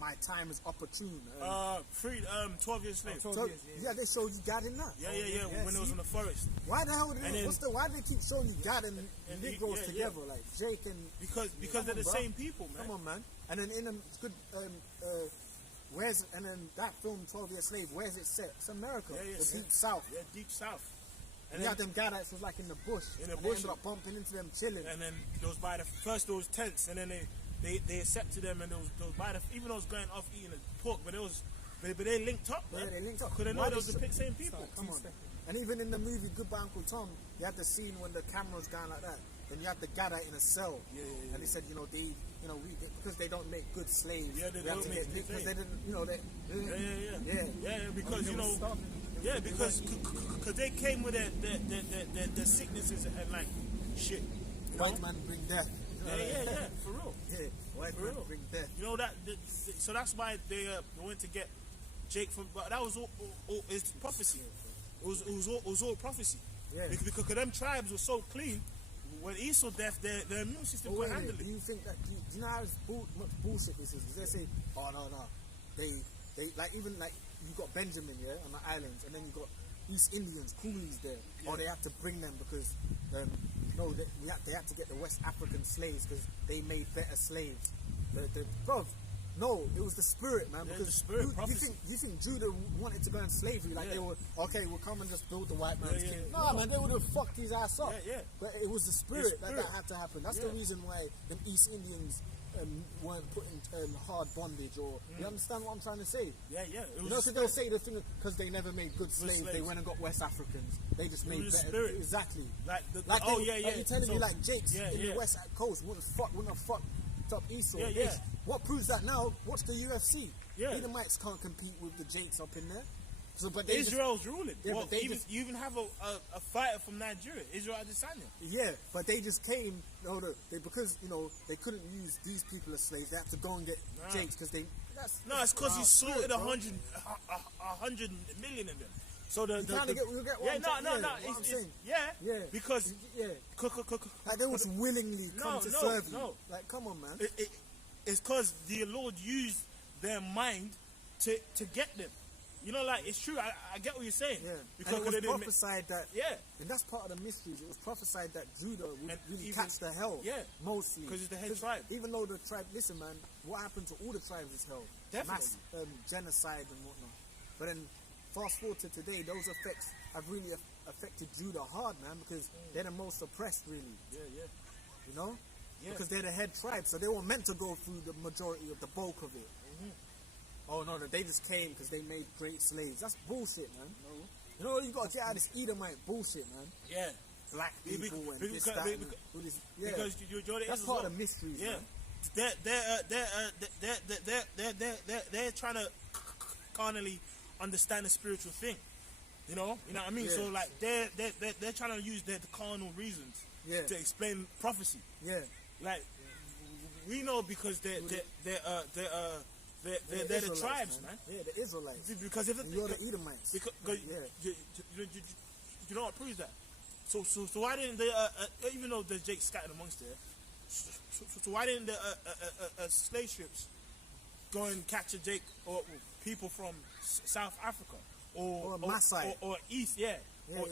my time is opportune. 12 years slave. 12 So, years, yeah, they showed you God in that. Yeah, when it was in the forest. Why the hell did And they, then- why do they keep showing you God and and Negroes yeah, together, like Jake and Because Come they're on, the bro. same people, man. Come on, man. And then in a good and then that film 12 Year Slave, where's it set? It's America, the deep south. Yeah, deep south. And you had them Gadites was like in the bush. In the and bush. They ended up bumping into them, chilling. And then those by the first those tents, and then they accepted them, and those by the even those going off eating the pork, but they linked up, man. Yeah, they linked up. Because they know Why those did the same people. Come on. And even in the movie Goodbye Uncle Tom, you had the scene when the camera's going like that. Then you had the Gadite in a cell. And they said, because they don't make good slaves. Yeah, they we have don't to make get good because they didn't, Yeah, because because they came with their sicknesses and like shit. White man bring death. Yeah, for real. Yeah, white For man real. bring death. You know that, so that's why they went to get Jake from. But that was all it's prophecy. It was all prophecy. Yeah. Because them tribes were so clean. When Esau death, their immune system Oh, could wait, handle do it. you think that? Do you know how much bullshit this is? Because they say, oh no, they like even like you got Benjamin on the islands, and then you got East Indians, coolies there. Yeah. Or they had to bring them because they had to get the West African slaves because they made better slaves. Bro, no, it was the spirit, man. Yeah, Because the spirit, you prophecy. think Judah wanted to go in slavery? Like Yeah. they were okay, we'll come and just build the white man's Yeah, king. yeah. Nah, man, they would have fucked his ass up. Yeah. But it was the spirit, spirit. that had to happen. That's the Yeah. reason why the East Indians weren't put in hard bondage. Or you understand what I'm trying to say? Yeah. It was You know, because they'll say the thing because they never made good slaves. They slaves. went and got West Africans. They just made was the better. spirit. Exactly. Like You're telling me So- like Jakes yeah, in yeah. the West Coast wouldn't have fucked up Esau. Yeah, Yes. yeah. What proves that now? Watch the UFC. Yeah. Edomites can't compete with the Jakes up in there. So, but they Israel's ruling. Yeah, well, but they you even have a fighter from Nigeria, Israel Adesanya. but they just came. Because they couldn't use these people as slaves. They had to go and get Nah. Jakes because they. No, it's because he spirit, slaughtered bro. 100 million of them. So the You kinda get what yeah, I'm no, saying? no, Yeah, no. what I'm It's, saying. yeah, because Yeah. Like they was willingly come to serve you. no. Like, come on, man. it's because the Lord used their mind to get them. You know, like it's true. I get what you're saying. Yeah. Because And it they was didn't prophesied that. Yeah. And that's part of the mysteries. It was prophesied that Judah would And really even- catch the hell. yeah. Mostly. 'Cause it's the head tribe. Even though the tribe, listen, man, what happened to all the tribes is hell. Definitely. Mass genocide and whatnot. But then, fast forward to today, those effects have really affected Judah hard, man, because they're the most oppressed, really. Yeah. You know? Yeah. Because they're the head tribe, so they were meant to go through the majority of the bulk of it. Oh no, they just came because they made great slaves. That's bullshit, man. You know, you got to get out of this Edomite bullshit, man. Yeah. Black people and because- this, that, because- and all this. Yeah. Because you know what it That's is as part well. of the mysteries, Yeah, man. they're trying to carnally understand the spiritual thing. You know what I mean. Yeah. So like they're trying to use the carnal reasons Yeah. to explain prophecy. Yeah. Like we know because they're the Israelites, tribes, man. Yeah, the Israelites. Because if And you're the Edomites. because Yeah. you know what proves that. So why didn't they even though there's Jake scattered amongst there, so why didn't the slave ships go and capture Jake or people from South Africa Or Maasai. or East Yeah,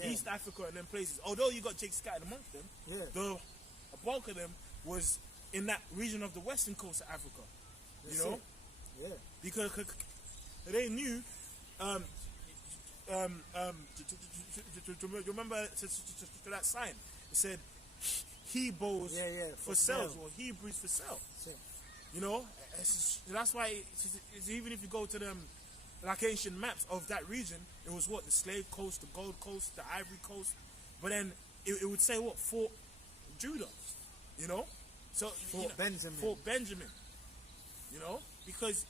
East Africa and them places? Although you got Jake scattered amongst them, Yeah. a bulk of them was in that region of the western coast of Africa. You That's know, it. Yeah. because they knew. Do you remember to that sign? It said Hebrews Yeah, for for sales sale. or Hebrews for sale. Yeah. You know, that's why it's even if you go to them like ancient maps of that region, it was what the Slave Coast, the Gold Coast, the Ivory Coast, but then it would say what Fort Judah. You know, so Fort Benjamin. Fort Benjamin. You know, because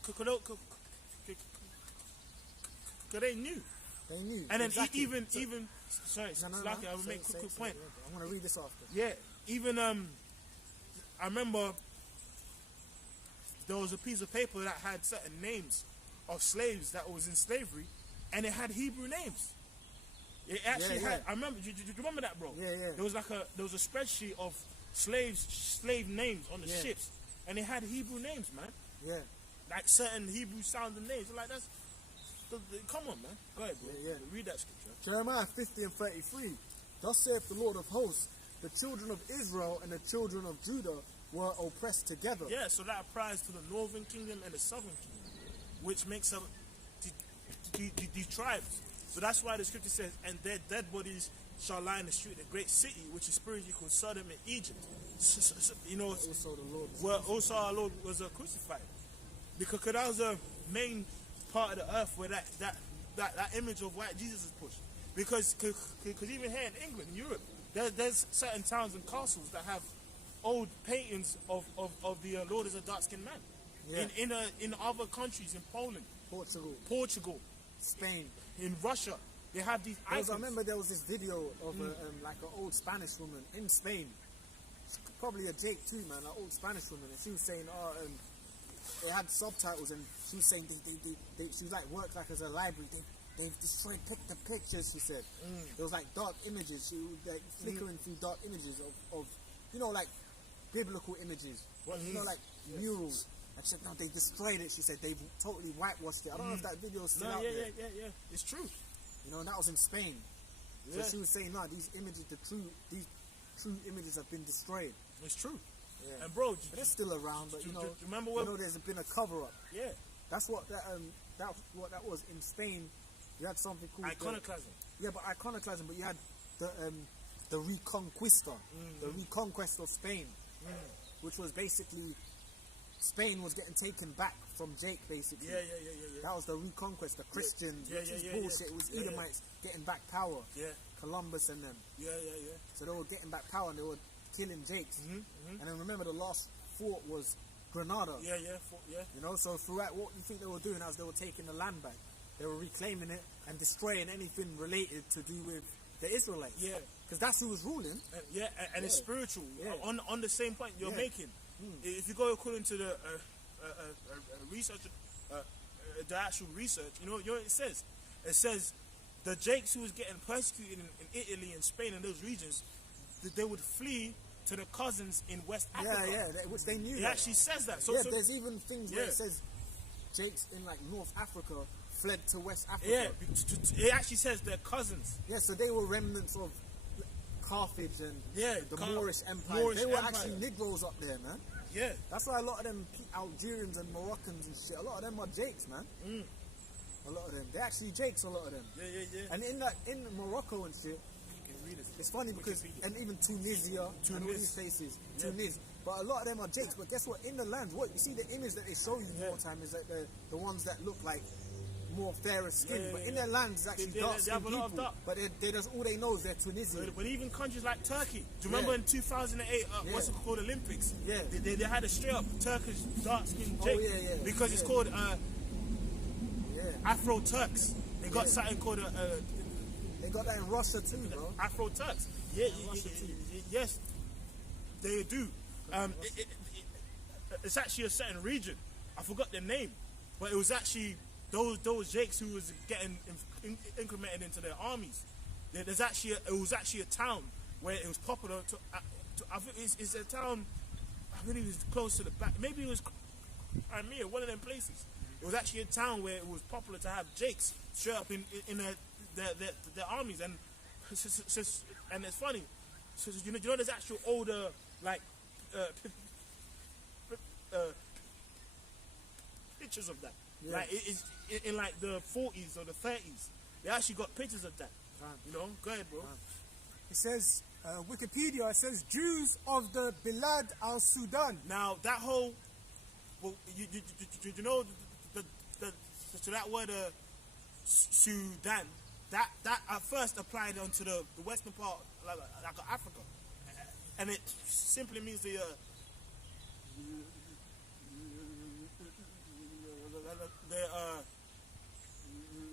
they knew. They knew. And then exactly. even No, sorry, no, Slaki, no. I will make a Say- quick say- point. I'm gonna read this after. Yeah, even I remember there was a piece of paper that had certain names of slaves that was in slavery, and it had Hebrew names. It actually Yeah, had. yeah. I remember. Do you remember that, bro? Yeah, yeah. There was a spreadsheet of slave names on the Yeah. ships, and it had Hebrew names, man. Yeah. like certain Hebrew sounding names. Like that's come on, man. Go ahead, bro. Yeah. Read that scripture. Jeremiah 50 and 33. Thus saith the Lord of hosts, the children of Israel and the children of Judah were oppressed together. Yeah, so that applies to the northern kingdom and the southern kingdom, which makes up these tribes. So that's why the scripture says, and their dead bodies shall lie in the street of the great city, which is spiritually called Sodom and Egypt. You know, Also the Lord. where also our Lord was crucified, because that was a main part of the earth where that image of white Jesus is pushed. Because even here in England, in Europe, there's certain towns and castles that have old paintings of the Lord as a dark-skinned man. Yeah. In other countries, in Poland, Portugal, Spain, in Russia, they have these icons. I remember there was this video of like an old Spanish woman in Spain, probably a Jake too, man, an old Spanish woman, and she was saying, it had subtitles, and she was saying she was like worked like as a library. They've destroyed the pictures. She said there was like dark images. She was like flickering through dark images of you know, like biblical images, you know, like murals. And she said, no, they destroyed it. She said they've totally whitewashed it. I don't know if that video is still out there. Yeah. It's true. You know, and that was in Spain. Yeah. So she was saying, no, these images, these true images have been destroyed. It's true. Yeah. And bro, But they're still around. But you know, remember when there's been a cover up. Yeah. That's what that was in Spain. You had something called Iconoclasm. but iconoclasm. But you had the Reconquista, the reconquest of Spain, which was basically Spain was getting taken back from Jake, basically. Yeah. That was the reconquest, the Christians, which was bullshit. It was Edomites getting back power. Yeah. Columbus and them. Yeah. So they were getting back power and they were killing Jakes. And then remember the last fort was Granada. Yeah. You know, so throughout, what do you think they were doing as they were taking the land back? They were reclaiming it and destroying anything related to do with the Israelites. Yeah. Because that's who was ruling. And it's spiritual. Yeah. On the same point you're making. If you go according to the research, the actual research, you know what it says? It says the Jakes who was getting persecuted in Italy and Spain and those regions, that they would flee to the cousins in West Africa. Which they knew. It actually says that. So there's even things where it says Jakes in like North Africa fled to West Africa. Yeah, it actually says they're cousins. Yeah, so they were remnants of Carthage and the Moorish Empire. They were actually Negroes up there, man. Yeah. That's why a lot of them Algerians and Moroccans and shit, a lot of them are Jakes, man. A lot of them. They're actually Jakes, a lot of them. Yeah. And in Morocco and shit, it's funny because, and even Tunisia and all these places, Tunis, but a lot of them are Jakes. But guess what? In the land, what you see, the image that they show you more time is like the ones that look like more fairer skin, but in their land it's actually dark skinned people. But they just all they know is they're Tunisian. But even countries like Turkey, do you remember in 2008 what's it called, Olympics? Yeah. They had a straight up Turkish dark skinned Jake. Because it's called Afro Turks. They got something called they got that in Russia too, bro. Afro Turks. Yes, they do. It's actually a certain region. I forgot their name, but it was actually those Jakes who was getting incremented into their armies. It was actually a town where it was popular. I think it's a town. I believe it was close to the back. Maybe it was Crimea, one of them places. It was actually a town where it was popular to have Jakes straight up in their armies, and it's funny. So you know there's actual older pictures of that. Yeah. Like it's in like the 40s or the 30s. They actually got pictures of that. You know, go ahead, bro. It says Wikipedia. It says Jews of the Bilad al Sudan. Now that whole, well, you know, so that word Sudan, that at first applied onto the western part, like Africa, and it simply means the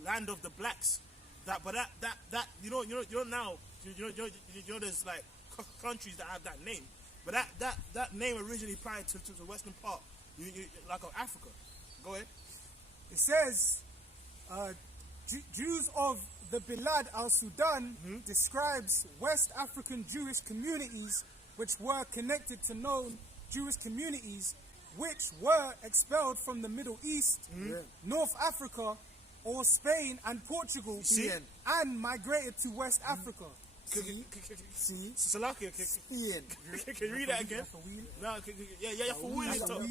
land of the blacks. That you know now there's like countries that have that name, but that name originally applied to the western part, like of Africa. Go ahead. It says Jews of the Bilad al Sudan describes West African Jewish communities which were connected to known Jewish communities which were expelled from the Middle East, North Africa, or Spain and Portugal, See? and migrated to West Africa. See? Salakia, Spain. can you read that again? No, yeah, for wheel it up.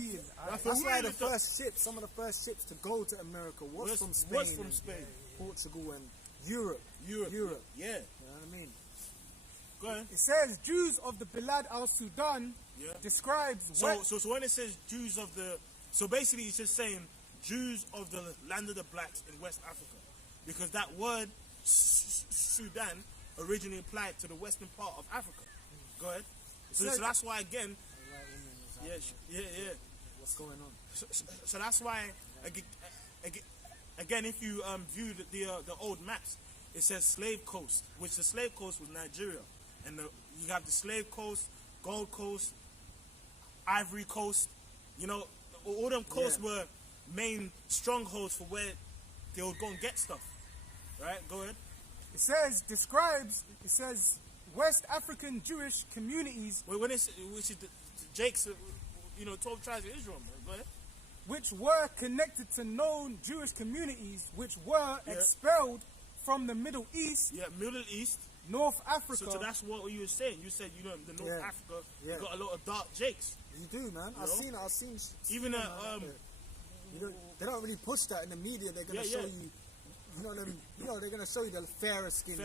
That's why the first ships, some of the first ships to go to America was from Spain, Portugal, and Europe. Europe. Yeah. You know what I mean? Go ahead. It says Jews of the Bilad al-Sudan describes... So when it says Jews of the... So basically it's just saying Jews of the land of the blacks in West Africa. Because that word, Sudan, originally applied to the western part of Africa. Go ahead. So that's why, again... Yeah. What's going on? So that's why, again, if you view the old maps, it says Slave Coast, which the Slave Coast was Nigeria. And you have the Slave Coast, Gold Coast, Ivory Coast. You know, all them coasts were main strongholds for where they would go and get stuff. Right? Go ahead. It says West African Jewish communities... Which is Jake's, 12 tribes of Israel, man. Go ahead. Which were connected to known Jewish communities which were expelled from the Middle East. Yeah, Middle East. North Africa. So that's what you were saying. You said, the North Africa, you got a lot of dark Jakes. You do, man. I've seen. Even they don't really push that in the media. They're gonna show you. They're gonna show you the fairer skin.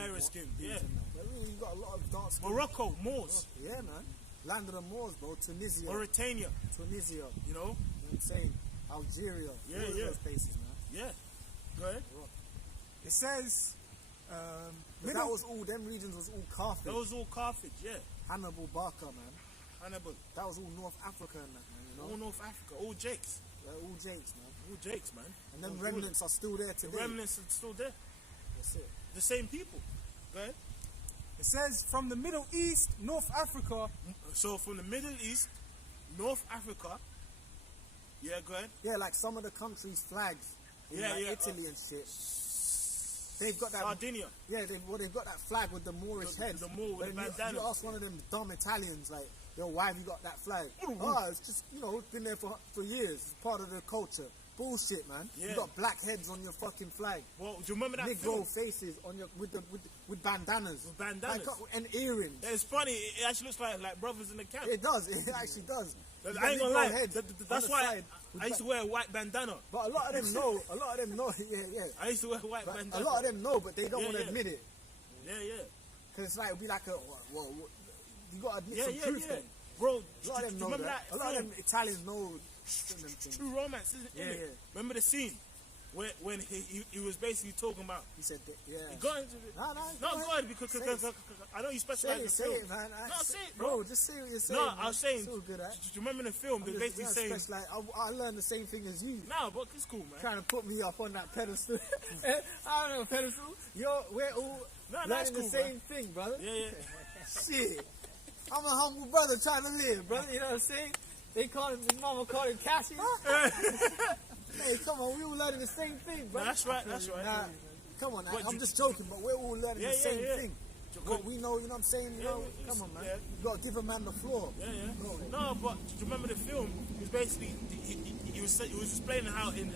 Yeah. But really, you got a lot of dark skin. Morocco, Moors. Yeah, man. Land of the Moors, bro. Tunisia. Mauritania. You know You know what I'm saying? Algeria. Yeah, all of those places, man. Yeah. Go ahead. It says... But that was all, them regions was all Carthage. That was all Carthage, yeah. Hannibal Barca, man. Hannibal. That was all North Africa and that, man, All North Africa, all Jakes. They're all Jakes, man. All Jakes, man. And them remnants are still there today. The remnants are still there. That's it. The same people. Go ahead. It says from the Middle East, North Africa. So from the Middle East, North Africa. Yeah, go ahead. Yeah, like some of the countries' flags. In Italy and shit. They've got that. Sardinia. Yeah, they've got that flag with the Moorish heads. The Moor with the bandana. You ask one of them dumb Italians, like, yo, why have you got that flag? It's just, it's been there for years. It's part of the culture. Bullshit, man. Yeah. You got black heads on your fucking flag. Well, do you remember that Negro film? faces on your with bandanas. With bandanas. Like, and earrings. Yeah, it's funny. It actually looks like brothers in the camp. It does. It actually does. I ain't gonna lie. Heads That's why I used to wear a white bandana. But a lot of them know. Yeah. I used to wear a white bandana. A lot of them know, but they don't want to admit it. Yeah. Because it's like, it'll be like you got to admit some truth then. Bro, a lot of them know remember that. A lot of them Italians know. True Romance, isn't it? Yeah. Remember the scene when he was basically talking about... He said that, yeah. He got into it. No, go ahead, because I know you specialize in say film. it, man. Say it, bro. Just say what you're saying. No, I was saying... So good at. Do you remember in the film, they're basically saying... I learned the same thing as you. No, but it's cool, man. Trying to put me up on that pedestal. I don't know, pedestal. We're all learning the same thing, brother. Yeah. Shit. I'm a humble brother trying to live, brother. You know what I'm saying? They call him, his mama called him Cassius. Hey, come on, we all learning the same thing, bro. No, that's right. Nah, come on, I'm just joking, but we're all learning the same thing. What we know, you know what I'm saying? Come on, man. You got to give a man the floor. Yeah. No, but do you remember the film? It was basically, he was explaining how in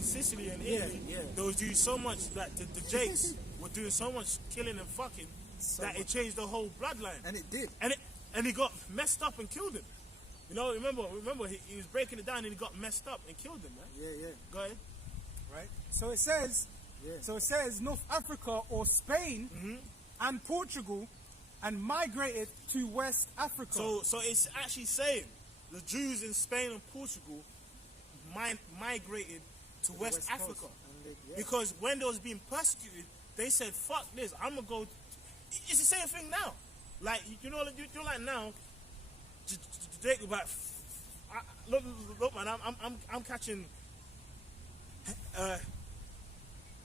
Sicily and Italy, they was doing so much that the Jakes were doing so much killing and fucking that it changed the whole bloodline. And it did. And he got messed up and killed him. Remember he was breaking it down and he got messed up and killed him, man. Yeah. Go ahead. Right. So it says North Africa or Spain and Portugal and migrated to West Africa. So it's actually saying the Jews in Spain and Portugal migrated to West Africa. Because when they was being persecuted, they said, fuck this, I'm gonna go. It's the same thing now. Like, like now, Jacob, look, man, I'm catching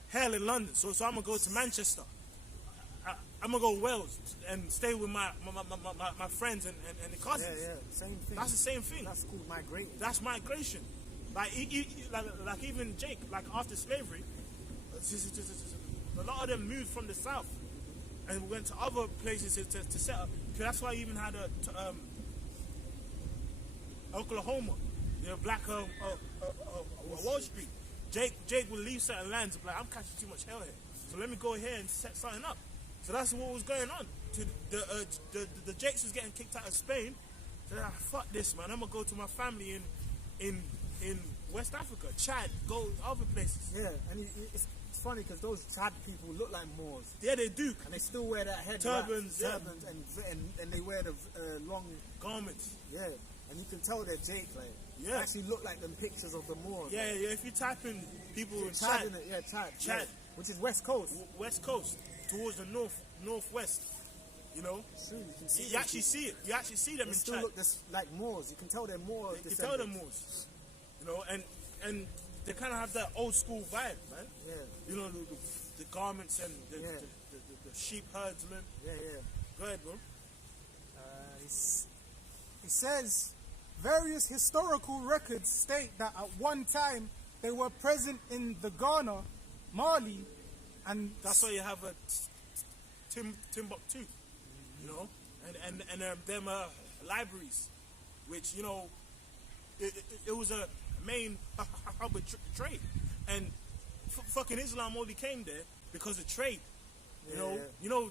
hell in London, so I'm gonna go to Manchester. I'm gonna go to Wales and stay with my friends and the cousins. Yeah, same thing. That's the same thing. That's called migration. That's migration. Like even Jake, like after slavery, a lot of them moved from the south and went to other places to set up. That's why you even had Oklahoma, black Wall Street. Jake would leave certain lands and be like, I'm catching too much hell here, so let me go here and set something up. So that's what was going on. The Jakes was getting kicked out of Spain. So they're like, fuck this, man. I'm gonna go to my family in West Africa, Chad, go other places. Yeah, and it's funny because those Chad people look like Moors. Yeah, they do. And they still wear that head turbans, turbans, and they wear the long garments. Yeah, and you can tell they're Jake. Like, yeah, actually look like them pictures of the Moors. Yeah, like. yeah. If you type in people in Chad in it, yeah, Chad, yeah, which is West Coast. West Coast towards the northwest. You know, true. You can see. You actually see it. You actually see them in still Chad. Look like Moors. You can tell they're Moors. You can tell they're Moors. You know, and they kind of have that old school vibe, man. Yeah. You know, the garments and the sheep herdsmen. Yeah, yeah. Go ahead, bro. He says various historical records state that at one time they were present in the Ghana, Mali, and that's why you have a Timbuktu, you know, and them libraries, which, you know, it was a main hub of trade, and fucking Islam only came there because of trade. You know,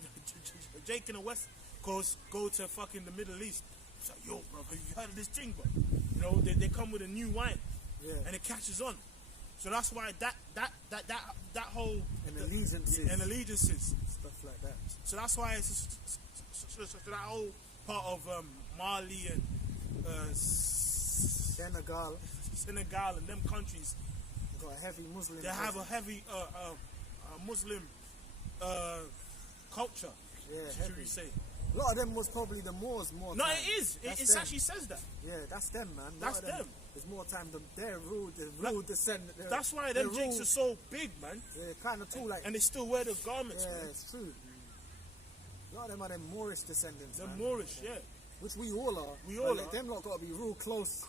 Jake in the West Coast go to fucking the Middle East. It's like, yo, bro, have you heard of this thing, bro? You know, they come with a new wine, and it catches on. So that's why that whole allegiances stuff like that. So that's why it's so that whole part of Mali and Senegal and them countries got a heavy Muslim. They have a heavy Muslim culture. Yeah, should we say? A lot of them was probably the Moors more. No, time. it is. It actually says that. Yeah, that's them, man. That's them. There's more time. They're ruled descendant. That's why them Jakes are so big, man. They're kind of tall, like. And they still wear the garments. Yeah, man. it's true. A lot of them are them Moorish descendants. They're man. Moorish, yeah. Which we all are. We all are. Them lot got to be real close.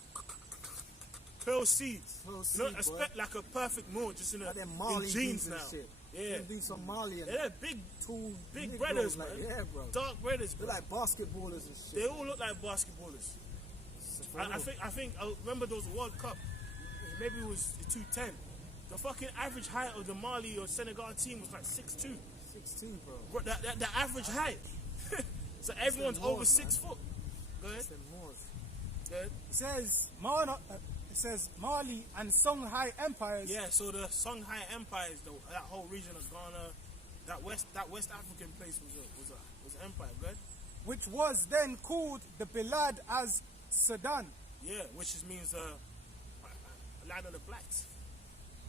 Close seeds. Close you know, seed, expect like a perfect Moor just in Mali jeans now. Shit. Yeah. Be Somalian. They're big, tall, big brothers, man. Like, yeah, bro. Dark brothers, bro. They're like basketballers and shit. They all look like basketballers. I think I remember those World Cup. Maybe it was 210. The fucking average height of the Mali or Senegal team was like 6'2". 6'2", bro. The average height. So everyone's over 6 foot. Go ahead. Go ahead. It says Mali and Songhai empires. Yeah, so the Songhai empires, that whole region of Ghana, that West African place was an empire, right? Which was then called the Bilad as Sudan. Yeah, which means land of the blacks,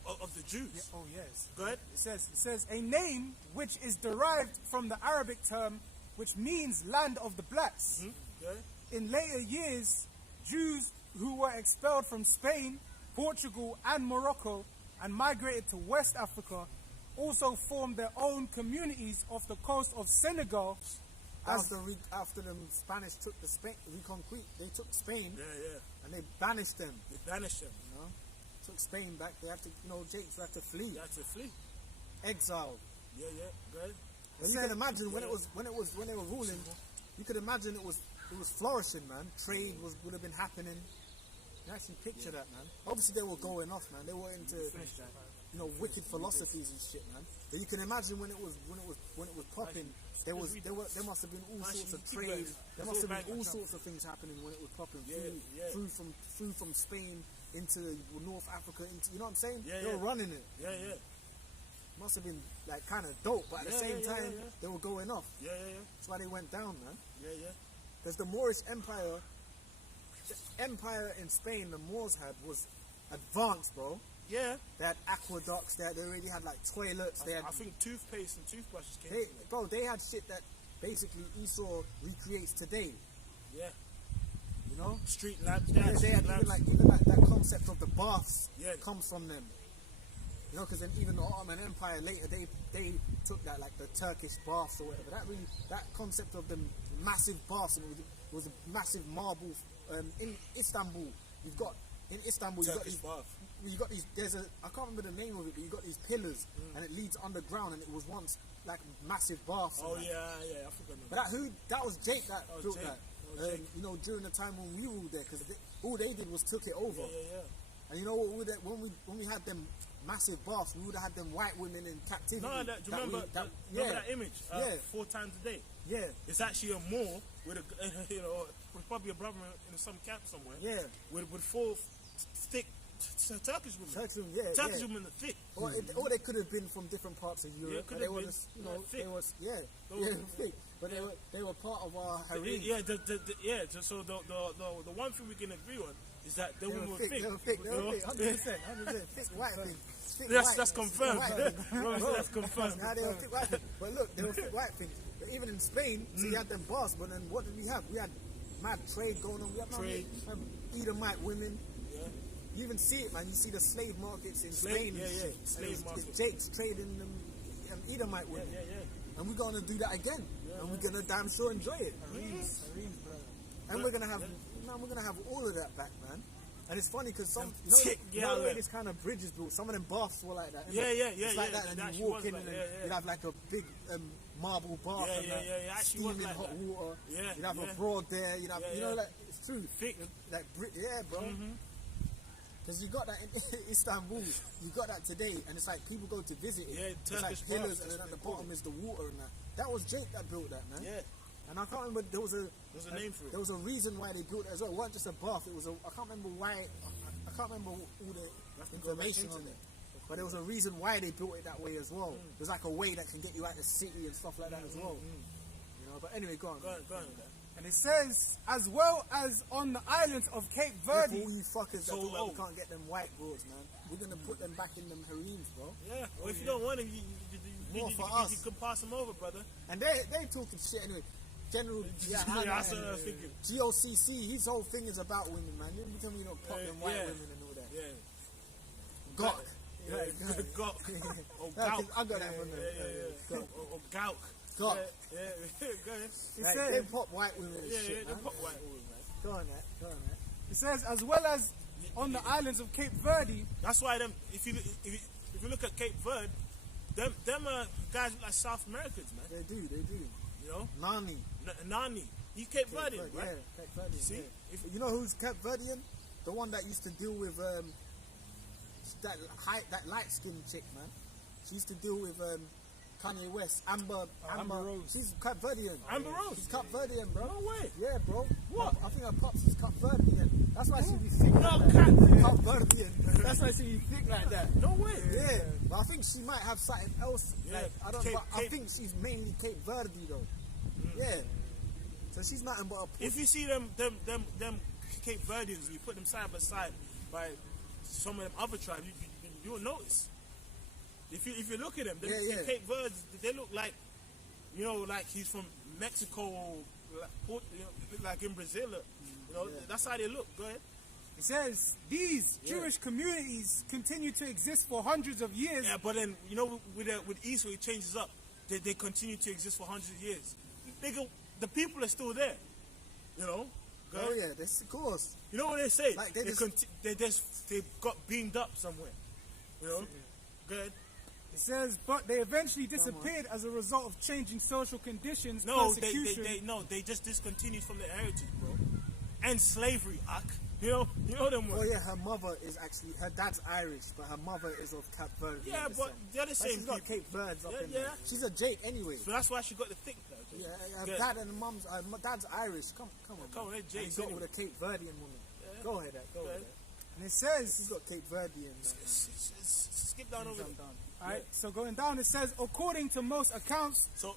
of the Jews. Yeah, oh yes. Go ahead. It says a name which is derived from the Arabic term which means land of the blacks. Mm-hmm. In later years, Jews who were expelled from Spain, Portugal and Morocco and migrated to West Africa also formed their own communities off the coast of Senegal. After the Spanish took they took Spain. Yeah. And they banished them. You know, took Spain back. They had to, Jakes had to flee. They had to flee. Exiled. Yeah. Go ahead. And you can imagine when they were ruling, you could imagine it was flourishing, man. Trade would have been happening. You actually picture that, man. Obviously they were going off, man. They were into wicked philosophies and shit, man. But you can imagine when it was popping, there must have been all sorts of trade. There must have been all sorts of things happening when it was popping. Through from Spain into North Africa, you know what I'm saying? Yeah, they were running it. Yeah. Must have been like kind of dope, but at the same time they were going off. Yeah. That's why they went down, man. Yeah. Because the Moorish Empire, the empire in Spain, the Moors had was advanced, bro. Yeah. They had aqueducts. They already had like toilets. I think toothpaste and toothbrushes came. They had shit that basically Esau recreates today. Yeah. You know, street lamps. They had even like that concept of the baths comes from them. You know, because then even the Ottoman Empire later they took that, like the Turkish baths or whatever. That concept of the massive baths, and it was a massive marble. In Istanbul, you got these. There's I can't remember the name of it, but you got these pillars, and it leads underground, and it was once like massive baths. Oh yeah, I forgot. But that was Jake that built that. you know, during the time when we ruled there, because all they did was took it over. Yeah. And you know what? When we had them massive baths, we would have had them white women in captivity. No, do you remember that image? 4 times a day. Yeah. It's actually a mall with a, you know, with probably a brother in some camp somewhere. Yeah. With 4 thick Turkish women. Turkish women are thick. Or they could have been from different parts of Europe. Yeah, they were just, you know, thick. they was thick. But they were part of our harem. So the one thing we can agree on is that the women were thick. They were thick. 100%. Thick white thing. That's confirmed. That's confirmed. Now they were thick white thing. But look, they were thick white things. But even in Spain, so you had them bars. But then what did we have? We had mad trade going on. We had Edomite women. Yeah. You even see it, man. You see the slave markets in Spain. Slave markets. Jake's trading them Edomite women. And we're gonna do that again. And we're gonna damn sure enjoy it. Harems, bro. And we're gonna have all of that back, man. And it's funny because you know the way this kind of bridge is built. Some of them baths were like that. It's like that, and you walk in and you'd have like a big marble bath and steaming hot water. You'd have a broad there. You'd have, you know, like it's true. Thick, like bro. Because you got that in Istanbul, you got that today, and it's like people go to visit it. It's like pillars, and then at the bottom is the water and that. That was Jake that built that, man. Yeah. And I can't remember, there was a name for it. There was a reason why they built it as well. It wasn't just a bath, it was I can't remember why, I can't remember all the information on it. But there was a reason why they built it that way as well. There's like a way that can get you out of the city and stuff like that as well. You know, but anyway, go on. Go on. And it says, as well as on the islands of Cape Verde. For all you fuckers that feel like we can't get them white broads, man, we're going to put them back in them harems, bro. Yeah, or if you don't want them, you can pass them over, brother. And they talking shit anyway. General, that's what I was thinking. GOCC, his whole thing is about women, man. You tell me you don't pop them white women and all that. Gok. Or Gauk. I got that from them. Or Gauk. Gok. Go ahead. It says they pop white women and shit, they man. pop white women, man. Go on that. It says, as well as on the islands of Cape Verde. That's why if you look at Cape Verde, them guys look like South Americans, man. They do. You know? Nani. He Cape Verdean, right? Yeah, Cape Verdean. See? Yeah. You know who's Cape Verdean? The one that used to deal with that light skinned chick, man. She used to deal with Kanye West, Amber Rose. She's Cape Verdean. Amber Rose. She's Cape Verdean, bro. No way. Yeah, bro. What? I think her pops is Cape Verdean. That's why she be thick No, like that. Cape Verdean. That's why she be thick like that. No way. Yeah. But I think she might have something else. Yeah. Like, I don't. I think she's mainly Cape Verde though. Yeah. So she's nothing but a pussy. If you see them Cape Verdeans, you put them side by side by some of them other tribes, you'll notice. If you look at them, Cape Verdeans, they look like, you know, like he's from Mexico or like in Brazil. You know, that's how they look. Go ahead. It says these Jewish communities continue to exist for hundreds of years. Yeah, but then you know with Esau it changes up. They continue to exist for hundreds of years. Nigga, the people are still there. You know. Oh yeah, that's of course. You know what they say? Like they got beamed up somewhere. You know. Good. It says, but they eventually disappeared as a result of changing social conditions, persecution. They just discontinued from their heritage, bro. And slavery, You know them ones. Oh yeah, her mother is actually, her dad's Irish, but her mother is of Cape Verde. Yeah, but they're the same she's people. Got Cape Verde's up in yeah. there. She's a Jake anyway. So that's why she got the thick though. Yeah, her dad and mom's, my dad's Irish. Come on, they're Jakes. Got with a Cape Verdean woman. Yeah. Go ahead. And it says, she's got Cape Verdean. Skip down over there. Alright, so going down, it says, according to most accounts. So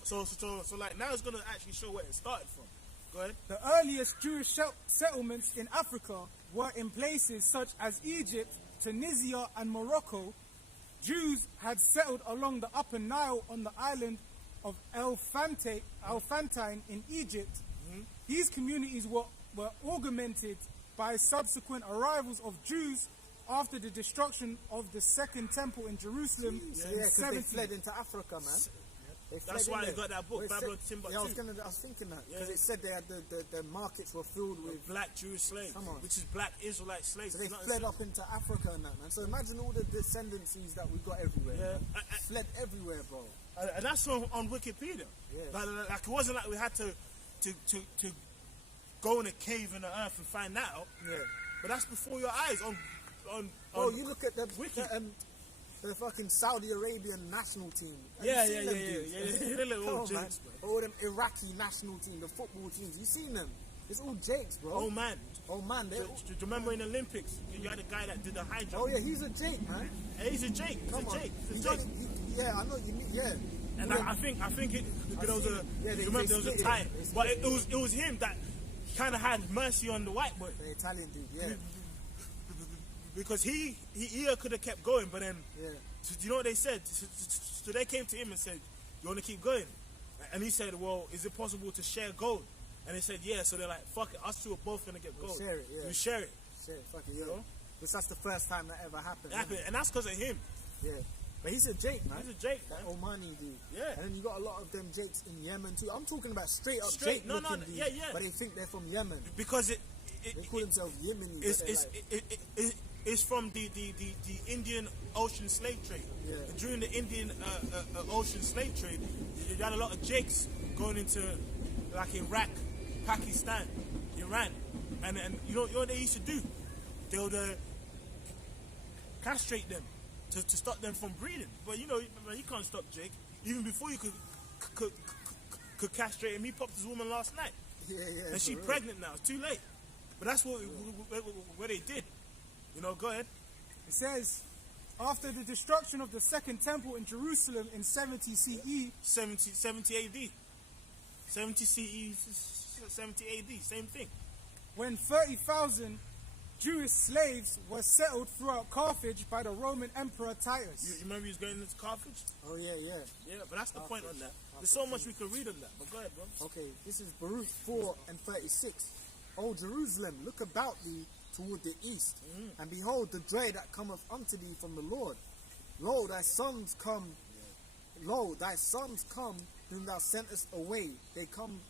like now it's gonna actually show where it started from. Go ahead. The earliest Jewish settlements in Africa were in places such as Egypt, Tunisia, and Morocco. Jews had settled along the Upper Nile on the island of Elephantine in Egypt. Mm-hmm. These communities were augmented by subsequent arrivals of Jews after the destruction of the Second Temple in Jerusalem. Because they fled into Africa, man. That's why they got that book, Babylon Timbuktu. Yeah, I was thinking that because it said they had the markets were filled with black Jewish slaves, which is black Israelite slaves. So they fled up into Africa and that, man. So imagine all the descendancies that we got everywhere. Yeah, fled everywhere, bro. And that's on Wikipedia. Yeah. Like it wasn't like we had to go in a cave in the earth and find that out. Yeah. But that's before your eyes Oh, you look at Wiki. the fucking Saudi Arabian national team. Have Yeah, you yeah, seen yeah, them yeah, dudes? yeah. They're little Come old on, man. jakes, bro. All them Iraqi national team, the football teams. You seen them? It's all jakes, bro. Oh man. Oh man, Do you remember in the Olympics, you had a guy that did the high jump? Oh yeah, he's a jake, man. Hey, he's a Jake. He's Come a on. Jake. He He's a done Jake. it, yeah, I know you mean. Yeah. And All I them- think there was a Yeah, they you remember there was a split it. tie, They split but it. it was him that kind of had mercy on the white boy The Italian dude, yeah. because he could have kept going, but then Yeah. so do you know what they said? So they came to him and said, "You want to keep going?" And he said, "Well, is it possible to share gold?" And they said, "Yeah." So they're like, "Fuck it, us two are both gonna get We'll gold. share it, yeah. We share it." Shit, fuck it, yeah. know? Which that's the first time that ever happened. It happened, and that's because of him. Yeah. But he's a Jake, man. He's a Jake, That man. Omani dude. Yeah. And then you got a lot of them Jakes in Yemen too. I'm talking about straight up Straight- Jake no, looking no, dudes, yeah, yeah. but they think they're from Yemen. Because They call themselves Yemeni. it's, but they're it's, like, it's from the Indian Ocean slave trade. Yeah. During the Indian Ocean slave trade, you had a lot of Jakes going into like Iraq, Pakistan, Iran, and you know what they used to do? They would castrate them to stop them from breeding. But you know, you can't stop Jake. Even before you could castrate him, he popped his woman last night, yeah, and for she's real. pregnant now. It's too late. But that's what they did. You know, go ahead. It says, after the destruction of the second temple in Jerusalem in 70 CE, 70 AD. 70 CE, 70 AD, same thing. when 30,000 Jewish slaves were settled throughout Carthage by the Roman Emperor Titus. You remember he was going into Carthage? Oh yeah, yeah. Yeah, but that's the point on that. There's so much we can read on that, but go ahead, bro. Okay, this is Baruch 4 and 36. O Jerusalem, look about thee toward the east, and behold the joy that cometh unto thee from the Lord. Lo, thy sons come. Lo, thy sons come, whom thou sentest away. They come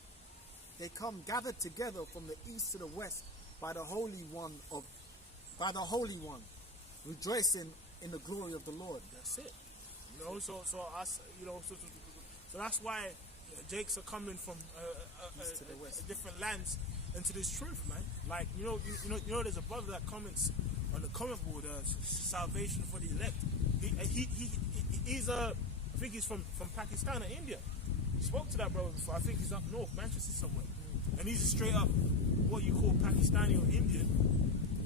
gathered together from the east to the west by the Holy One, rejoicing in the glory of the Lord. That's it. You know, so us, you know, so that's why Jakes are coming from East to the west. different lands into this truth, man. Like you know, there's a brother that comments on the comment board, salvation for the elect. He's I think he's from Pakistan or India. Spoke to that brother before. I think he's up north, Manchester somewhere, and he's a straight up what you call Pakistani or Indian.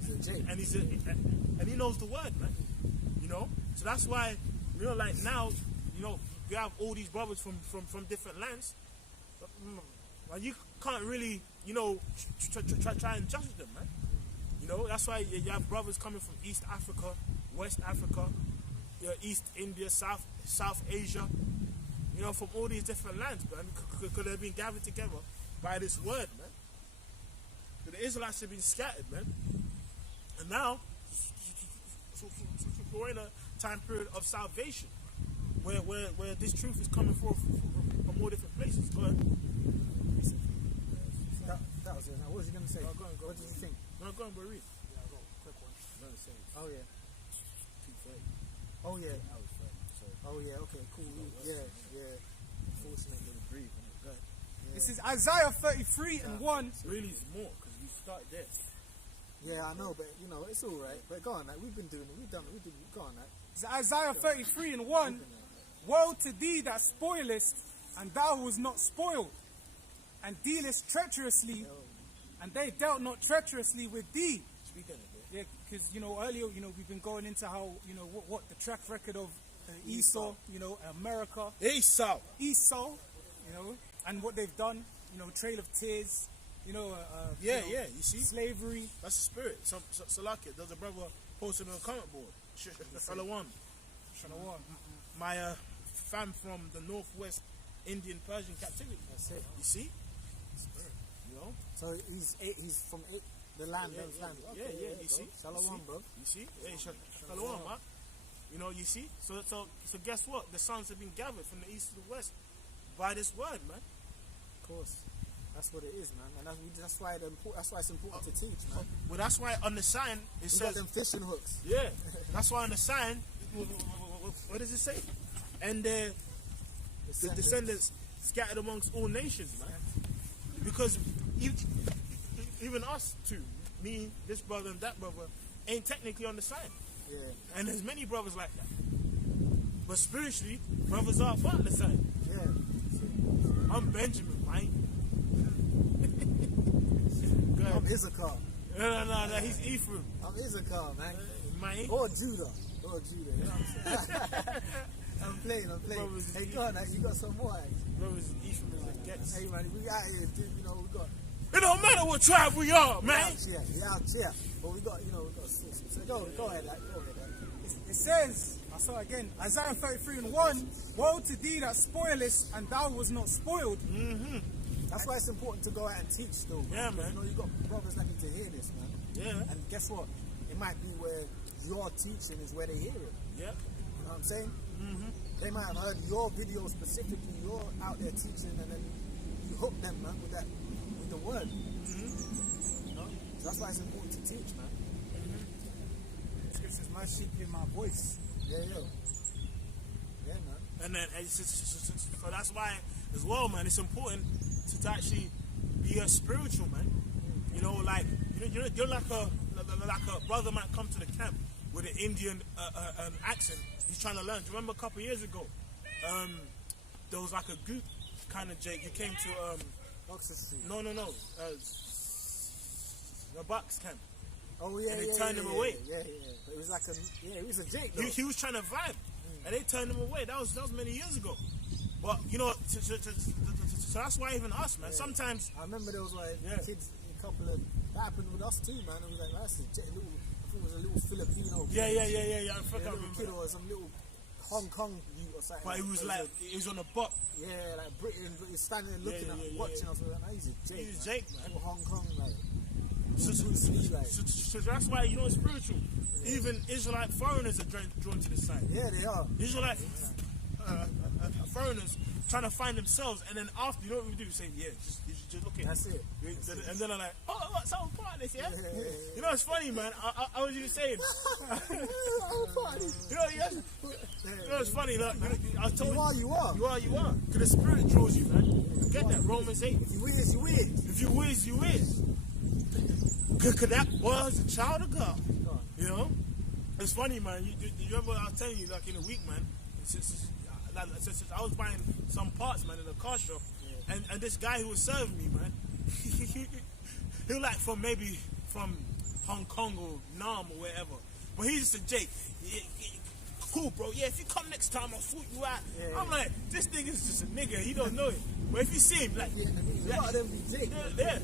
He's a Jake. And he knows the word, man. You know, so that's why, you know, like now, you know, you have all these brothers from different lands. Like you can't really, you know, try and judge them, man. You know, that's why you have brothers coming from East Africa, West Africa, East India, South Asia. You know, from all these different lands, man, because they've been gathered together by this word, man. So the Israelites have been scattered, man. And now, so we're in a time period of salvation, where this truth is coming from all different places. Go ahead. That was it. Now, what was he going to say? Go on, What did you think? No, go on, but read. Yeah, I got a quick one. Oh yeah. 2:30. Oh yeah. I was 30. So Oh yeah. Okay. Cool. Yeah. Yeah. unfortunately, didn't breathe. Go ahead. This is Isaiah 33 and 1. Really, it's more because we started there. Yeah, I know, but you know, it's all right. But go on, like, we've been doing it. We've done it. Go on, like. It's Isaiah 33 and 1. Woe to thee that spoilest, and thou was not spoiled, and dealest treacherously, and they dealt not treacherously with thee. Speaking of it, Yeah, because you know earlier, you know, we've been going into how, you know, what the track record of Esau, you know, America, Esau. Esau, you know, and what they've done, you know, Trail of Tears, you know, Yeah, you know, you see, slavery. that's the spirit. So like it. There's a brother posted on a comment board. Shalom. Shalom. My fam from the northwest Indian Persian captivity. That's it. You see? You know? So he's from the land. Yeah, those lands. yeah, Okay, yeah, you bro. see? Shalom, You see? bro. You see? Hey, Shalom, man. You know, you see? So guess what? The sons have been gathered from the east to the west by this word, man. Of course. That's what it is, man. And that's why it's important to teach, man. Well, that's why on the sign it You got says, them fishing hooks. yeah. That's why on the sign, what does it say? And the descendants scattered amongst all nations, man. Because even us two, me, this brother and that brother, ain't technically on the side. Yeah. And there's many brothers like that. But spiritually, brothers are part of the side. Yeah. I'm Benjamin, mate. Go I'm ahead. Issachar. No, he's Ephraim. I'm Issachar, man. Mate. Or Judah. You know what I'm saying? I'm playing. Brothers, Hey, go on, you got some more, actually. Brothers, Ephraim is a gets. Hey, man, we out here, dude, you know, we got... It don't matter what tribe we are, man. We out here. But we got, you know, we got... So go ahead, Dak. It says, I saw it again, Isaiah 33:1, woe to thee that spoilest, and thou was not spoiled. Mm-hmm. That's why it's important to go out and teach still, man. Yeah, man. You know, you got brothers that need to hear this, man. Yeah. And guess what? It might be where your teaching is where they hear it. Yeah. You know what I'm saying? Mm-hmm. They might have heard your video specifically, you're out there teaching, and then you hook them, man, with the word. Mm-hmm. You know? So that's why it's important to teach, man. This is my sheep in my voice. Yeah, man. And then, so that's why, as well, man, it's important to actually be a spiritual man. You know, like you're like a brother might come to the camp with an Indian accent. He's trying to learn. Do you remember a couple of years ago? There was like a group kind of Jake. He came to Oxford Street. no, the Bucks camp. Oh yeah, And they yeah, turned yeah, him yeah, away. Yeah. But it was like he was a Jake. Though. He was trying to vibe, and they turned him away. That was many years ago. But you know, so that's why even us, man. Sometimes I remember there was like Yeah. kids, a couple of that happened with us too, man. It was like that's a little. I think it was a little Filipino. yeah. I Yeah, fucking little remember kid that. or some little Hong Kong youth or something. But he was like, he was on a butt. yeah, like Britain, but he's standing there looking Yeah, at yeah, watching yeah. us. Like, nah, he's a Jake. He's man. Jake, man. Little Hong Kong, like. So that's why, you know, it's spiritual. Even Israelite foreigners are drawn to the side. Yeah, they are. Israelite foreigners trying to find themselves, and then after, you know what we do? We say, yeah, just look at That's it. And then I'm like, oh, what, some part of this, yeah? Yeah. You know, it's funny, man. I was even saying, you know, it's funny. Look, I told You are. you are. Because the spirit draws you, man. Get that, Romans 8. If you whiz, you whiz. If you whiz, you whiz. Because that was a child of God. You know? It's funny, man. You remember I was telling you, like, in a week, man, since I was buying some parts, man, in a car shop, and this guy who was serving me, man, he was like from Hong Kong or Nam or wherever. But he's just a Jake. Cool, bro. Yeah, if you come next time, I'll sort you out. Yeah. I'm like, this thing is just a nigga. He don't know it. But if you see him, like, A lot of them be Jake. yeah.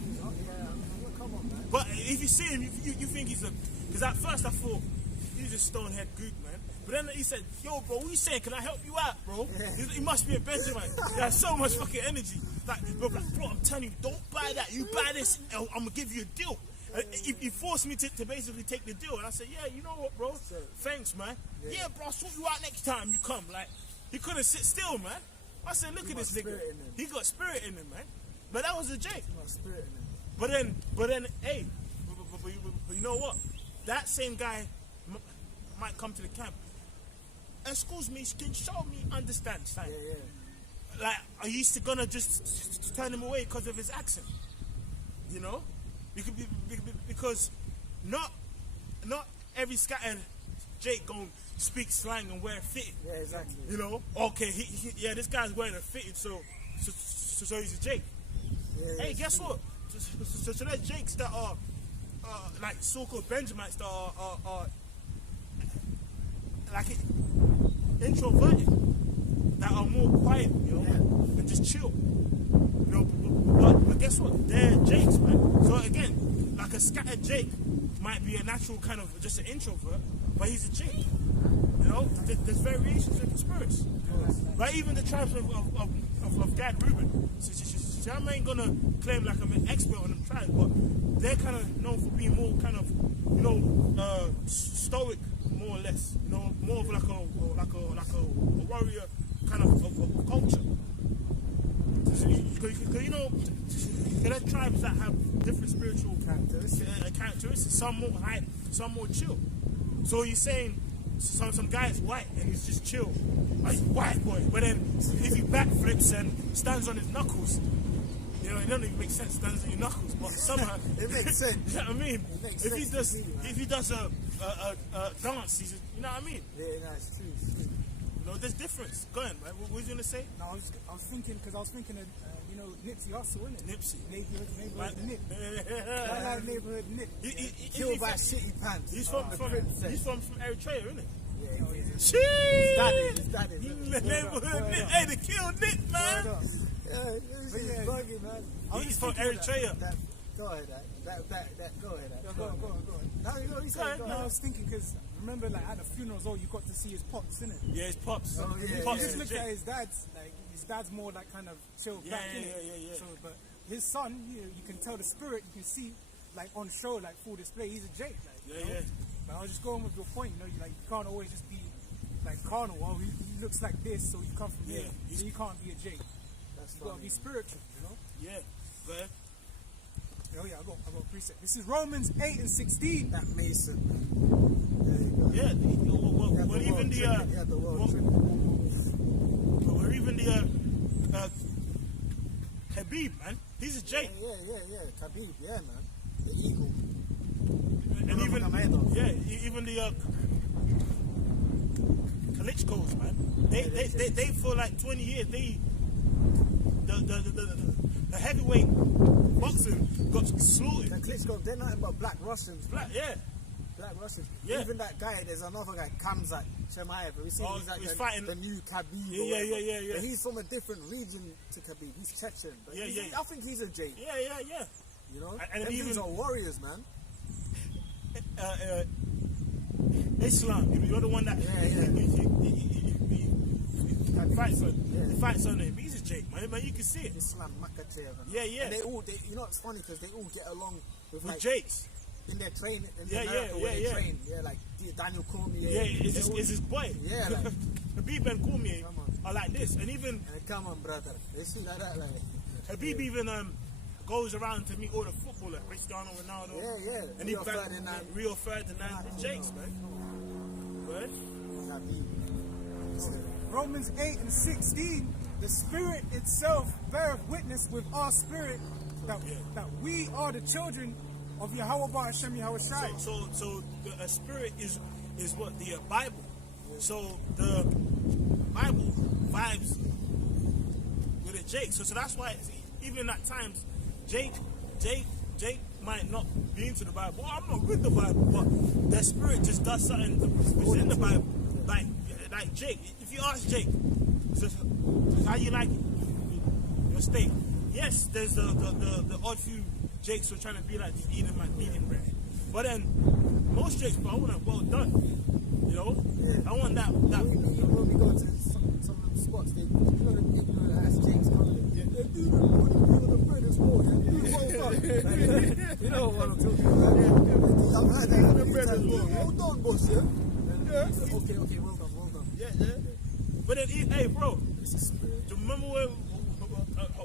Come on, man. But if you see him, you think he's a... Because at first I thought, he's a stonehead gook, man. But then he said, yo, bro, what you saying? Can I help you out, bro? Yeah. He must be a Benjamin. He has so much fucking energy. Like, bro, I'm telling you, don't buy that. You buy this, I'm going to give you a deal. He forced me to basically take the deal. And I said, yeah, you know what, bro? Thanks, man. Yeah, bro, I'll sort you out next time you come. Like, he couldn't sit still, man. I said, look at this nigga. spirit in him. He got spirit in him, man. But that was a Jake. My spirit in him. But then, hey, but you know what? That same guy might come to the camp. Excuse me, can you show me understand, son? Yeah. Like, are you gonna just turn him away because of his accent? You know, because not every scattered Jake gonna speak slang and wear fitted. Yeah, exactly. You know, okay, yeah, this guy's wearing a fitted, so he's a Jake. Yeah, Hey, guess what? So there's Jakes that are like so-called Benjamites that are like introverted, that are more quiet, you know, and just chill. You know, but guess what? They're Jakes, man. So again, like a scattered Jake might be a natural kind of just an introvert, but he's a Jake. You know, there's variations in the spirits. But even the tribes of Gad Reuben. So I ain't gonna claim like I'm an expert on them tribes, but they're kind of known for being more kind of, you know, stoic, more or less. You know, more of like a warrior kind of culture. Because you know, there are tribes that have different spiritual characteristics. Some more hype, some more chill. So you're saying some guy is white and he's just chill, like white boy. But then if he backflips and stands on his knuckles, You know, it doesn't even make sense. Stands on your knuckles, but somehow It makes sense. You know what I mean? It makes If he sense does, to me, man. if he does a dance, he's, you know what I mean? Yeah, no, it's true. It's true. You know, there's difference. Go on, man. What was you gonna say? No, I was thinking of, you know, Nipsey Hussle, innit? Nipsey. Neighborhood Nip. I He, like neighborhood Nip. Killed by shitty pants. he's from Eritrea, isn't it? Yeah, Sheesh! his dad is. Neighborhood Nick. Hey, they killed Nick, man. Yeah, this But is yeah, bugging, man. He's from Eritrea. Go ahead, go ahead. Go on. Now you know what saying. No, I was thinking because remember, like at the funerals, you got to see his pops, innit? Yeah, his pops. Oh, yeah, His You pops just is looked Jake. at his dad's, like his dad's more like kind of chilled Yeah, back, yeah, innit? yeah. So, but his son, you can tell the spirit. You can see, like on show, like full display. He's a Jake, like. Yeah, you know? yeah. But I was just going with your point. You know, you can't always just be like carnal. Oh, he looks like this, so you come from Yeah, here. So you can't be a Jake. That's You gotta be spiritual, you know. Yeah. Go ahead. Oh yeah, I got a precept. This is Romans 8:16. That Mason. There you go. Yeah. Well, even the well, even the Habib, man. He's a Jake. Yeah. Khabib, yeah, man. The eagle. And even Nurmagomedov. even the Klitschko's, man. They for like 20 years the heavyweight boxing got slaughtered. The Klitschko, they're nothing but black Russians. Black, yeah. Black Russians. Yeah. Even that guy, there's another guy, Kamzat Shemaev. We see Oh, he's like he's the, fighting- the new Khabib. Yeah, or whatever. yeah. But he's from a different region to Khabib. He's Chechen. But Yeah, he's, yeah. I think he's a J. Yeah. You know? And Them even- dudes are warriors, man. Islam, you're the one that he fights on him. He's a Jake, man. You can see it. Islam Makachev. Yeah. And they all, you know, it's funny because they all get along with With like Jakes. in their training, in Yeah, America yeah, where they yeah. train. Yeah, like Daniel Cormier. Yeah, They all- it's his boy. Yeah, like, Habib and Cormier Come on. are like this. And even come on, brother. They see like that, like. Habib even goes around to meet all the footballers, Cristiano Ronaldo. Yeah. And Rio he Ferdinand. Rio Ferdinand, the Jakes, man. Right? Khabib. Romans 8:16. The Spirit itself beareth witness with our spirit that we are the children of Yahweh Hashem Yahweh Shai. So the spirit is what the Bible. So the Bible vibes with a Jake. So that's why even at times Jake might not be into the Bible. Well, I'm not with the Bible, but the spirit just does something that's in the Bible. Like Jake, if you ask Jake, so how you like it? Your steak. Yes, there's the odd few Jakes who are trying to be like just eating my medium bread. But then most Jakes, but I want it well done. You know? Yeah. I want that When we go to some of them spots, they, you know, the ass James coming in. They do the bread as well. You know what I'm talking about. I've heard that. The bread as well. Well done, boss, yeah? Okay, well done. Yeah. But then, hey, bro, It's a spirit. do you remember where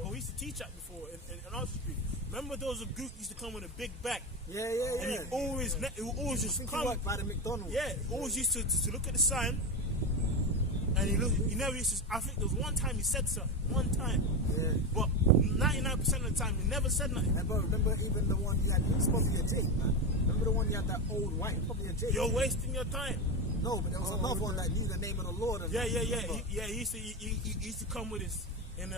we used to teach at before in our street? Remember those Uk used to come with a big bag, Yeah. and he always I just think he come. worked by the McDonald's. Yeah, he always used to look at the sign, and he never used to. I think there was one time he said something, Yeah. but 99% of the time he never said nothing. And bro, remember even the one you had, he was probably a Jake, man. Remember the one you had, that old white, probably a Jake. You're wasting your time. No, but there was another one that knew the name of the Lord. And Yeah. remember? He used to come with his in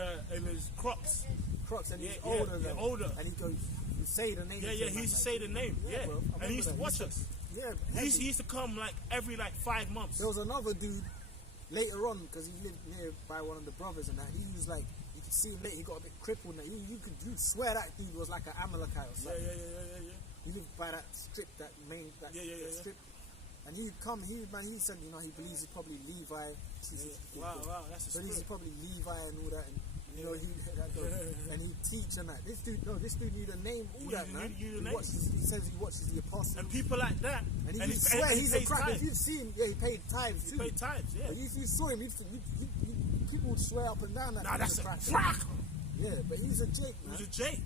his Crocs. Crocs, and he's Yeah, older yeah, than older. and he goes, you say the name. Yeah, to he him, used to like, say the name. Yeah, bro, I and he remember used to that. watch us. Yeah, He used to come like every 5 months. there was another dude later on because he lived nearby one of the brothers and that. He was like, you could see him later. He got a bit crippled. And you'd swear that dude was like an Amalekite or Yeah. something. He lived by that strip, that strip. And he'd come. He said, you know, he believes he's probably Levi. Wow, that's a Believes he's spirit. probably Levi and all that. And you know, and he'd teach and that. This dude knew the name, all that, man. Knew the name. He says he watches the apostles. And people like that. And he swear and he's a pays crack. tithes. If you'd seen him, he paid tithes too. He paid tithes, yeah. But if you saw him, people would swear up and down that Nah, he's that's a crack. crack. Yeah, but he's a Jake, man. He's a Jake.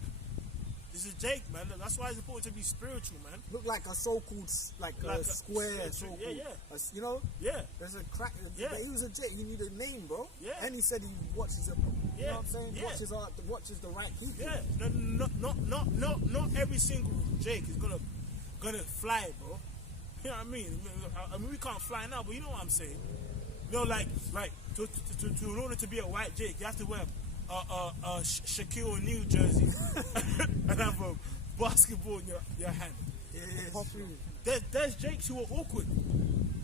He's a Jake, man. That's why it's important to be spiritual, man. Look like a so-called Like a a- square, so-called. yeah. You know, Yeah. there's a crack. Yeah. But he was a Jake. He knew the name, bro. Yeah. And he said he watches You know what I'm saying? Yeah. Watches the right people. Yeah, not every single Jake is gonna fly, bro. You know what I mean? I mean, we can't fly now, but you know what I'm saying. You know, like to in order to be a white Jake, you have to wear a Shaquille O'Neal jersey and have a basketball in your hand. There's Jakes who are awkward,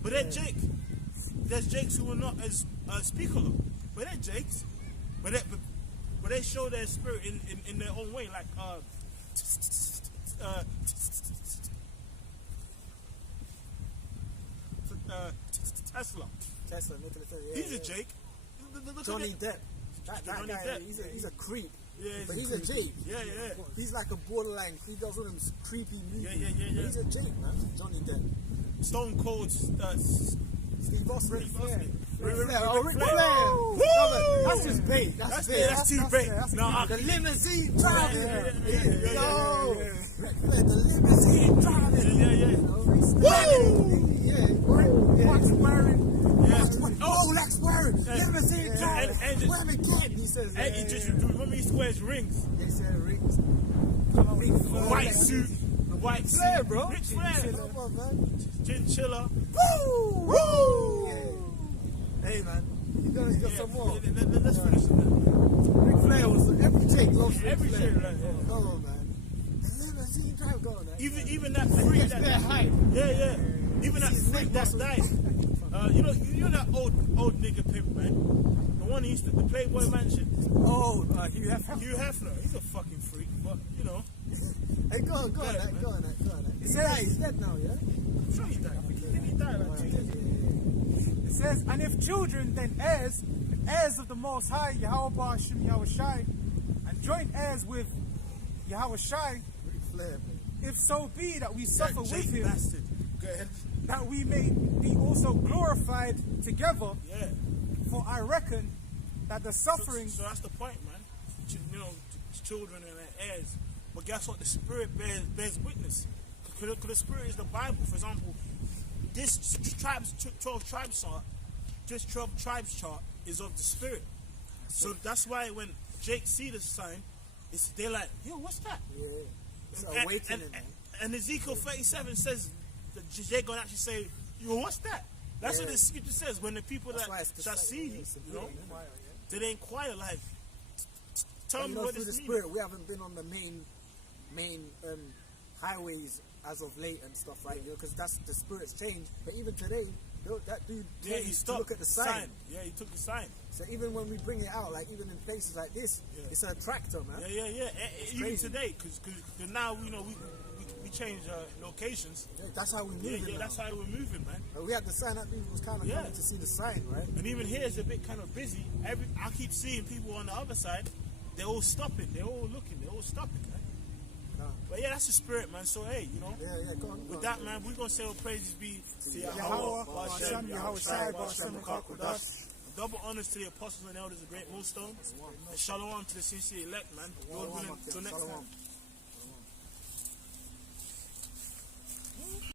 but there's Jakes who are not as speakable, but they're Jakes, but they show their spirit in their own way, like Tesla, Nikola Tesla. Yeah, he's a Jake. Look Johnny at that. Depp. That Johnny guy, Depp. he's a creep. Yeah, But he's a Jake. Yeah. He's like a borderline. He does all them creepy movies. Yeah. But he's a Jake, man. Johnny Depp. Stone Cold. Steve Austin. Ric Flair. Ric Flair. No, that's just bait. That's bait. That's too bait. No, the limousine driving. Yeah. Ric Flair, the limousine driving. Yeah. What's wearing? Oh, Lex wearing. Limousine driving. And Where me get? He says. And he just remember he used to wear his rings. They said rings. White suit. The white Flair, suit. bro. Ric Flair. Come on, man. Chinchilla. Woo! Yeah. Hey, man. You got some more. Let's finish it. Ric Flair was every Jake loves Ric Every Flair. Jake, right, yeah. Come on, man. The limousine drive going. Even that freak that hype. Yeah. Even that freak that died. You know that old nigga pimp, man. The one who used to the Playboy Mansion. Oh, Hugh Hefner. Hugh Hefner. He's a fucking freak, but you know. Hey, go on, that. He's dead now, yeah? I'm sure he died. Didn't he die like 2 years ago? It says, and if children, then heirs of the Most High, Yahweh Ba'ashim Yahweh Shai, and joint heirs with Yahweh Shai, Ric Flair, man. if so be that we suffer That with Jake him, bastard. Go ahead. that we may be also glorified together. Yeah. For I reckon that the suffering... So that's the point, man. You know, children and their heirs. But guess what? The Spirit bears witness. Because the Spirit is the Bible. For example, this 12 tribes chart is of the Spirit. So that's why when Jake see the sign, they're like, yo, what's that? Yeah. It's awakening, man. And Ezekiel 37 says that Jake gonna actually say, yo, what's that? That's what the scripture says. When the people that shall see you, you know, they inquire like, tell me what through this the means. Spirit, we haven't been on the main highways as of late and stuff, right? Because that's the Spirit's changed. But even today, that dude He to stopped. look at the sign. Yeah, he took the sign. So even when we bring it out, like even in places like this, it's an attractor, man. Yeah. Even crazy. today, because now we change locations. Yeah, that's how we move. Yeah, that's how we're moving, man. We had the sign. That dude was kind of coming to see the sign, right? And even here it's a bit kind of busy. I keep seeing people on the other side. They're all stopping. They're all looking. They're all stopping, man. But yeah, that's the Spirit, man. So hey, you know. Yeah, go on. With that, man, we're gonna say all praises be to Yahweh, Ba'asham, Yahweh Shai, Ba'asham, Kodash. Double honors to the apostles and elders of Great Millstone. And shalom to the sincere elect, man. Lord willing, till next time.